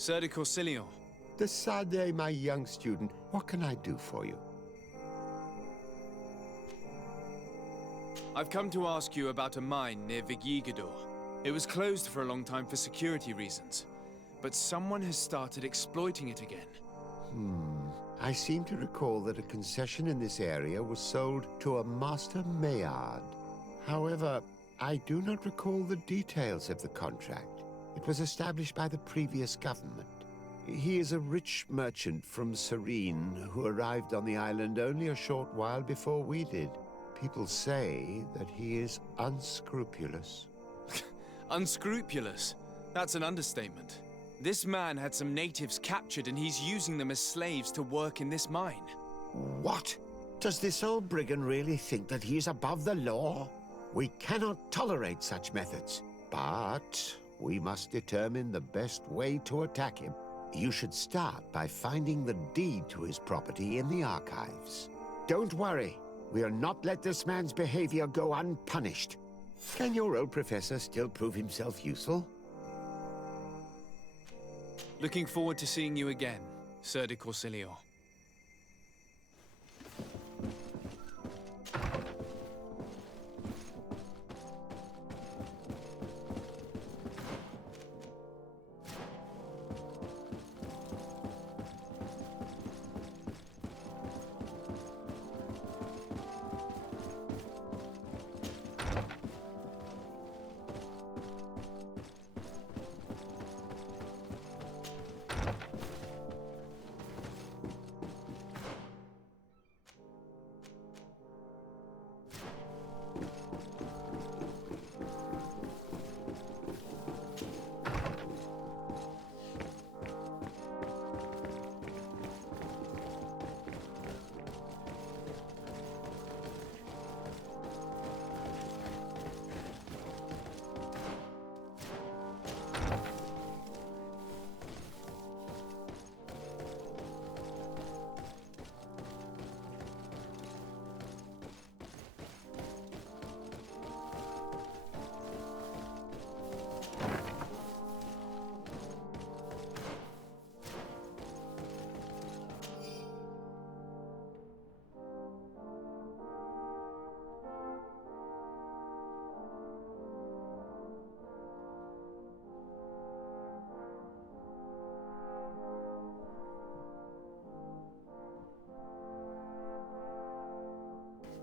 Sir de Corsillon. Decidez, my young student, what can I do for you? I've come to ask you about a mine near Vigigador. It was closed for a long time for security reasons, but someone has started exploiting it again. I seem to recall that a concession in this area was sold to a Master Maillard. However, I do not recall the details of the contract. It was established by the previous government. He is a rich merchant from Serene who arrived on the island only a short while before we did. People say that he is unscrupulous. Unscrupulous? That's an understatement. This man had some natives captured and he's using them as slaves to work in this mine. What? Does this old brigand really think that he is above the law? We cannot tolerate such methods, but we must determine the best way to attack him. You should start by finding the deed to his property in the archives. Don't worry. We'll not let this man's behavior go unpunished. Can your old professor still prove himself useful? Looking forward to seeing you again, Sir de Corsillon.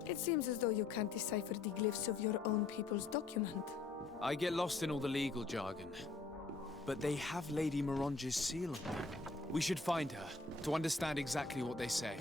It seems as though you can't decipher the glyphs of your own people's document. I get lost in all the legal jargon. But they have Lady Moronge's seal on them. We should find her, to understand exactly what they say.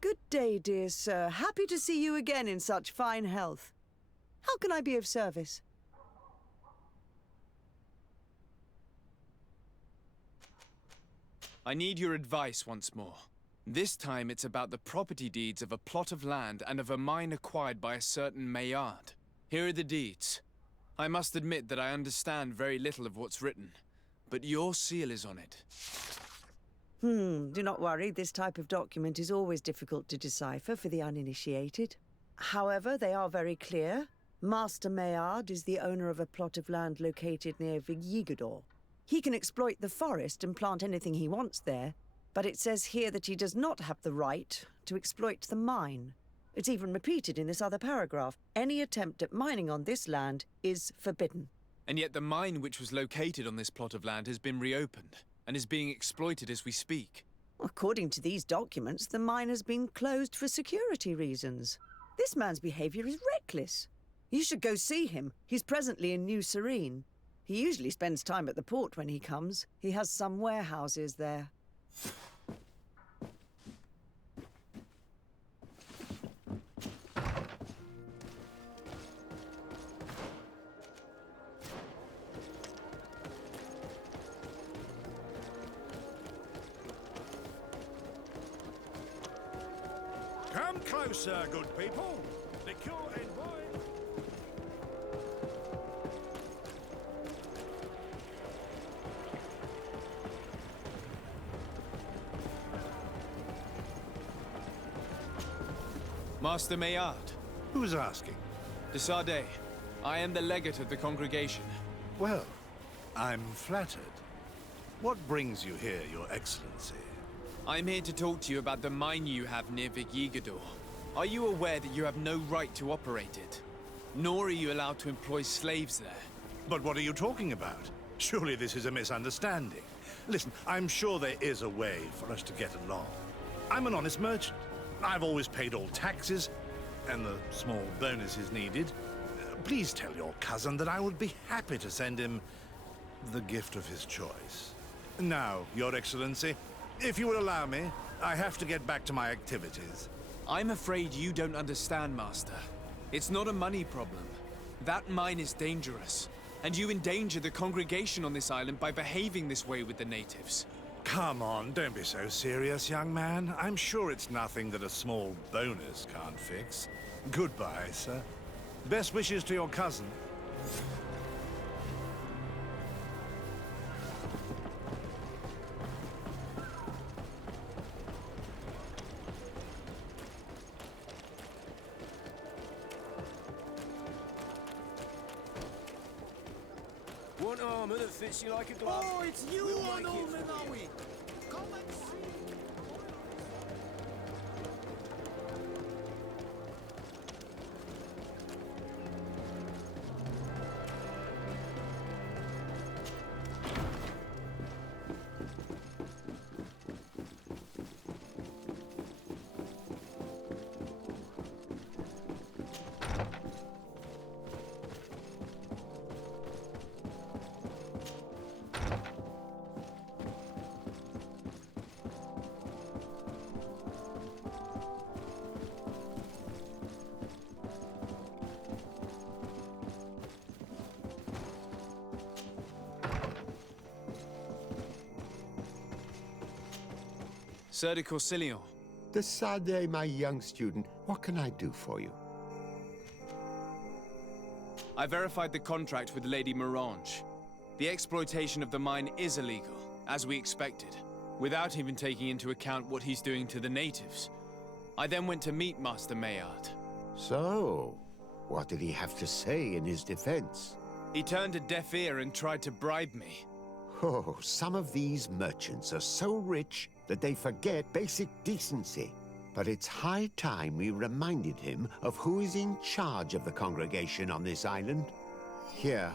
Good day, dear sir. Happy to see you again in such fine health. How can I be of service? I need your advice once more. This time it's about the property deeds of a plot of land and of a mine acquired by a certain Maillard. Here are the deeds. I must admit that I understand very little of what's written, but your seal is on it. Do not worry. This type of document is always difficult to decipher for the uninitiated. However, they are very clear. Master Maillard is the owner of a plot of land located near Vigigador. He can exploit the forest and plant anything he wants there, but it says here that he does not have the right to exploit the mine. It's even repeated in this other paragraph. Any attempt at mining on this land is forbidden. And yet the mine which was located on this plot of land has been reopened and is being exploited as we speak. According to these documents, the mine has been closed for security reasons. This man's behavior is reckless. You should go see him. He's presently in New Serene. He usually spends time at the port when he comes. He has some warehouses there. Come closer, good people. Liquor and wine. Master Maillard. Who's asking? De Sardet. I am the legate of the congregation. Well, I'm flattered. What brings you here, Your Excellency? I'm here to talk to you about the mine you have near Vigigador. Are you aware that you have no right to operate it? Nor are you allowed to employ slaves there. But what are you talking about? Surely this is a misunderstanding. Listen, I'm sure there is a way for us to get along. I'm an honest merchant. I've always paid all taxes, and the small bonuses needed. Please tell your cousin that I would be happy to send him the gift of his choice. Now, Your Excellency, if you will allow me, I have to get back to my activities. I'm afraid you don't understand, Master. It's not a money problem. That mine is dangerous, and you endanger the congregation on this island by behaving this way with the natives. Come on, don't be so serious, young man. I'm sure it's nothing that a small bonus can't fix. Goodbye, sir. Best wishes to your cousin. One armor that fits you like a glove. Oh, it's you, We'll old make it for you. Menawi. Come and see. Sir de Corsilion. De Sardet, my young student, what can I do for you? I verified the contract with Lady Mirange. The exploitation of the mine is illegal, as we expected, without even taking into account what he's doing to the natives. I then went to meet Master Maillard. So, what did he have to say in his defense? He turned a deaf ear and tried to bribe me. Oh, some of these merchants are so rich that they forget basic decency. But it's high time we reminded him of who is in charge of the congregation on this island. Here,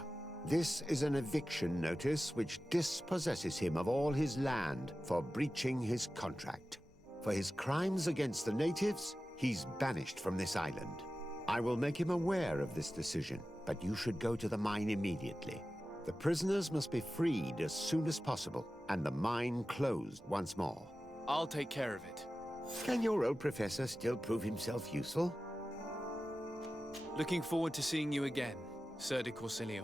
this is an eviction notice which dispossesses him of all his land for breaching his contract. For his crimes against the natives, he's banished from this island. I will make him aware of this decision, but you should go to the mine immediately. The prisoners must be freed as soon as possible, and the mine closed once more. I'll take care of it. Can your old professor still prove himself useful? Looking forward to seeing you again, Sir de Corsilior.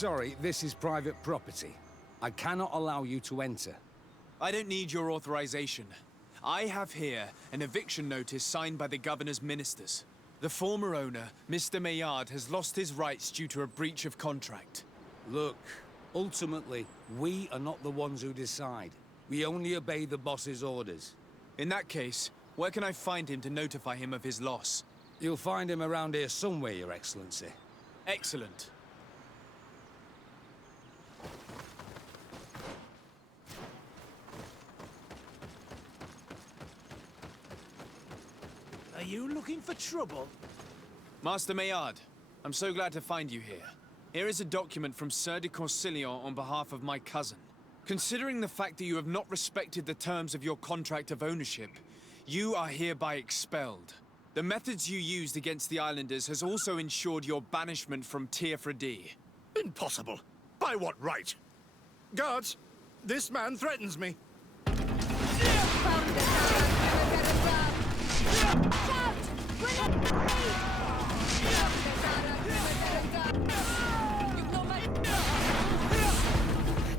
Sorry, this is private property. I cannot allow you to enter. I don't need your authorization. I have here an eviction notice signed by the governor's ministers. The former owner, Mr. Maillard, has lost his rights due to a breach of contract. Look, ultimately, we are not the ones who decide. We only obey the boss's orders. In that case, where can I find him to notify him of his loss? You'll find him around here somewhere, Your Excellency. Excellent. Are you looking for trouble? Master Maillard, I'm so glad to find you here. Here is a document from Sir de Corsilior on behalf of my cousin. Considering the fact that you have not respected the terms of your contract of ownership, you are hereby expelled. The methods you used against the islanders has also ensured your banishment from Tier-Fredi. Impossible. By what right? Guards, this man threatens me.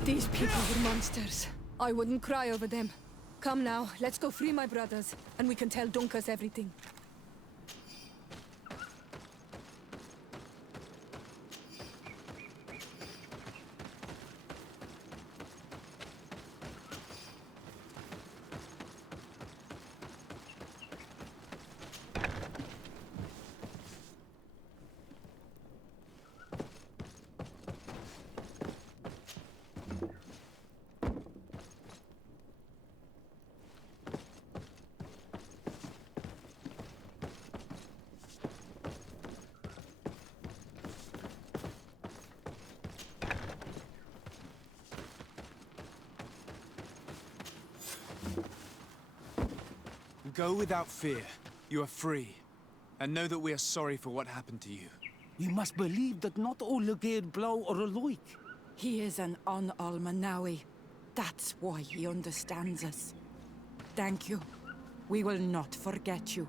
These people were monsters. I wouldn't cry over them. Come now, let's go free my brothers, and we can tell Dunkas everything. Go without fear. You are free. And know that we are sorry for what happened to you. You must believe that not all Legade blow or alike. He is an Almanawi. That's why he understands us. Thank you. We will not forget you.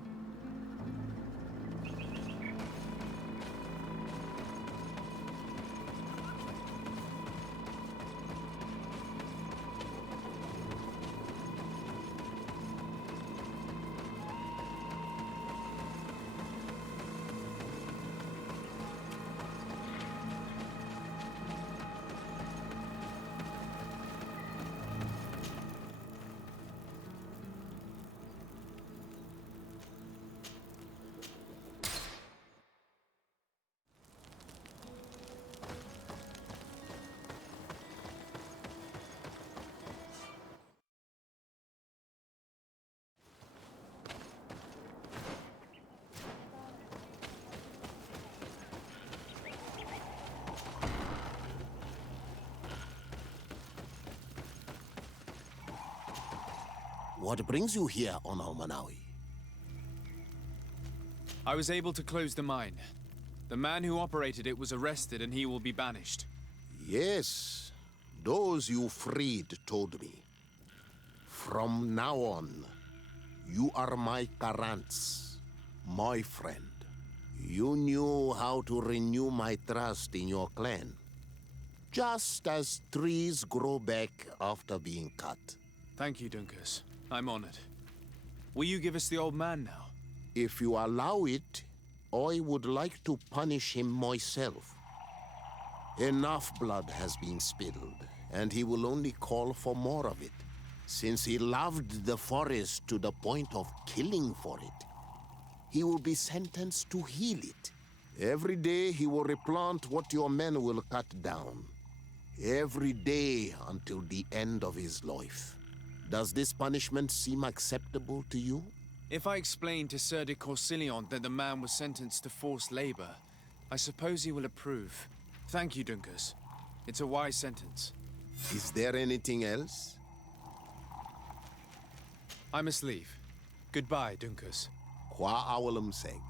What brings you here on Almanawi? I was able to close the mine. The man who operated it was arrested and he will be banished. Yes, those you freed told me. From now on, you are my Karants, my friend. You knew how to renew my trust in your clan. Just as trees grow back after being cut. Thank you, Dunkus. I'm honored. Will you give us the old man now? If you allow it, I would like to punish him myself. Enough blood has been spilled, and he will only call for more of it. Since he loved the forest to the point of killing for it, he will be sentenced to heal it. Every day he will replant what your men will cut down. Every day until the end of his life. Does this punishment seem acceptable to you? If I explain to Sir de Corsilion that the man was sentenced to forced labor, I suppose he will approve. Thank you, Dunkus. It's a wise sentence. Is there anything else? I must leave. Goodbye, Dunkus. Qua awalum seg.